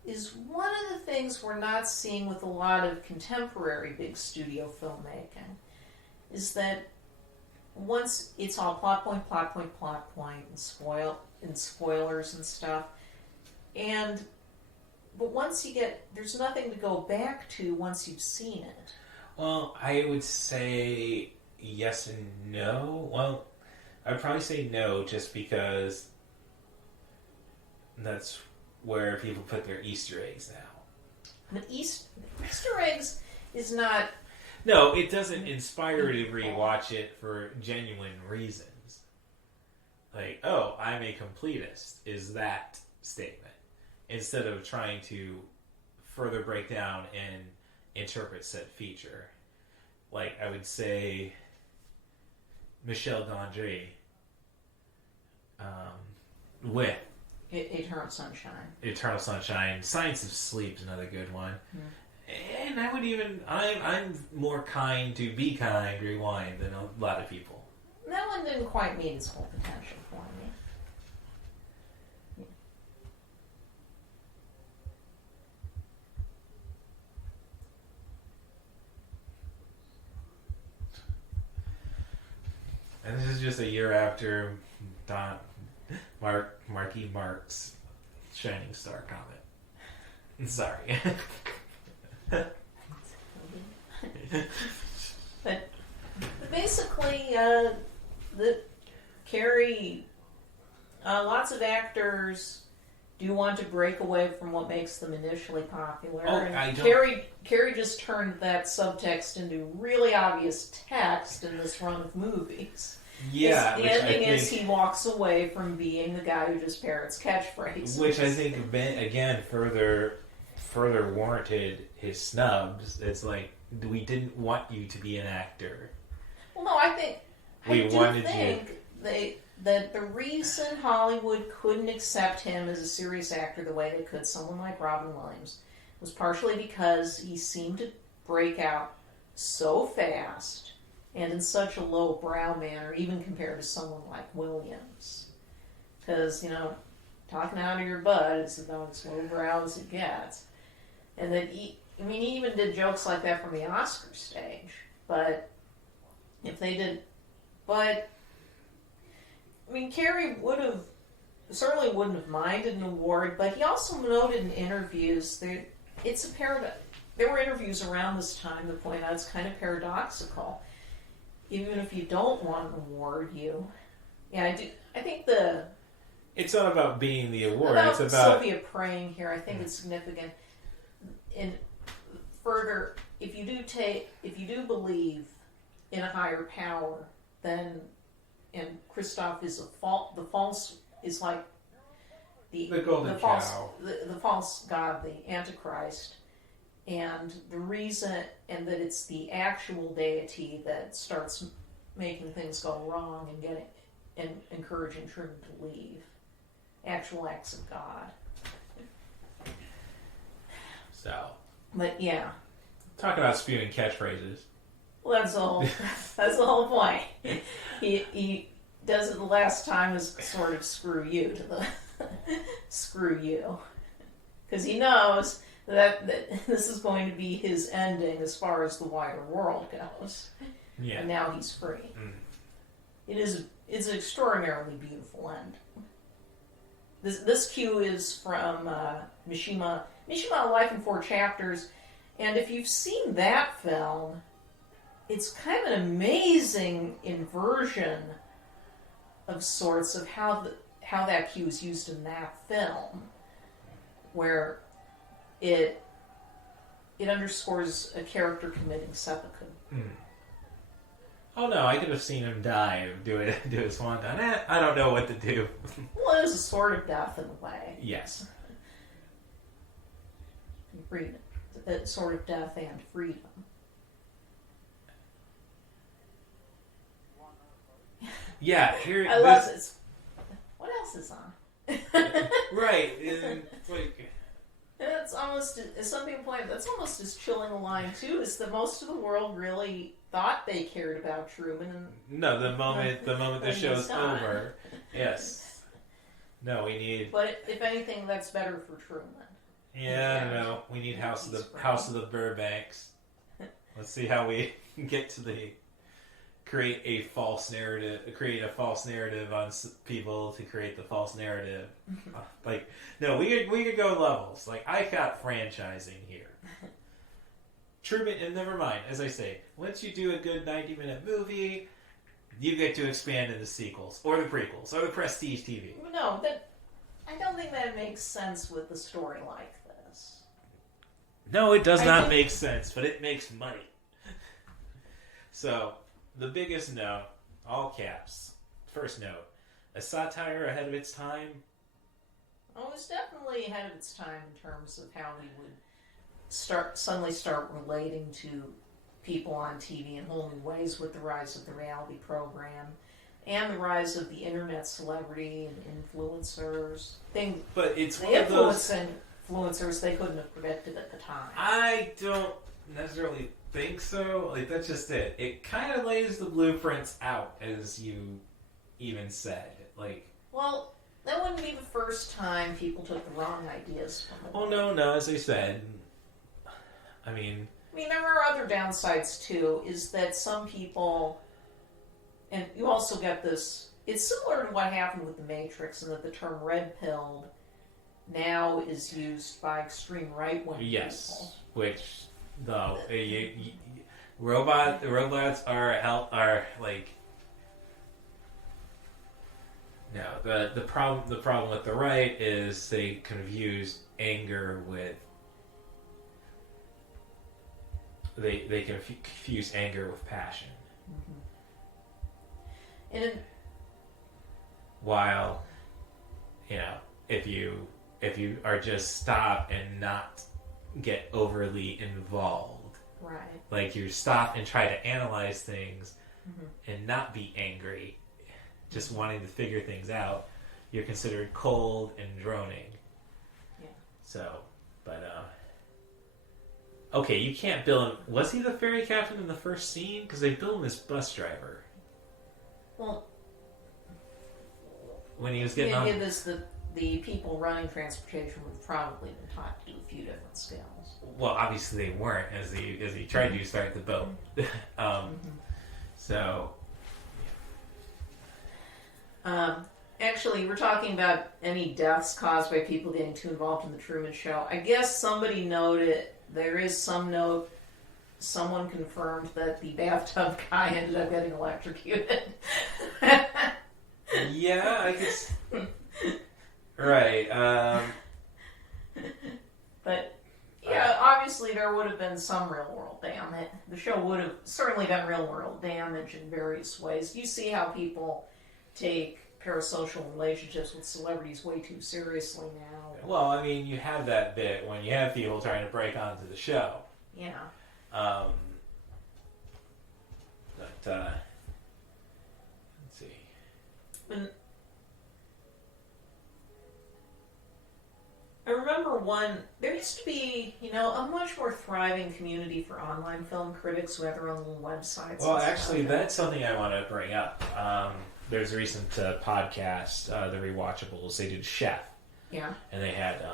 is one of the things we're not seeing with a lot of contemporary big studio filmmaking, is that once it's all plot point, and spoilers and stuff, but once you there's nothing to go back to once you've seen it. Well, I would say yes and no. Well, I'd probably say no, just because that's where people put their Easter eggs now. But Easter eggs is not. No, it doesn't inspire you to rewatch it for genuine reasons. Like, I'm a completist, is that statement. Instead of trying to further break down and interpret said feature. Like, I would say Michel Gondry with Eternal Sunshine. Eternal Sunshine. Science of Sleep is another good one. And I would even, I'm more kind to Be Kind Rewind than a lot of people. That one didn't quite meet its full potential for me. And this is just a year after Marky Mark's Shining Star comment. Sorry. But basically, the Carrey, lots of actors do want to break away from what makes them initially popular. Carrey just turned that subtext into really obvious text in this run of movies. Yeah, the ending is he walks away from being the guy who just parrots catchphrases. Which I think, again, further warranted his snubs. It's like, we didn't want you to be an actor. Well, no, I think that the reason Hollywood couldn't accept him as a serious actor the way they could someone like Robin Williams was partially because he seemed to break out so fast and in such a low-brow manner, even compared to someone like Williams. Because, talking out of your butt is about as low-brow as it gets. And that he even did jokes like that from the Oscar stage. But Carrey certainly wouldn't have minded an award, but he also noted in interviews that it's a paradox. there were interviews around this time that point out it's kind of paradoxical. Even if you don't want an award, I think it's not about being the award. It's about Sylvia praying here. I think it's significant. And further, if you do believe in a higher power, then and Christoph is the false is like the golden cow, the false god, the Antichrist, and the reason, and that it's the actual deity that starts making things go wrong and encouraging Truman to leave. Actual acts of God. So. But yeah. Talking about spewing catchphrases. Well, that's the whole point. He does it the last time as sort of screw you to the screw you, because he knows that this is going to be his ending as far as the wider world goes. Yeah. And now he's free. It's an extraordinarily beautiful end. This cue is from Mishima, Life in 4 Chapters, and if you've seen that film, it's kind of an amazing inversion of sorts of how that cue is used in that film, where it underscores a character committing seppuku. Oh no, I could have seen him die, do his swan dive. I don't know what to do. Well, it is a sort of death in a way. Yes. Freedom. A sort of death and freedom. Yeah, I love this. What else is on? Right. It's like... It's almost, as some people point out, that's almost as chilling a line too, is that most of the world really thought they cared about Truman. And no, the moment the show's over, yes. No, we need. But if anything, that's better for Truman. Yeah, no, we need House of the Burbanks. Let's see how we get to create a false narrative on people to create the false narrative. We could go levels. Like, I got franchising here. Truman, and never mind, as I say, once you do a good 90-minute movie, you get to expand into sequels, or the prequels, or the prestige TV. No, I don't think that makes sense with a story like this. No, it does not make sense, but it makes money. So, the biggest note, all caps. First note, a satire ahead of its time. Oh, it was definitely ahead of its time in terms of how we would suddenly start relating to people on TV in whole new ways with the rise of the reality program and the rise of the internet celebrity and influencers. But it's one of those influencers they couldn't have predicted at the time. I don't necessarily think so. Like, that's just it. It kind of lays the blueprints out, as you even said. Like, well, that wouldn't be the first time people took the wrong ideas from it. Oh no, as I said, I mean, there are other downsides too, is that some people, and you also get this, it's similar to what happened with The Matrix, in that the term red-pilled now is used by extreme right-wing people. Which, though, robots are like, no, the problem with the right is they confuse anger with they confuse anger with passion. Mm-hmm. And while, if you are just stop and not get overly involved, right? Like, you stop and try to analyze things and not be angry, just wanting to figure things out, you're considered cold and droning. Yeah. So, but okay, you can't bill him. Was he the ferry captain in the first scene? Because they bill him as bus driver. Well, when he was getting on. The idea is that the people running transportation would have probably been taught to do a few different skills. Well, obviously they weren't, as he tried to start the boat. So. Actually, we're talking about any deaths caused by people getting too involved in the Truman Show. I guess somebody noted there is some note. Someone confirmed that the bathtub guy ended up getting electrocuted. Yeah, I guess. Right. But, yeah, obviously there would have been some real-world damage. The show would have certainly done real-world damage in various ways. You see how people take parasocial relationships with celebrities way too seriously now. Well, I mean, you have that bit when you have people trying to break onto the show. Yeah. But, let's see. I remember there used to be, a much more thriving community for online film critics who had their own little websites. Well, actually, that's something I want to bring up. There's a recent podcast, The Rewatchables. They did Chef. Yeah. And they had,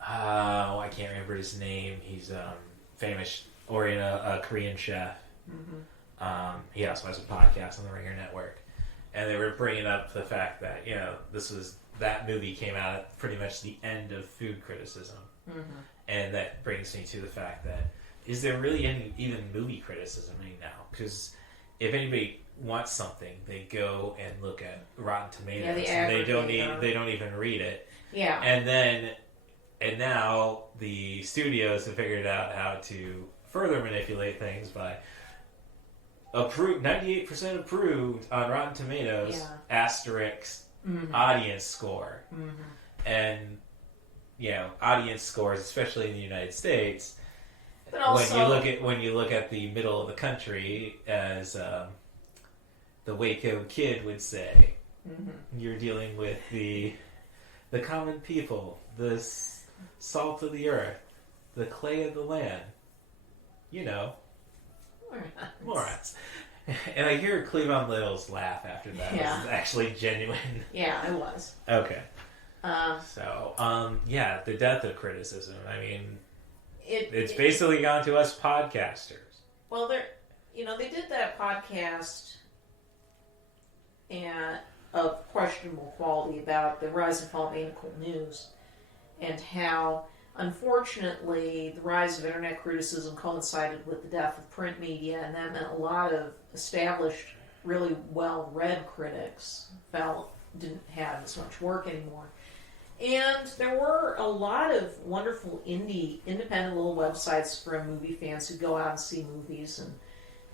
I can't remember his name. He's famous, a Korean chef. Mm-hmm. He also has a podcast on the Ringer Network. And they were bringing up the fact that, that movie came out at pretty much the end of food criticism. Mm-hmm. And that brings me to the fact that, is there really any even movie criticism now? Because if anybody wants something, they go and look at Rotten Tomatoes. And they don't even read it. Yeah. And now the studios have figured out how to further manipulate things by 98% approved on Rotten Tomatoes, asterisk, audience score. Mm-hmm. And, audience scores, especially in the United States, but also, when you look at the middle of the country, as the Waco Kid would say, you're dealing with the common people, the salt of the earth, the clay of the land. Morons. And I hear Cleavon Little's laugh after that. Yeah. This is actually genuine. Yeah, it was. Okay. The death of criticism. I mean, it's basically gone to us podcasters. Well, they did that podcast of questionable quality about the rise and fall of anal news, and how, unfortunately, the rise of internet criticism coincided with the death of print media, and that meant a lot of established, really well-read critics didn't have as much work anymore. And there were a lot of wonderful independent little websites from movie fans who go out and see movies and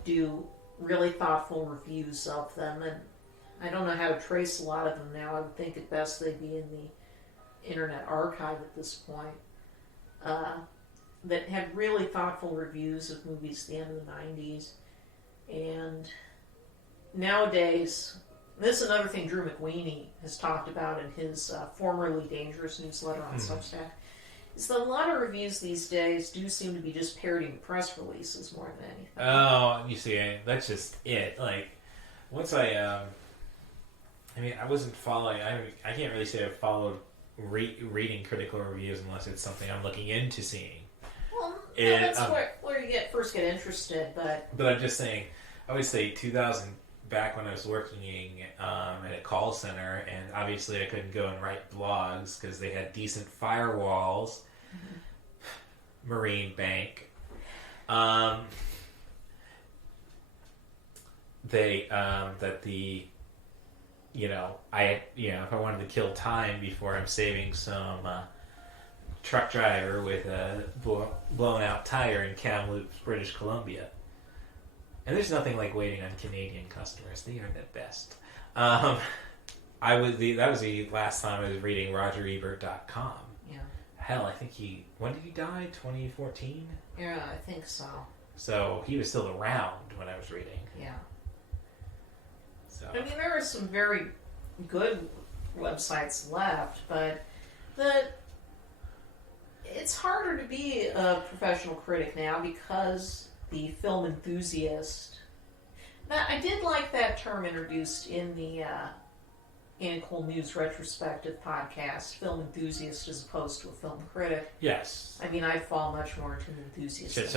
do really thoughtful reviews of them. And I don't know how to trace a lot of them now. I would think at best they'd be in the Internet Archive at this point. That had really thoughtful reviews of movies at the end of the 90s. And nowadays, this is another thing Drew McWeeny has talked about in his formerly dangerous newsletter on Substack, is that a lot of reviews these days do seem to be just parodying press releases more than anything. Oh, you see, that's just it. Like, once I wasn't following, I can't really say I've followed reading critical reviews unless it's something I'm looking into seeing. Well, that's where you first get interested, but I'm just saying, I would say 2000, back when I was working at a call center, and obviously I couldn't go and write blogs because they had decent firewalls, Marine Bank. If I wanted to kill time before I'm saving some truck driver with a blown out tire in Kamloops, British Columbia. And there's nothing like waiting on Canadian customers. They are the best. That was the last time I was reading RogerEbert.com. Yeah. Hell, I think when did he die? 2014? Yeah, I think so. So he was still around when I was reading. Yeah. So. I mean, there are some very good websites left, but it's harder to be a professional critic now because the film enthusiast. Now, I did like that term introduced in the Cool News retrospective podcast, film enthusiast as opposed to a film critic. Yes. I mean, I fall much more into an enthusiast. Shut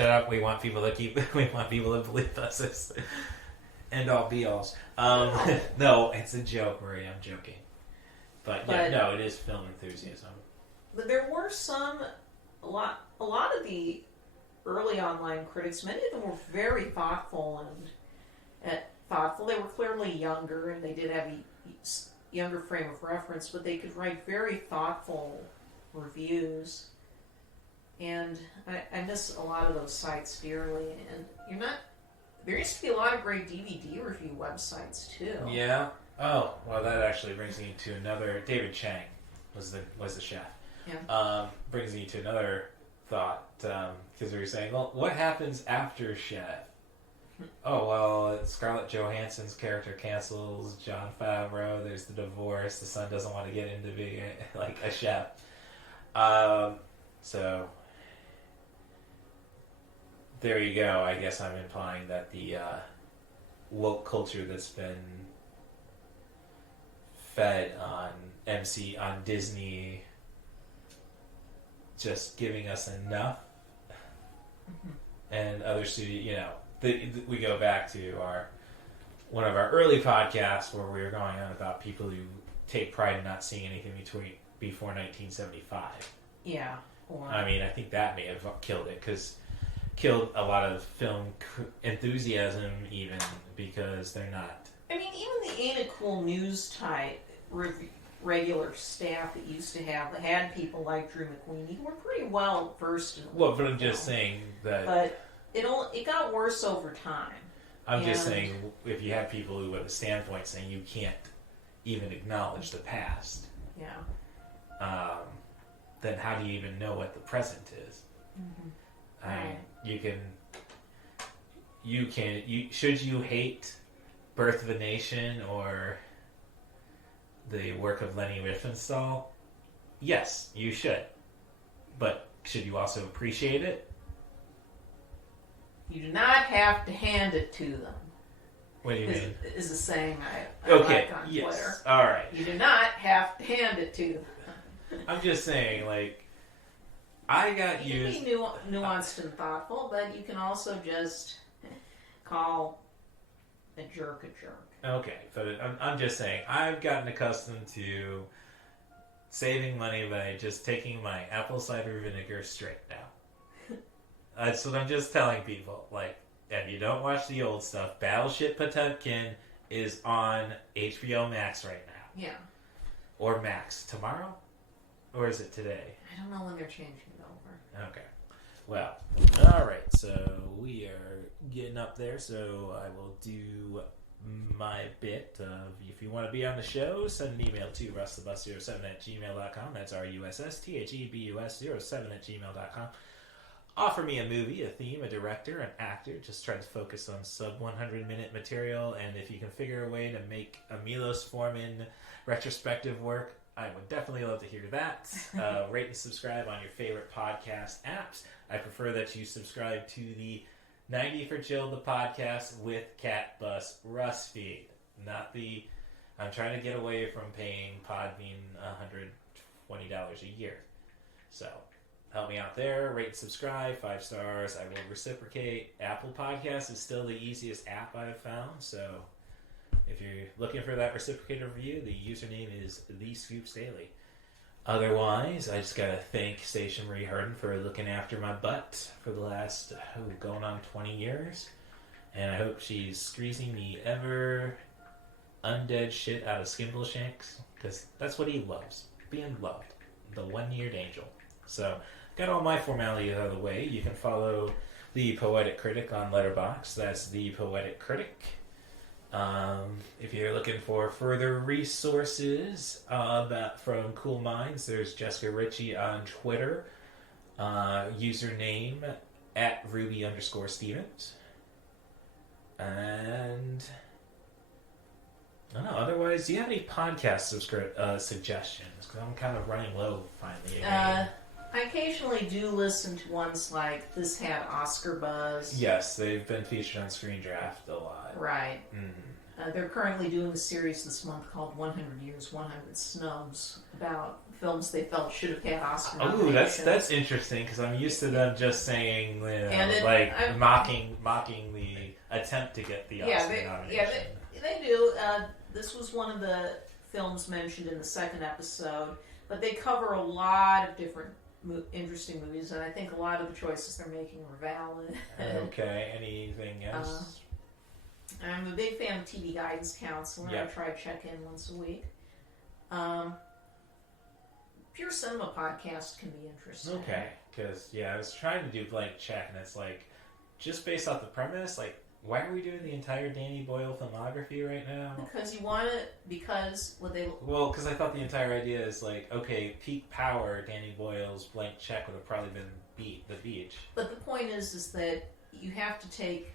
up. We want people to believe us as end all be alls. No, it's a joke, Marie. I'm joking. But no, it is film enthusiasm. But there were a lot of the early online critics, many of them were very thoughtful and thoughtful. They were clearly younger, and they did have a younger frame of reference, but they could write very thoughtful reviews. And I miss a lot of those sites dearly. And there used to be a lot of great DVD review websites too. Yeah. Oh, well, that actually brings me to another. David Chang was the chef. Yeah. Brings me to another thought, because we were saying, well, what happens after Chef? Oh, well, Scarlett Johansson's character cancels, Jon Favreau, there's the divorce, the son doesn't want to get into being like a chef. So, there you go. I guess I'm implying that the woke culture that's been fed on on Disney, just giving us enough, and other studios, we go back to one of our early podcasts where we were going on about people who take pride in not seeing anything before 1975. Yeah. I mean, I think that may have killed a lot of film enthusiasm, even because they're not. I mean, even the Ain't It Cool News type regular staff that used to have that had people like Drew McQueen who were pretty well versed in. Well, but I'm just saying that. But it got worse over time. I'm just saying, if you have people who have a standpoint saying you can't even acknowledge the past, then how do you even know what the present is? Mm-hmm. I mean, should you hate Birth of a Nation or the work of Leni Riefenstahl? Yes, you should. But should you also appreciate it? You do not have to hand it to them. What do you mean? Is a saying I like on Twitter. All right. You do not have to hand it to them. I'm just saying, I got used. You can be nuanced and thoughtful, but you can also just call a jerk a jerk. Okay, but I'm just saying, I've gotten accustomed to saving money by just taking my apple cider vinegar straight now. That's what I'm just telling people. If you don't watch the old stuff, Battleship Potemkin is on HBO Max right now. Yeah. Or Max tomorrow? Or is it today? I don't know when they're changing it over. Okay. Well, alright, so we are getting up there, so I will do my bit of, if you want to be on the show, send an email to russthebus07@gmail.com. That's RUSSTHEBUS07@gmail.com. Offer me a movie, a theme, a director, an actor. Just try to focus on sub 100-minute material, and if you can figure a way to make a Milos Forman retrospective work, I would definitely love to hear that. Rate and subscribe on your favorite podcast apps. I prefer that you subscribe to the 90ForChill, the podcast with CatBus Russ feed. I'm trying to get away from paying Podbean $120 a year. So, help me out there. Rate and subscribe, 5 stars. I will reciprocate. Apple Podcasts is still the easiest app I've found, so if you're looking for that reciprocated review, the username is TheScoopsDaily. Otherwise, I just gotta thank Station Marie Harden for looking after my butt for the last, going on 20 years. And I hope she's squeezing the ever undead shit out of Skimbleshanks, because that's what he loves, being loved. The one-eared angel. So, got all my formalities out of the way. You can follow The Poetic Critic on Letterboxd. That's The Poetic Critic. If you're looking for further resources from Cool Minds, there's Jessica Ritchie on Twitter. Username @Ruby_Stevens. And I don't know. Otherwise, do you have any podcast suggestions? Because I'm kind of running low finally. I occasionally do listen to ones like This Had Oscar Buzz. Yes, they've been featured on Screen Draft a lot. Right. Mm-hmm. They're currently doing a series this month called 100 Years, 100 Snubs about films they felt should have had Oscar nominations. Oh, that's interesting, because I'm used to them just saying, mocking the attempt to get the Oscar nomination. Yeah, they do. This was one of the films mentioned in the second episode. But they cover a lot of different interesting movies, and I think a lot of the choices they're making are valid. Okay, anything else? I'm a big fan of TV Guidance Counselor. Yep. I try to check in once a week. Pure Cinema Podcast can be interesting. Okay, because, I was trying to do Blank Check, and it's like, just based off the premise, like, why are we doing the entire Danny Boyle filmography right now? Because you want it, because because I thought the entire idea is like, okay, peak power, Danny Boyle's Blank Check would have probably been The Beach. But the point is that you have to take,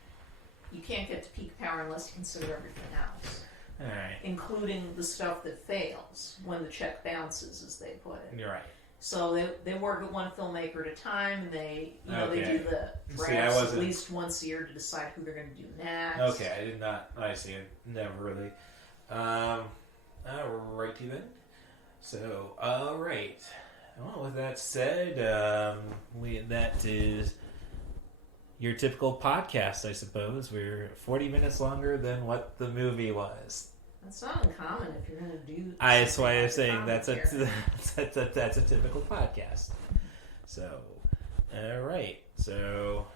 you can't get to peak power unless you consider everything else. All right. Including the stuff that fails when the check bounces, as they put it. You're right. So they work with one filmmaker at a time, and they they do the See, drafts at least once a year to decide who they're going to do next. Okay, I did not. I see. I never really. Alrighty then. So, alright. Well, with that said, that is your typical podcast, I suppose. We're 40 minutes longer than what the movie was. That's not uncommon if you're going to do. That's why I'm saying that's a typical podcast. So, all right. So,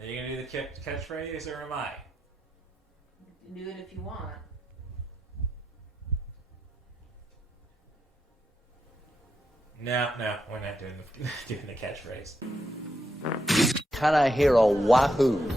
are you going to do the catchphrase, or am I? You can do it if you want. No, we're not doing the catchphrase. Can I hear a wahoo?